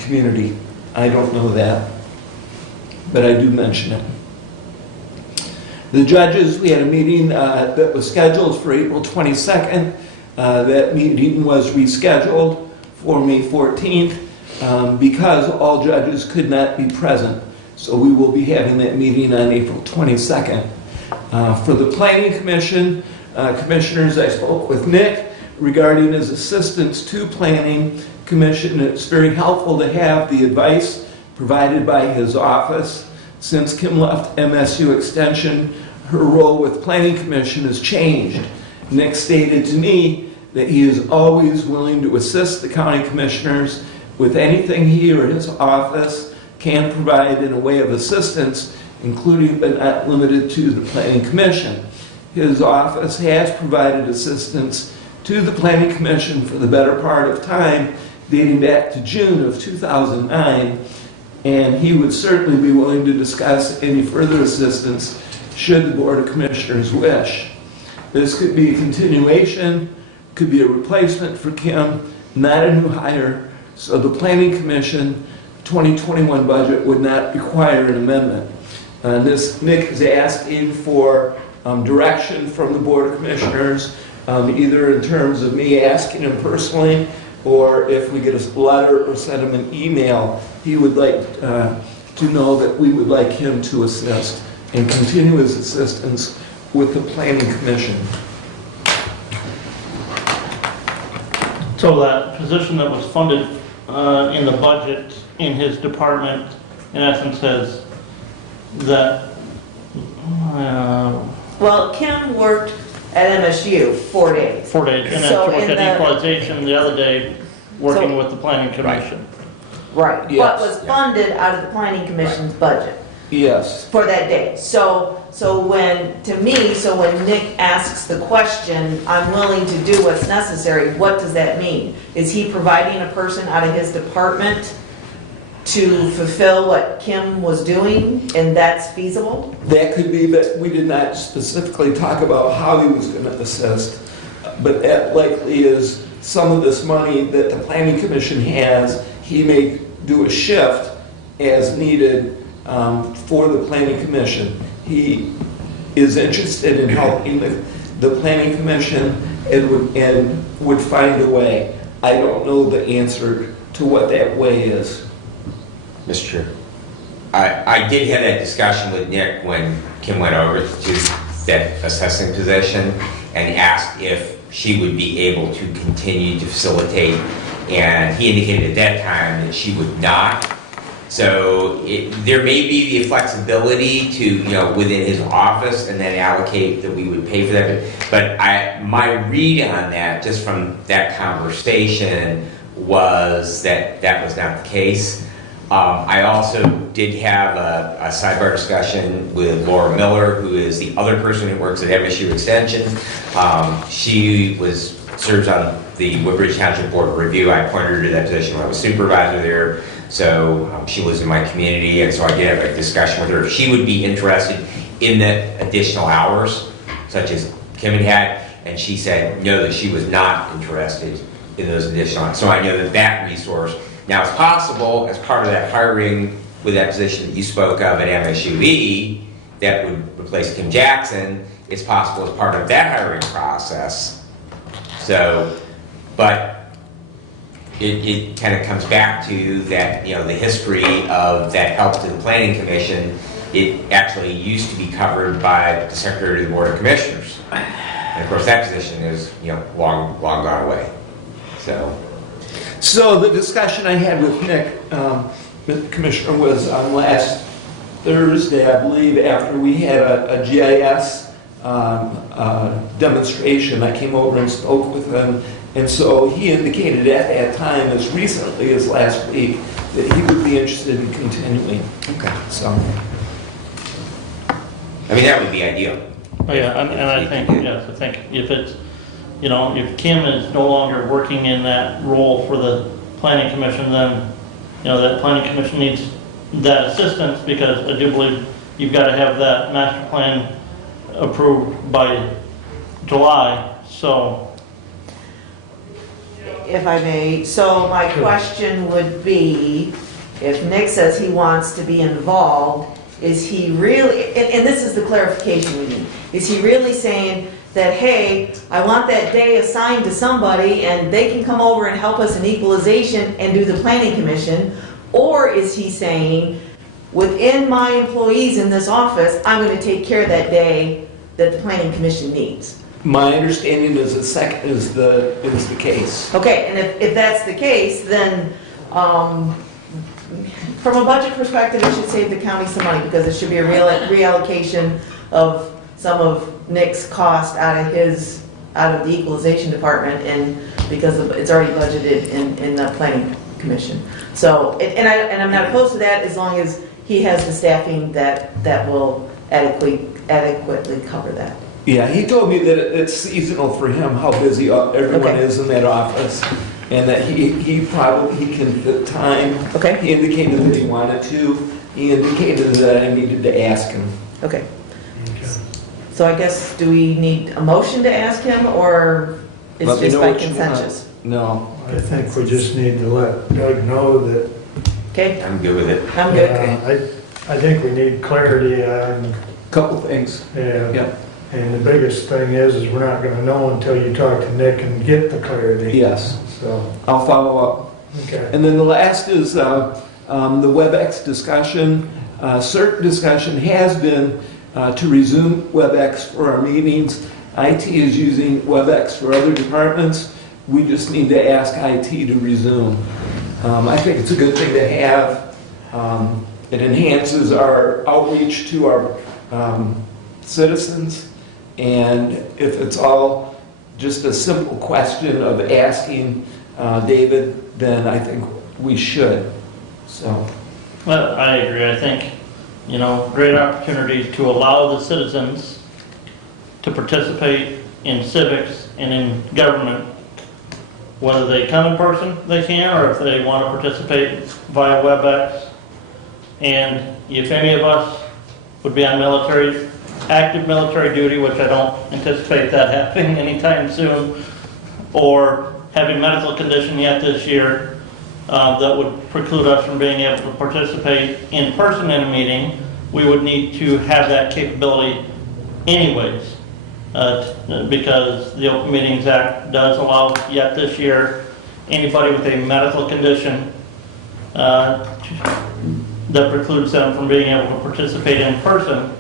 community. I don't know that, but I do mention it. The judges, we had a meeting that was scheduled for April 22nd. That meeting was rescheduled for May 14th because all judges could not be present. So we will be having that meeting on April 22nd. For the Planning Commission, commissioners, I spoke with Nick regarding his assistance to Planning Commission. It's very helpful to have the advice provided by his office. Since Kim left MSU Extension, her role with Planning Commission has changed. Nick stated to me that he is always willing to assist the county commissioners with anything he or his office can provide in a way of assistance, including but not limited to the Planning Commission. His office has provided assistance to the Planning Commission for the better part of time, dating back to June of 2009, and he would certainly be willing to discuss any further assistance should the Board of Commissioners wish. This could be a continuation, could be a replacement for Kim, not a new hire, so the Planning Commission 2021 budget would not require an amendment. Nick is asking for direction from the Board of Commissioners, either in terms of me asking him personally, or if we get a letter or send him an email, he would like to know that we would like him to assist and continue his assistance with the Planning Commission. So that position that was funded in the budget in his department, in essence, says that, Well, Kim worked at MSU 4 days. 4 days, and then So to look in at the- equalization the other day, working So- with the planning commission. Right, Yes. what was funded out of the Planning Commission's budget Yes. for that day. So when Nick asks the question, I'm willing to do what's necessary, what does that mean? Is he providing a person out of his department to fulfill what Kim was doing, and that's feasible? That could be, but we did not specifically talk about how he was going to assist. But that likely is some of this money that the planning commission has, he may do a shift as needed for the planning commission. He is interested in helping the planning commission and would find a way. I don't know the answer to what that way is. Mr. Chair. I did have that discussion with Nick when Kim went over to that assessing position and asked if she would be able to continue to facilitate, and he indicated at that time that she would not. So there may be the flexibility to, within his office and then allocate that we would pay for that. But my read on that, just from that conversation, was that that was not the case. I also did have a sidebar discussion with Laura Miller, who is the other person who works at MSU Extension. She serves on the Woodbridge Township Board of Review. I appointed her to that position when I was supervisor there. So she was in my community, and so I did have a discussion with her. If she would be interested in the additional hours, such as Kim had, and she said no, that she was not interested in those additional hours. So I know that resource. Now it's possible, as part of that hiring with that position that you spoke of at MSUE, that would replace Kim Jackson, it's possible as part of that hiring process. So, but it kind of comes back to that, the history of that help to the Planning Commission. It actually used to be covered by the Secretary of the Board of Commissioners. And of course that position is, long gone away. So the discussion I had with Nick, Mr. Commissioner, was on last Thursday, I believe, after we had a GIS demonstration. I came over and spoke with him, and so he indicated at that time, as recently as last week, that he would be interested in continuing. Okay. So, that would be ideal. Oh, yeah, and I think, yes, I think if it's, if Kim is no longer working in that role for the planning commission, then, that planning commission needs that assistance, because I do believe you've got to have that master plan approved by July, so. If I may, so my question would be, if Nick says he wants to be involved, is he really, and this is the clarification we need, is he really saying that, hey, I want that day assigned to somebody and they can come over and help us in equalization and do the planning commission? Or is he saying, within my employees in this office, I'm going to take care of that day that the planning commission needs? my understanding is the second is the case. Okay, and if that's the case, then from a budget perspective, it should save the county some money, because it should be a reallocation of some of Nick's cost out of the equalization department, and because it's already budgeted in the planning commission. So, and I'm not opposed to that, as long as he has the staffing that will adequately cover that. Yeah, he told me that it's seasonal for him, how busy everyone is in that office, and that he can fit time. Okay. He indicated that he wanted to. He indicated that I needed to ask him. Okay. So I guess, do we need a motion to ask him, or Let it's me just know by what you want. consensus? No. I think we just need to let Doug know that. Okay, I'm good with it. I'm good. I think we need clarity on, Couple things. yeah. And the biggest thing is we're not gonna know until you talk to Nick and get the clarity. Yes. So, I'll follow up. okay. And then the last is the Webex discussion. Certain discussion has been to resume Webex for our meetings. IT is using Webex for other departments. We just need to ask IT to resume. I think it's a good thing to have. It enhances our outreach to our citizens. And if it's all just a simple question of asking David, then I think we should. So. Well, I agree. I think, great opportunity to allow the citizens to participate in civics and in government. Whether they come in person, they can, or if they want to participate via WebEx, And if any of us would be on active military duty, which I don't anticipate that happening anytime soon, or having medical condition yet this year, that would preclude us from being able to participate in person in a meeting, we would need to have that capability anyways, because the Open Meetings Act does allow yet this year anybody with a medical condition that precludes them from being able to participate in person,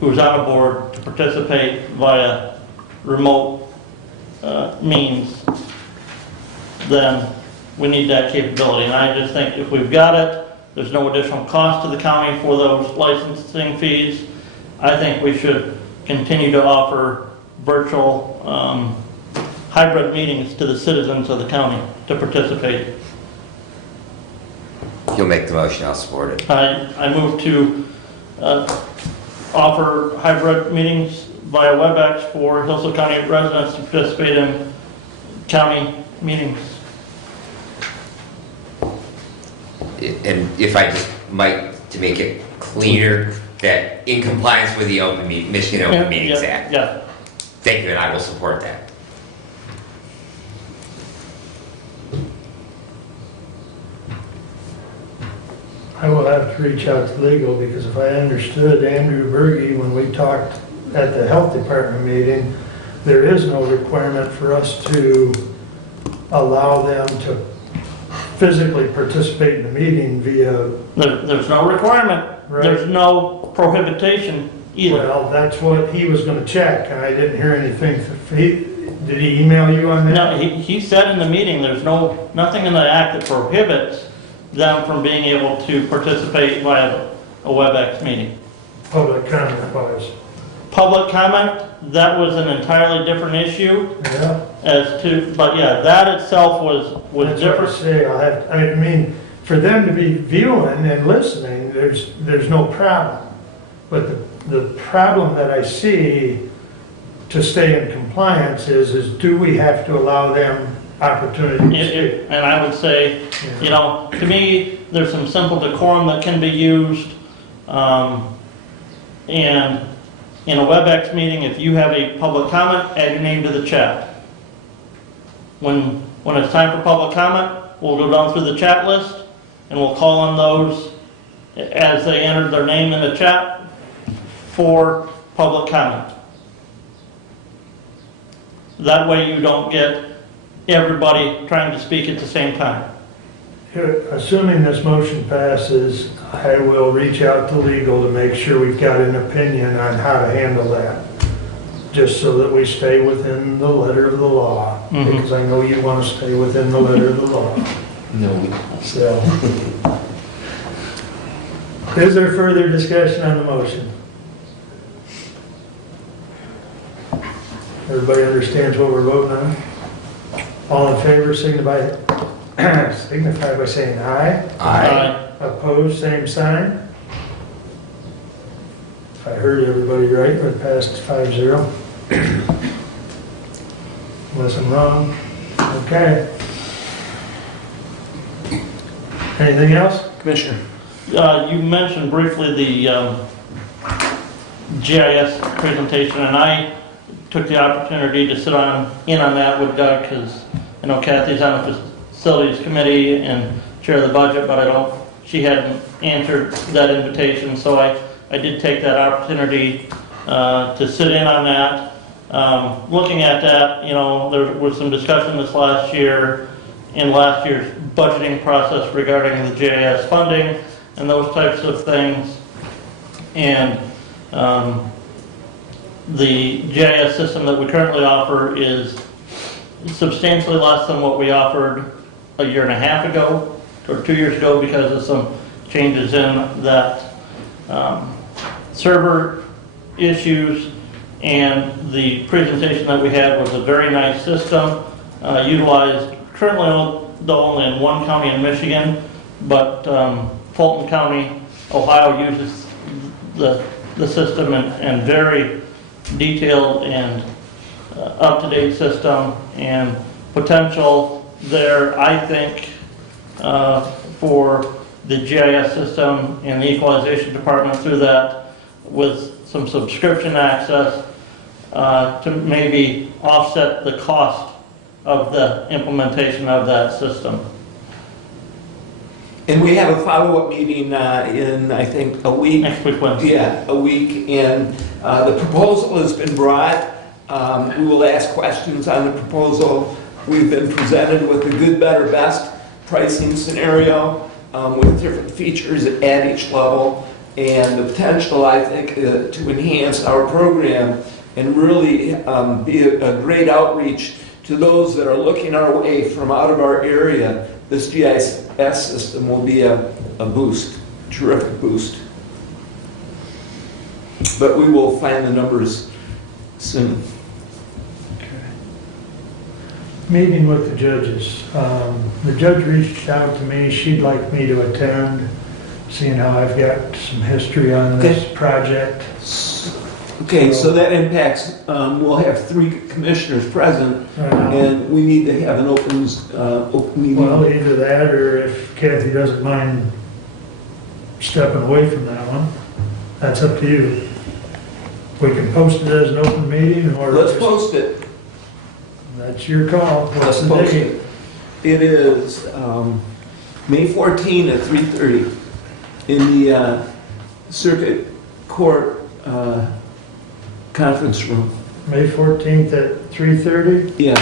who's on a board, to participate via remote means, then we need that capability. And I just think if we've got it, there's no additional cost to the county for those licensing fees. I think we should continue to offer virtual hybrid meetings to the citizens of the county to participate. You'll make the motion, I'll support it. I move to offer hybrid meetings via Webex for Hillsdale County residents to participate in county meetings. And if I just might, to make it cleaner, that in compliance with the Michigan Open Meetings Act. Yeah. Thank you, and I will support that. I will have to reach out to legal, because if I understood Andrew Berge when we talked at the health department meeting, there is no requirement for us to allow them to physically participate in the meeting via... There's no requirement. Right. There's no prohibition either. Well, that's what he was gonna check, and I didn't hear anything. Did he email you on that? No, he said in the meeting, there's nothing in the act that prohibits them from being able to participate via a WebEx meeting. Public comment wise. Public comment, that was an entirely different issue Yeah. but yeah, that itself was That's what I different. say. I mean, for them to be viewing and listening, there's no problem. But the problem that I see to stay in compliance is do we have to allow them opportunity to speak? And I would say, you know, to me, there's some simple decorum that can be used. And in a WebEx meeting, if you have a public comment, add your name to the chat. When it's time for public comment, we'll go down through the chat list and we'll call on those as they enter their name in the chat for public comment. That way you don't get everybody trying to speak at the same time. Assuming this motion passes, I will reach out to legal to make sure we've got an opinion on how to handle that. Just so that we stay within the letter of the law, because I know you want to stay within the letter of the law. No, we don't. So, is there further discussion on the motion? Everybody understands what we're voting on? All in favor, signify by saying aye. Aye. Opposed, same sign. If I heard everybody right, it passed 5-0. Unless I'm wrong. Okay. Anything else? Commissioner. You mentioned briefly the GIS presentation, and I took the opportunity to sit in on that with Doug, because I know Kathy's on the facilities committee and chair of the budget, but she hadn't answered that invitation, so I did take that opportunity to sit in on that. Looking at that, you know, there was some discussion this last year, in last year's budgeting process regarding the GIS funding and those types of things. And the GIS system that we currently offer is substantially less than what we offered a year and a half ago, or 2 years ago, because of some changes in that server issues. And the presentation that we had was a very nice system, utilized currently only in one county in Michigan, but Fulton County, Ohio uses the system, and very detailed and up-to-date system, and potential there, I think, for the GIS system and the equalization department through that with some subscription access to maybe offset the cost of the implementation of that system. And we have a follow-up meeting in, I think, a week. Next week, Wednesday. Yeah, a week, and the proposal has been brought. We will ask questions on the proposal. We've been presented with the good, better, best pricing scenario with different features at each level, and the potential, I think, to enhance our program and really be a great outreach to those that are looking our way from out of our area. This GIS system will be a boost, terrific boost. But we will find the numbers soon. Meeting with the judges. The judge reached out to me, she'd like me to attend, seeing how I've got some history on this project. Okay, so that impacts, we'll have 3 commissioners present, and we need to have an open meeting. Well, either that, or if Kathy doesn't mind stepping away from that one, that's up to you. We can post it as an open meeting, or... Let's post it. That's your call. What's Let's the post date? it. It is May 14 at 3:30 in the Circuit Court conference room. May 14th at 3:30? Yes.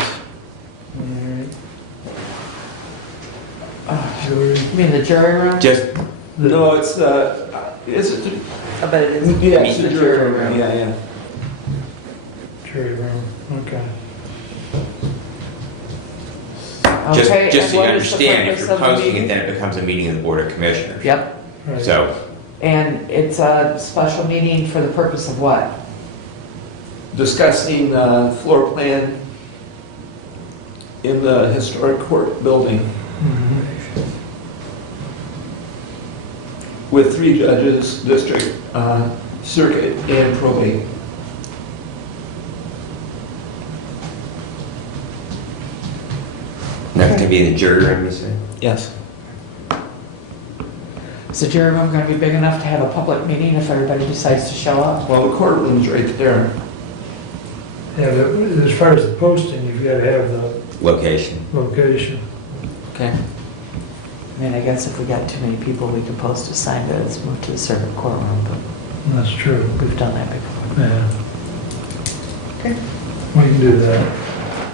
Jury. You mean the jury room? Just, No, it's is it? I bet it is. Yeah, it's the jury room. Yeah. Jury room, okay. Okay, just so and you what is the understand, if purpose you're of the posting it, meeting? then it becomes a meeting of the Board of Commissioners. Yep, Right. So, and it's a special meeting for the purpose of what? Discussing floor plan in the historic court building Mhm. with 3 judges, district, circuit, and probate. that's going to be in the jury room, you said? Yes. Is the jury room going to be big enough to have a public meeting if everybody decides to show up? Well, the courtroom's right there. Yeah, but as far as the posting, you've got to have the Location. location. Okay. I mean, I guess if we got too many people, we could post a sign that it's moved to the circuit courtroom, but That's true. we've done that before. Yeah. Okay. We can do that.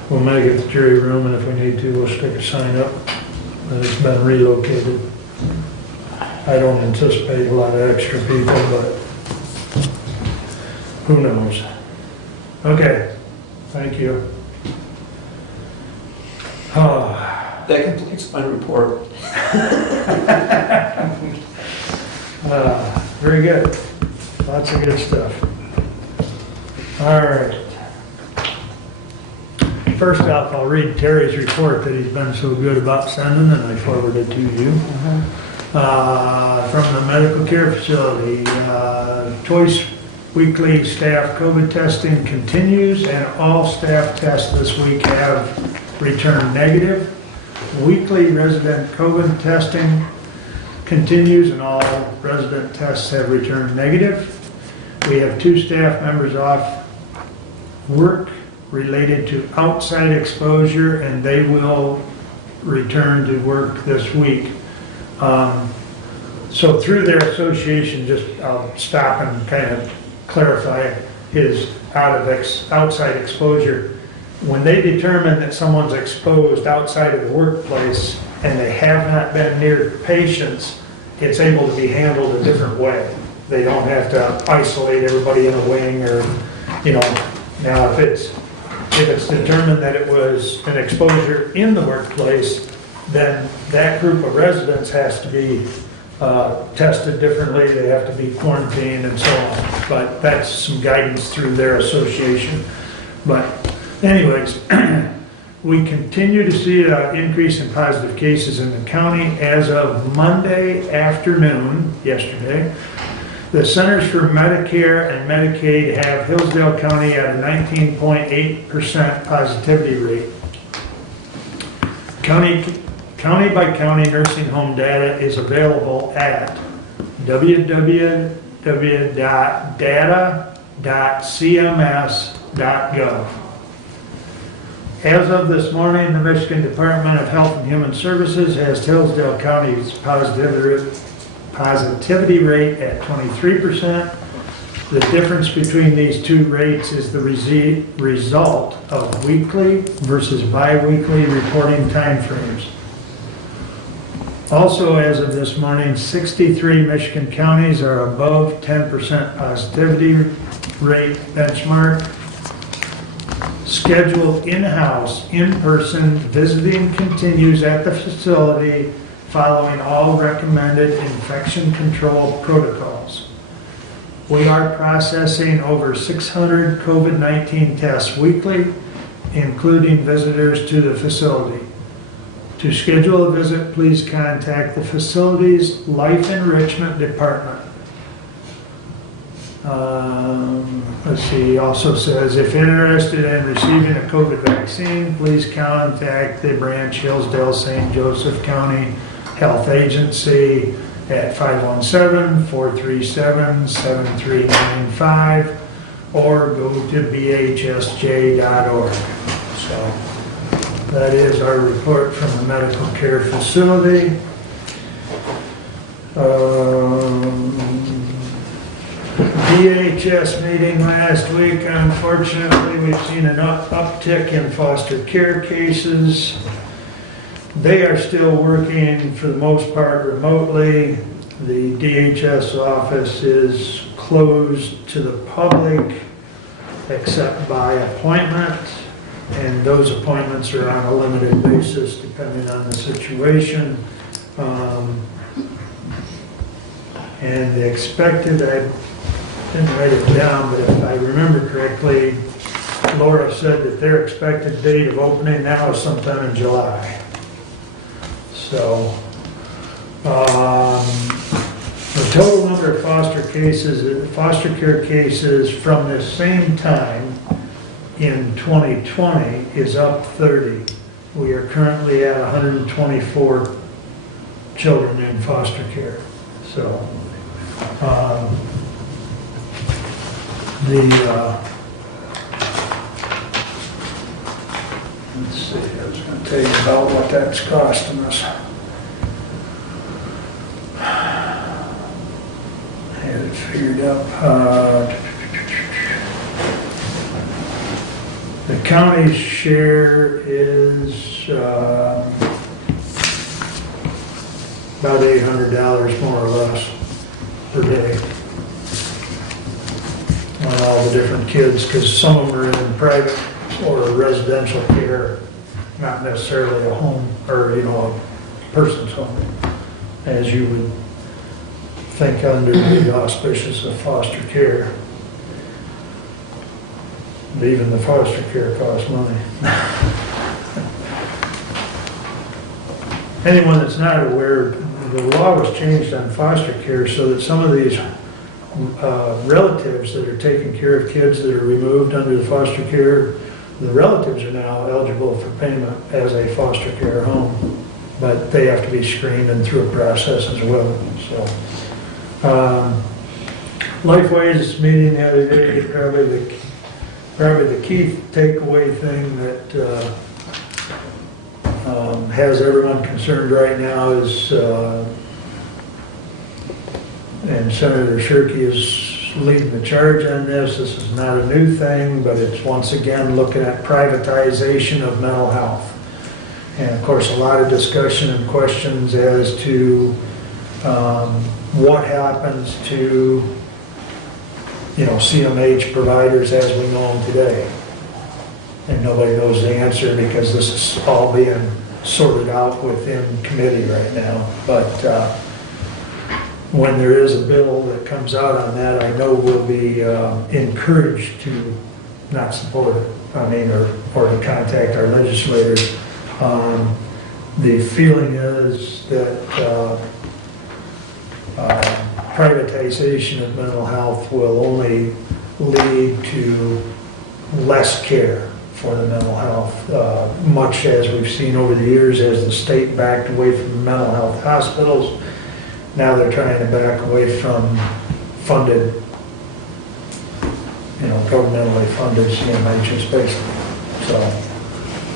We'll make it the jury room, and if we need to, we'll stick a sign up that it's been relocated. I don't anticipate a lot of extra people, but who knows? Okay, thank you. That completes my report. Very good. Lots of good stuff. All right. First off, I'll read Terry's report that he's been so good about sending, and I forwarded to you. From the medical care facility, twice weekly staff COVID testing continues, and all staff tests this week have returned negative. Weekly resident COVID testing continues, and all resident tests have returned negative. We have 2 staff members off work related to outside exposure, and they will return to work this week. So through their association, I'll stop and kind of clarify his outside exposure. When they determine that someone's exposed outside of the workplace and they have not been near patients, it's able to be handled a different way. They don't have to isolate everybody in a wing or, now if it's determined that it was an exposure in the workplace, then that group of residents has to be tested differently, they have to be quarantined and so on. But that's some guidance through their association. But anyways, we continue to see an increase in positive cases in the county. As of Monday afternoon, yesterday, the Centers for Medicare and Medicaid have Hillsdale County at a 19.8% positivity rate. County County-by-county nursing home data is available at www.data.cms.gov. As of this morning, the Michigan Department of Health and Human Services has Hillsdale County's positivity rate at 23%. The difference between these two rates is the result of weekly versus bi-weekly reporting timeframes. Also, as of this morning, 63 Michigan counties are above 10% positivity rate benchmark. Scheduled in-house, in-person visiting continues at the facility following all recommended infection control protocols. We are processing over 600 COVID-19 tests weekly, including visitors to the facility. To schedule a visit, please contact the facility's Life Enrichment Department. Let's see, also says, if interested in receiving a COVID vaccine, please contact the branch Hillsdale St. Joseph County Health Agency at 517-437-7395 or go to bhsj.org. So that is our report from the medical care facility. DHS meeting last week. Unfortunately, we've seen an uptick in foster care cases. They are still working for the most part remotely. The DHS office is closed to the public except by appointment, and those appointments are on a limited basis depending on the situation. And the expected, I didn't write it down, but if I remember correctly, Laura said that their expected date of opening now is sometime in July. So, the total number of foster care cases from this same time in 2020 is up 30. We are currently at 124 children in foster care. So, let's see, I was going to tell you about what that's costing us. I had it figured up. The county's share is about $800 more or less per day on all the different kids, because some of them are in private or residential care, not necessarily a home or, a person's home, as you would think under the auspices of foster care. But even the foster care costs money. Anyone that's not aware, the law was changed on foster care so that some of these relatives that are taking care of kids that are removed under the foster care, the relatives are now eligible for payment as a foster care home, but they have to be screened and through a process as well. So, Lifeway's meeting the other day, probably the key takeaway thing that has everyone concerned right now is, and Senator Shirkey is leading the charge on this. This is not a new thing, but it's once again looking at privatization of mental health. And of course, a lot of discussion and questions as to what happens to, CMH providers as we know them today. And nobody knows the answer because this is all being sorted out within committee right now. But when there is a bill that comes out on that, I know we'll be encouraged to not support it. Or to contact our legislators. The feeling is that privatization of mental health will only lead to less care for the mental health, much as we've seen over the years as the state backed away from the mental health hospitals. Now they're trying to back away from funded, governmentally funded CMHs basically. So,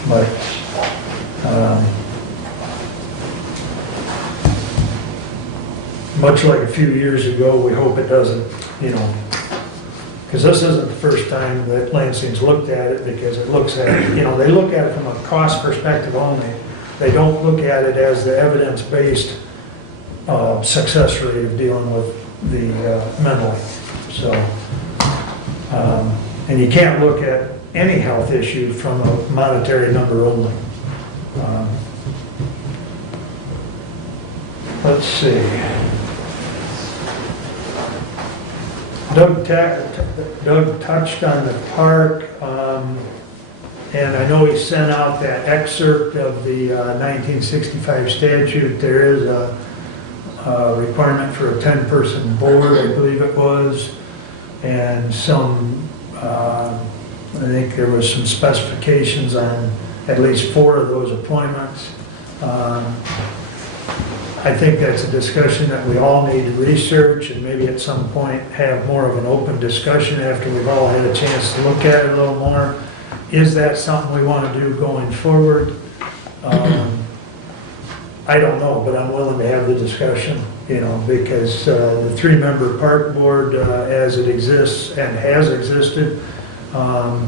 but, much like a few years ago, we hope it doesn't, because this isn't the first time that Lansing's looked at it, because it looks at it, they look at it from a cost perspective only. They don't look at it as the evidence-based success rate of dealing with the mental. So, and you can't look at any health issue from a monetary number only. Let's see. Doug touched on the park, and I know he sent out that excerpt of the 1965 statute. There is a requirement for a 10-person board, I believe it was, and some, I think there was some specifications on at least 4 of those appointments. I think that's a discussion that we all need to research and maybe at some point have more of an open discussion after we've all had a chance to look at it a little more. Is that something we want to do going forward? I don't know, but I'm willing to have the discussion, because the 3-member park board as it exists and has existed, at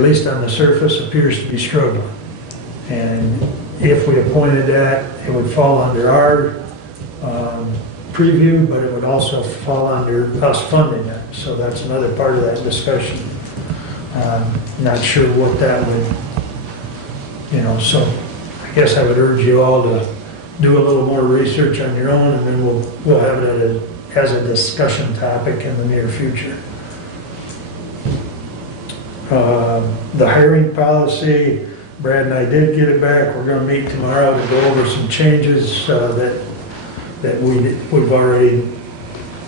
least on the surface, appears to be struggling. And if we appointed that, it would fall under our preview, but it would also fall under us funding it. So that's another part of that discussion. Not sure what that would, so I guess I would urge you all to do a little more research on your own, and then we'll have it as a discussion topic in the near future. The hiring policy, Brad and I did get it back. We're going to meet tomorrow to go over some changes that we've already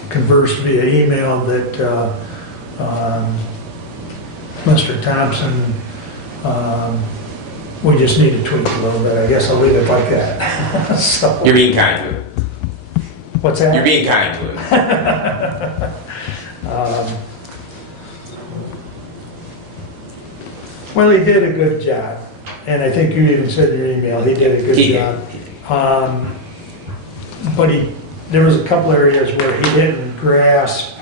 conversed via email that Mr. Thompson, we just need to tweak a little bit. I guess I'll leave it like that. So, You're being kind to him. what's that? You're being kind to him. Well, he did a good job. And I think you even said in your email, he did a good He job. did. But there was a couple areas where he didn't grasp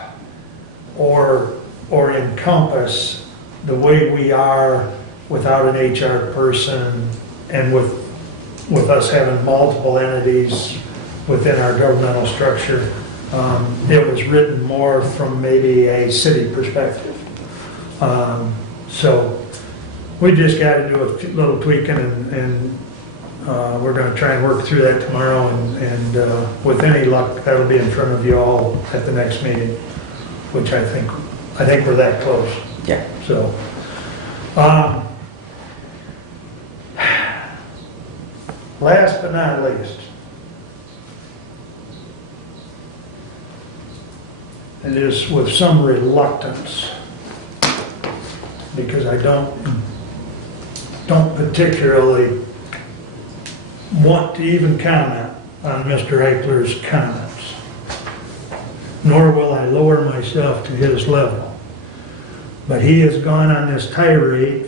or encompass the way we are without an HR person and with us having multiple entities within our governmental structure. It was written more from maybe a city perspective. So we just got to do a little tweaking, and we're going to try and work through that tomorrow, and with any luck, that'll be in front of you all at the next meeting, which I think we're that close. Yeah. So, last but not least, it is with some reluctance, because I don't particularly want to even comment on Mr. Eichler's comments, nor will I lower myself to his level. But he has gone on this tirade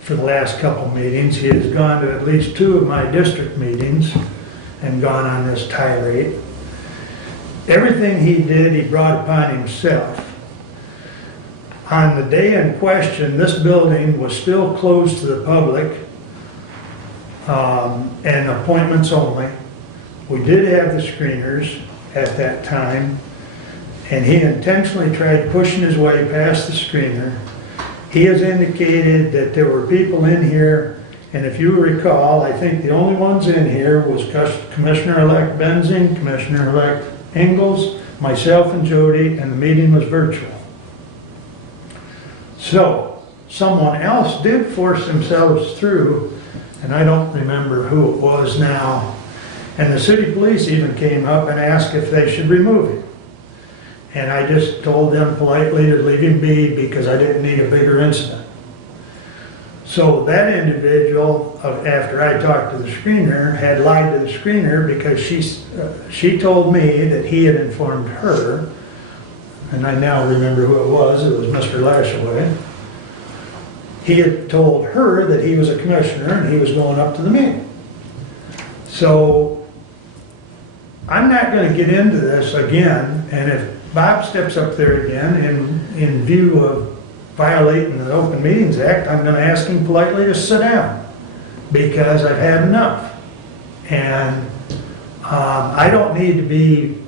for the last couple meetings. He has gone to at least 2 of my district meetings and gone on this tirade. Everything he did, he brought upon himself. On the day in question, this building was still closed to the public and appointments only. We did have the screeners at that time, and he intentionally tried pushing his way past the screener. He has indicated that there were people in here, and if you recall, I think the only ones in here was Commissioner-elect Benzing, Commissioner-elect Ingalls, myself and Jody, and the meeting was virtual. So, someone else did force themselves through, and I don't remember who it was now, and the city police even came up and asked if they should remove him. and I just told them politely to leave him be because I didn't need a bigger incident. So that individual, after I talked to the screener, had lied to the screener because she told me that he had informed her, and I now remember who it was Mr. Lashaway. He had told her that he was a commissioner and he was going up to the meeting. So I'm not going to get into this again, and if Bob steps up there again in view of violating the Open Meetings Act, I'm going to ask him politely to sit down because I've had enough. And I don't need to be,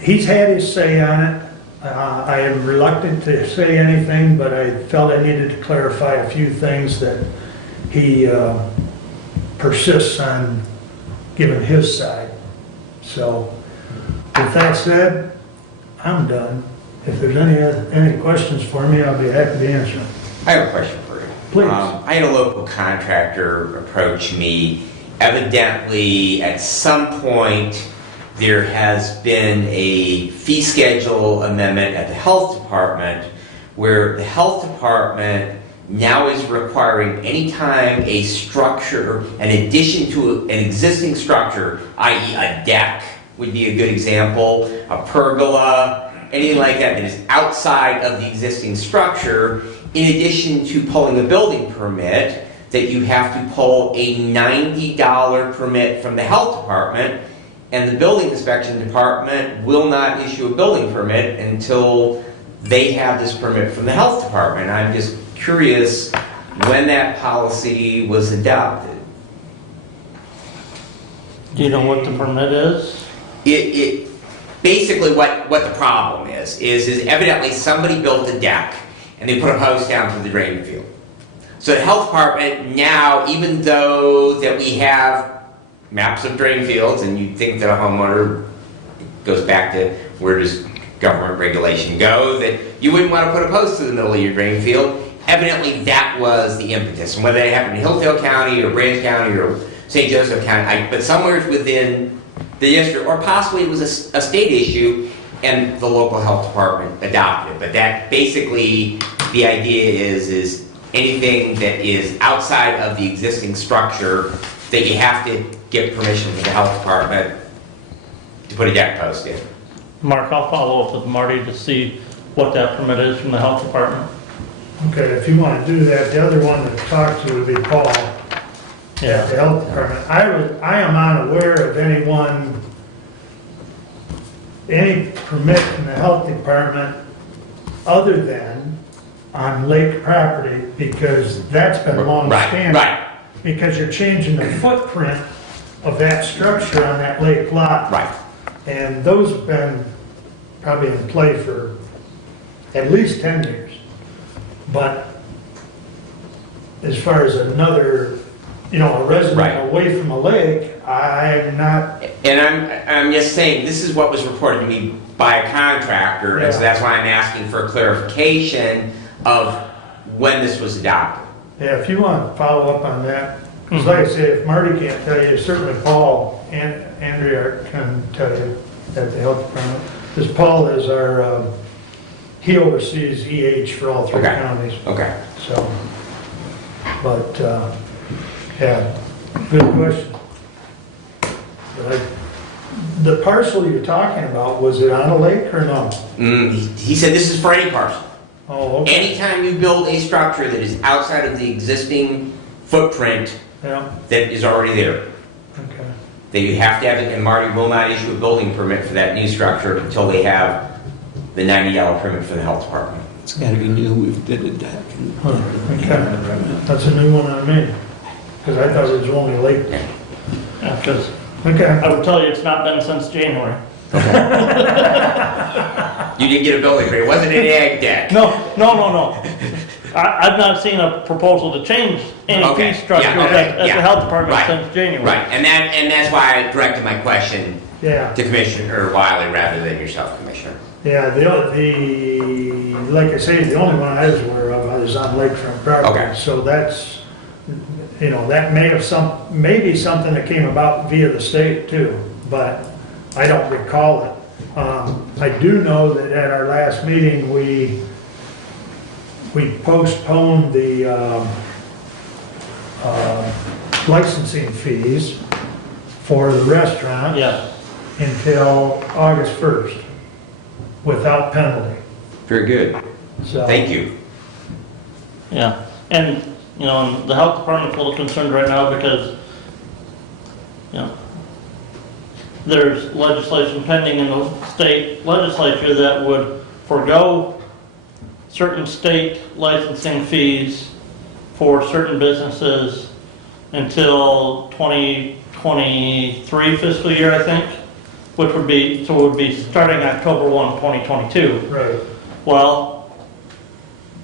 he's had his say on it. I am reluctant to say anything, but I felt I needed to clarify a few things that he persists on giving his side. So with that said, I'm done. If there's any questions for me, I'll be happy to answer them. I have a question for you. Please. I had a local contractor approach me. Evidently, at some point, there has been a fee schedule amendment at the health department where the health department now is requiring anytime a structure, an addition to an existing structure, i.e. a deck would be a good example, a pergola, anything like that that is outside of the existing structure, in addition to pulling a building permit, that you have to pull a $90 permit from the health department, and the building inspection department will not issue a building permit until they have this permit from the health department. I'm just curious when that policy was adopted. Do you know what the permit is? It basically what the problem is evidently somebody built a deck and they put a hose down through the drain field. So the health department now, even though that we have maps of drain fields, and you'd think that a homeowner goes back to where does government regulation go, that you wouldn't want to put a post in the middle of your drain field. Evidently that was the impetus. And whether it happened in Hillsdale County or Branch County or St. Joseph County, but somewhere within the district, or possibly it was a state issue, and the local health department adopted it. But that basically, the idea is anything that is outside of the existing structure that you have to get permission from the health department to put a deck post in. Mark, I'll follow up with Marty to see what that permit is from the health department. Okay, if you want to do that, the other one to talk to would be Paul at the health department. I am unaware of any permit from the health department other than on lake property, because that's been long standing. Right. Because you're changing the footprint of that structure on that lake lot. Right. And those have been probably in play for at least 10 years. But as far as another, a resident away from a lake, I'm not. And I'm just saying, this is what was reported to me by a contractor, and so that's why I'm asking for a clarification of when this was adopted. Yeah, if you want to follow up on that, because like I say, if Marty can't tell you, certainly Paul and Andrea can tell you at the health department. Because Paul is he oversees EH for all three counties. Okay. So, but, yeah, good question. But the parcel you're talking about, was it on a lake or no? He said this is for any parcel. Oh, okay. Anytime you build a structure that is outside of the existing footprint that is already there, Okay. that you have to have it, and Marty will not issue a building permit for that new structure until they have the $90 permit from the health department. It's got to be new. We've did it back. Okay. That's a new one on me, because I thought it was only a lake. Yeah, because Okay. I would tell you it's not been since January. You didn't get a building permit. It wasn't an ag deck. No. I've not seen a proposal to change any fee structures at the health department since January. Right, and that's why I directed my question Yeah. to Commissioner Wiley rather than yourself, Commissioner. Yeah, like I say, the only one I was aware of is on lakefront property. Okay. So that's, that may have maybe something that came about via the state too, but I don't recall it. I do know that at our last meeting, we postponed the licensing fees for the restaurant Yeah, until August 1st, without penalty. Very good. So, Thank you. yeah. And, you know, the health department's a little concerned right now because, you know, there's legislation pending in the state legislature that would forego certain state licensing fees for certain businesses until 2023 fiscal year, I think, which would be, so it would be starting October 1, 2022. right, Well,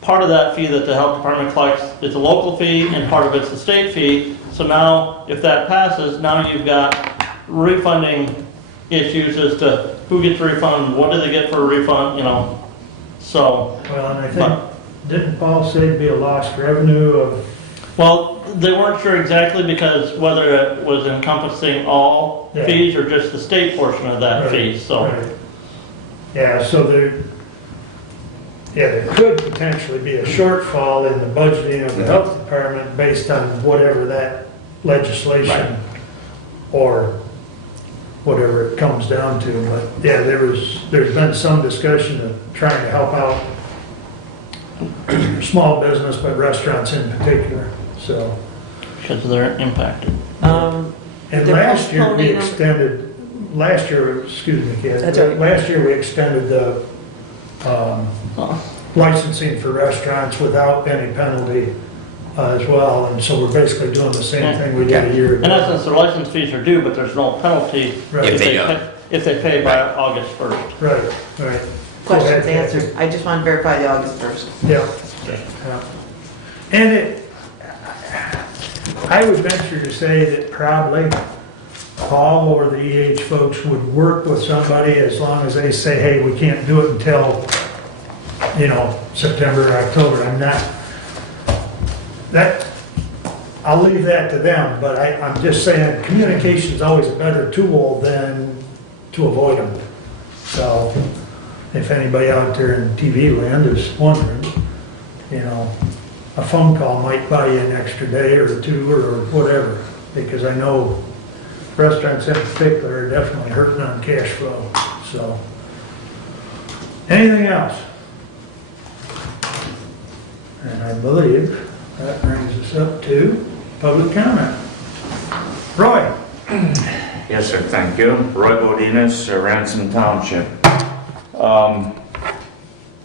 part of that fee that the health department collects is a local fee and part of it's the state fee. So now, if that passes, now you've got refunding issues as to who gets a refund, what do they get for a refund, you know, so. well, and I think, didn't Paul say it'd be a lost revenue of, Well, they weren't sure exactly because whether it was encompassing all Yeah. fees or just the state portion of that Right, fee, so. right. Yeah, so there could potentially be a shortfall in the budgeting of the health department based on whatever that legislation or whatever it comes down to. But yeah, there's been some discussion of trying to help out small business, but restaurants in particular, so. Because they're impacted. And They're last year we postponing them. extended, excuse me, Ken. That's all right. Last year we extended the licensing for restaurants without any penalty as well. And so we're basically doing the same thing we did a year In ago. essence, their license fees are due, but there's no penalty Right. If they don't. if they pay by August 1st. Right, right. Go Questions ahead, answered. I just want to verify the August 1st. Yeah. Yeah. And I would venture to say that probably Paul or the EH folks would work with somebody as long as they say, hey, we can't do it until, September or October. I'll leave that to them, but I'm just saying, communication is always a better tool than to avoid them. So if anybody out there in TV land is wondering, a phone call might buy you an extra day or two or whatever, because I know restaurants in particular are definitely hurting on cash flow, so. Anything else? And I believe that brings us up to public comment. Roy? Yes, sir, thank you. Roy Bodinas, Ransom Township.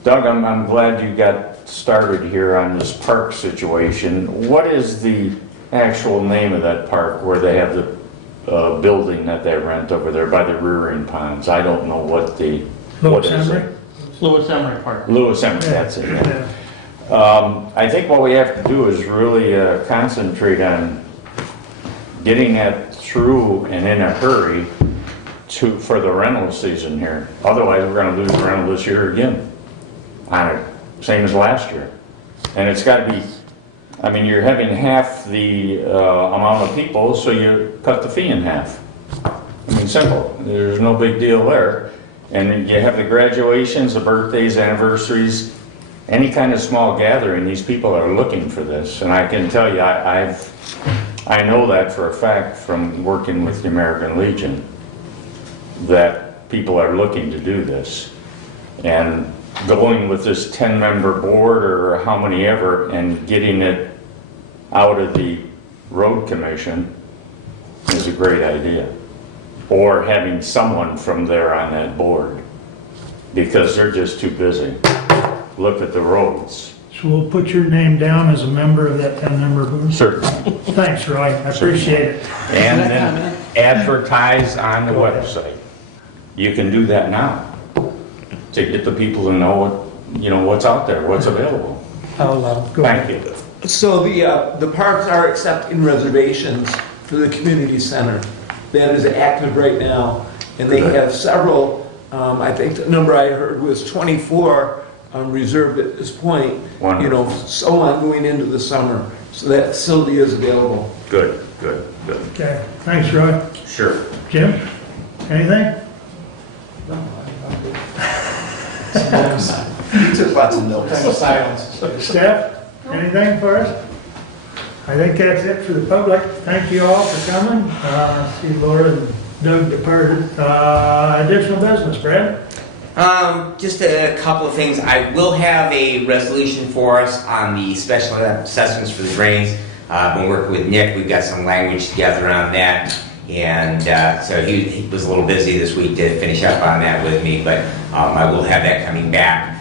Doug, I'm glad you got started here on this park situation. What is the actual name of that park where they have the building that they rent over there by the rearing ponds? I don't know what is Emery? it? Lewis Emery Park. Lewis Emery, that's it, yeah. Yeah. I think what we have to do is really concentrate on getting that through and in a hurry for the rental season here. Otherwise, we're going to lose the rental this year again, same as last year. And it's got to be, you're having half the amount of people, so you cut the fee in half. Simple. There's no big deal there. And you have the graduations, the birthdays, anniversaries, any kind of small gathering, these people are looking for this. And I can tell you, I know that for a fact from working with the American Legion, that people are looking to do this. And going with this 10-member board or how many ever and getting it out of the road commission is a great idea. Or having someone from there on that board, because they're just too busy. Look at the roads. So we'll put your name down as a member of that 10-member board? Certainly. Thanks, Roy, I appreciate it. And then advertise on the website. You can do that now to get the people to know what's out there, what's available. Thank you. So the parks are accepting reservations for the community center. That is active right now, and they have several, I think the number I heard was 24 reserved at this point. Wonderful. So on going into the summer. So that facility is available. Good. Okay, thanks, Roy. Sure. Jim, anything? You took lots of notes. Silence. Steph, anything for us? I think that's it for the public. Thank you all for coming. See Laura and Doug departed. Additional business, Brad? Just a couple of things. I will have a resolution for us on the special assessments for the drains. I've been working with Nick. We've got some language together on that. And so he was a little busy this week to finish up on that with me, but I will have that coming back.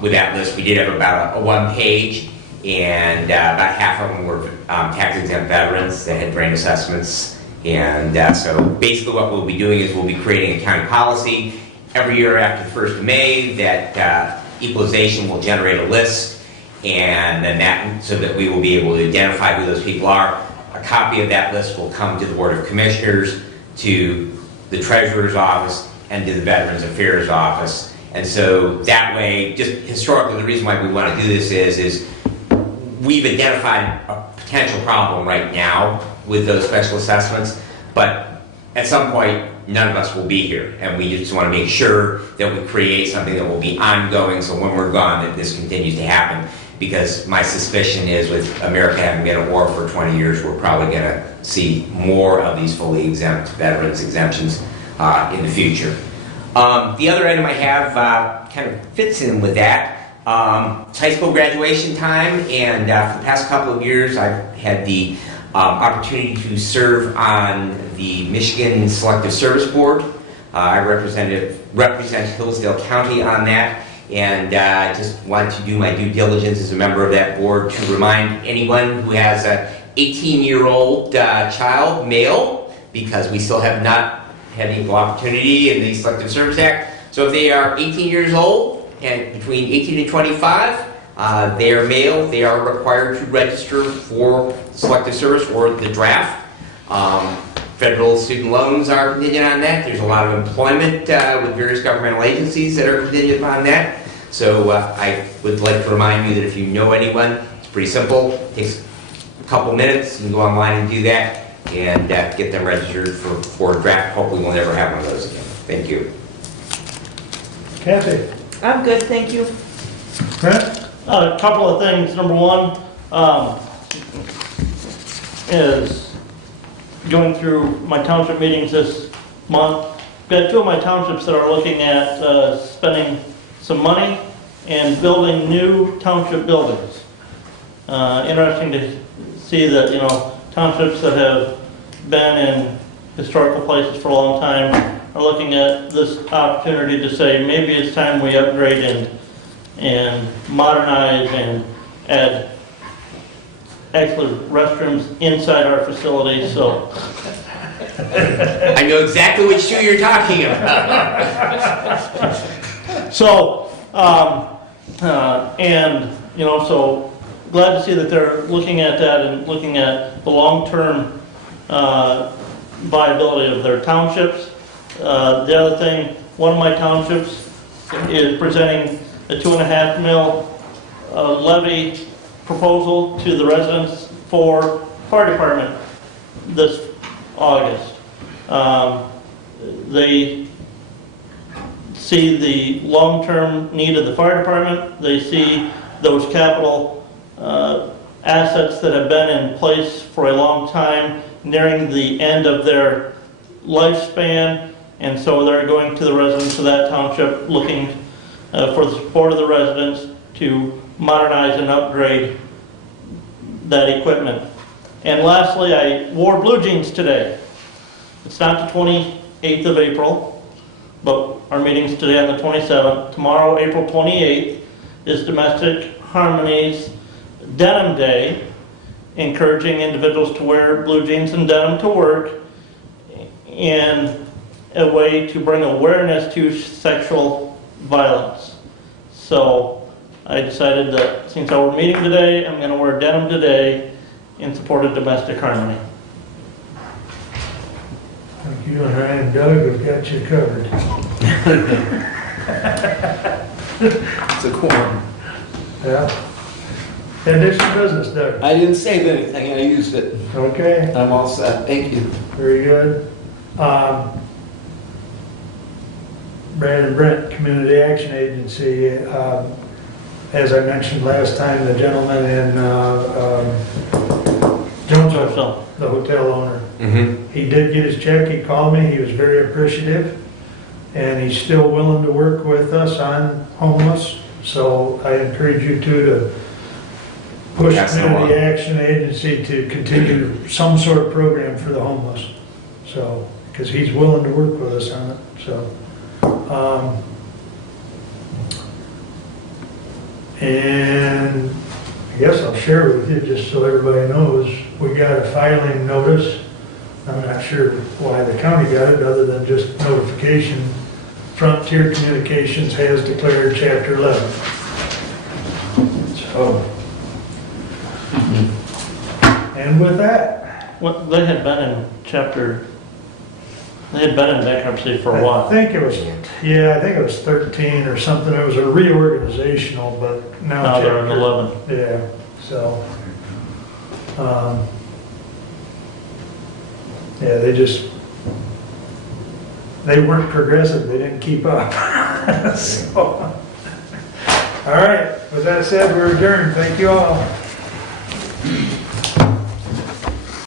With that list, we did have about a one-page, and about half of them were tax-exempt veterans that had drain assessments. And so basically what we'll be doing is we'll be creating a county policy every year after the 1st of May that equalization will generate a list, and then that, so that we will be able to identify who those people are. A copy of that list will come to the Board of Commissioners, to the Treasurer's Office, and to the Veterans Affairs Office. And so that way, just historically, the reason why we want to do this is we've identified a potential problem right now with those special assessments, but at some point, none of us will be here, and we just want to make sure that we create something that will be ongoing, so when we're gone, that this continues to happen. Because my suspicion is, with America having been at war for 20 years, we're probably going to see more of these fully exempt veterans exemptions in the future. The other item I have kind of fits in with that. It's high school graduation time, and for the past couple of years, I've had the opportunity to serve on the Michigan Selective Service Board. I represent Hillsdale County on that. And just wanted to do my due diligence as a member of that board to remind anyone who has an 18-year-old child, male, because we still have not had equal opportunity in the Selective Service Act. So if they are 18 years old and between 18 and 25, they are male, they are required to register for Selective Service or the draft. Federal student loans are contingent on that. There's a lot of employment with various governmental agencies that are contingent on that. So I would like to remind you that if you know anyone, it's pretty simple. It takes a couple minutes. You can go online and do that and get them registered for a draft. Hopefully we'll never have one of those again. Thank you. Kathy? I'm good, thank you. Brent? A couple of things. Number one is going through my township meetings this month. We've got two of my townships that are looking at spending some money and building new township buildings. Interesting to see that, you know, townships that have been in historical places for a long time are looking at this opportunity to say maybe it's time we upgrade and modernize and add actually restrooms inside our facilities. So I know exactly which shoe you're talking about. so and you know, so glad to see that they're looking at that and looking at the long-term viability of their townships. The other thing, one of my townships is presenting a $2.5 million levy proposal to the residents for fire department this August. They see the long-term need of the fire department. They see those capital assets that have been in place for a long time nearing the end of their lifespan, and so they're going to the residents of that township looking for the support of the residents to modernize and upgrade that equipment. And lastly, I wore blue jeans today. It's not the 28th of April, but our meeting's today on the 27th. Tomorrow, April 28th, is Domestic Harmony's Denim Day, encouraging individuals to wear blue jeans and denim to work in a way to bring awareness to sexual violence. So I decided that since our meeting today, I'm going to wear denim today in support of domestic harmony. Thank you, and I and Doug have got you covered. It's a quorum. Yeah. Additional business, Doug? I didn't save anything, I used it. Okay, I'm all set, thank you. very good. Brad and Brent, Community Action Agency. As I mentioned last time, the gentleman in Jonesville, the hotel owner, he did get his check, he called me, he was very appreciative, and he's still willing to work with us on homeless. So I encourage you to push That's the Community one. Action Agency to continue some sort of program for the homeless. So, because he's willing to work with us on it, so. And I guess I'll share with you, just so everybody knows, we got a filing notice. I'm not sure why the county got it, other than just notification. Frontier Communications has declared Chapter 11. So, and with that, What, they had been in they had been in bankruptcy for a I while. think it was, yeah, I think it was 13 or something. It was a reorganizational, but now. Now they're in Chapter- 11. Yeah, so, yeah, they weren't progressive, they didn't keep up. So, all right, with that said, we're adjourned, thank you all.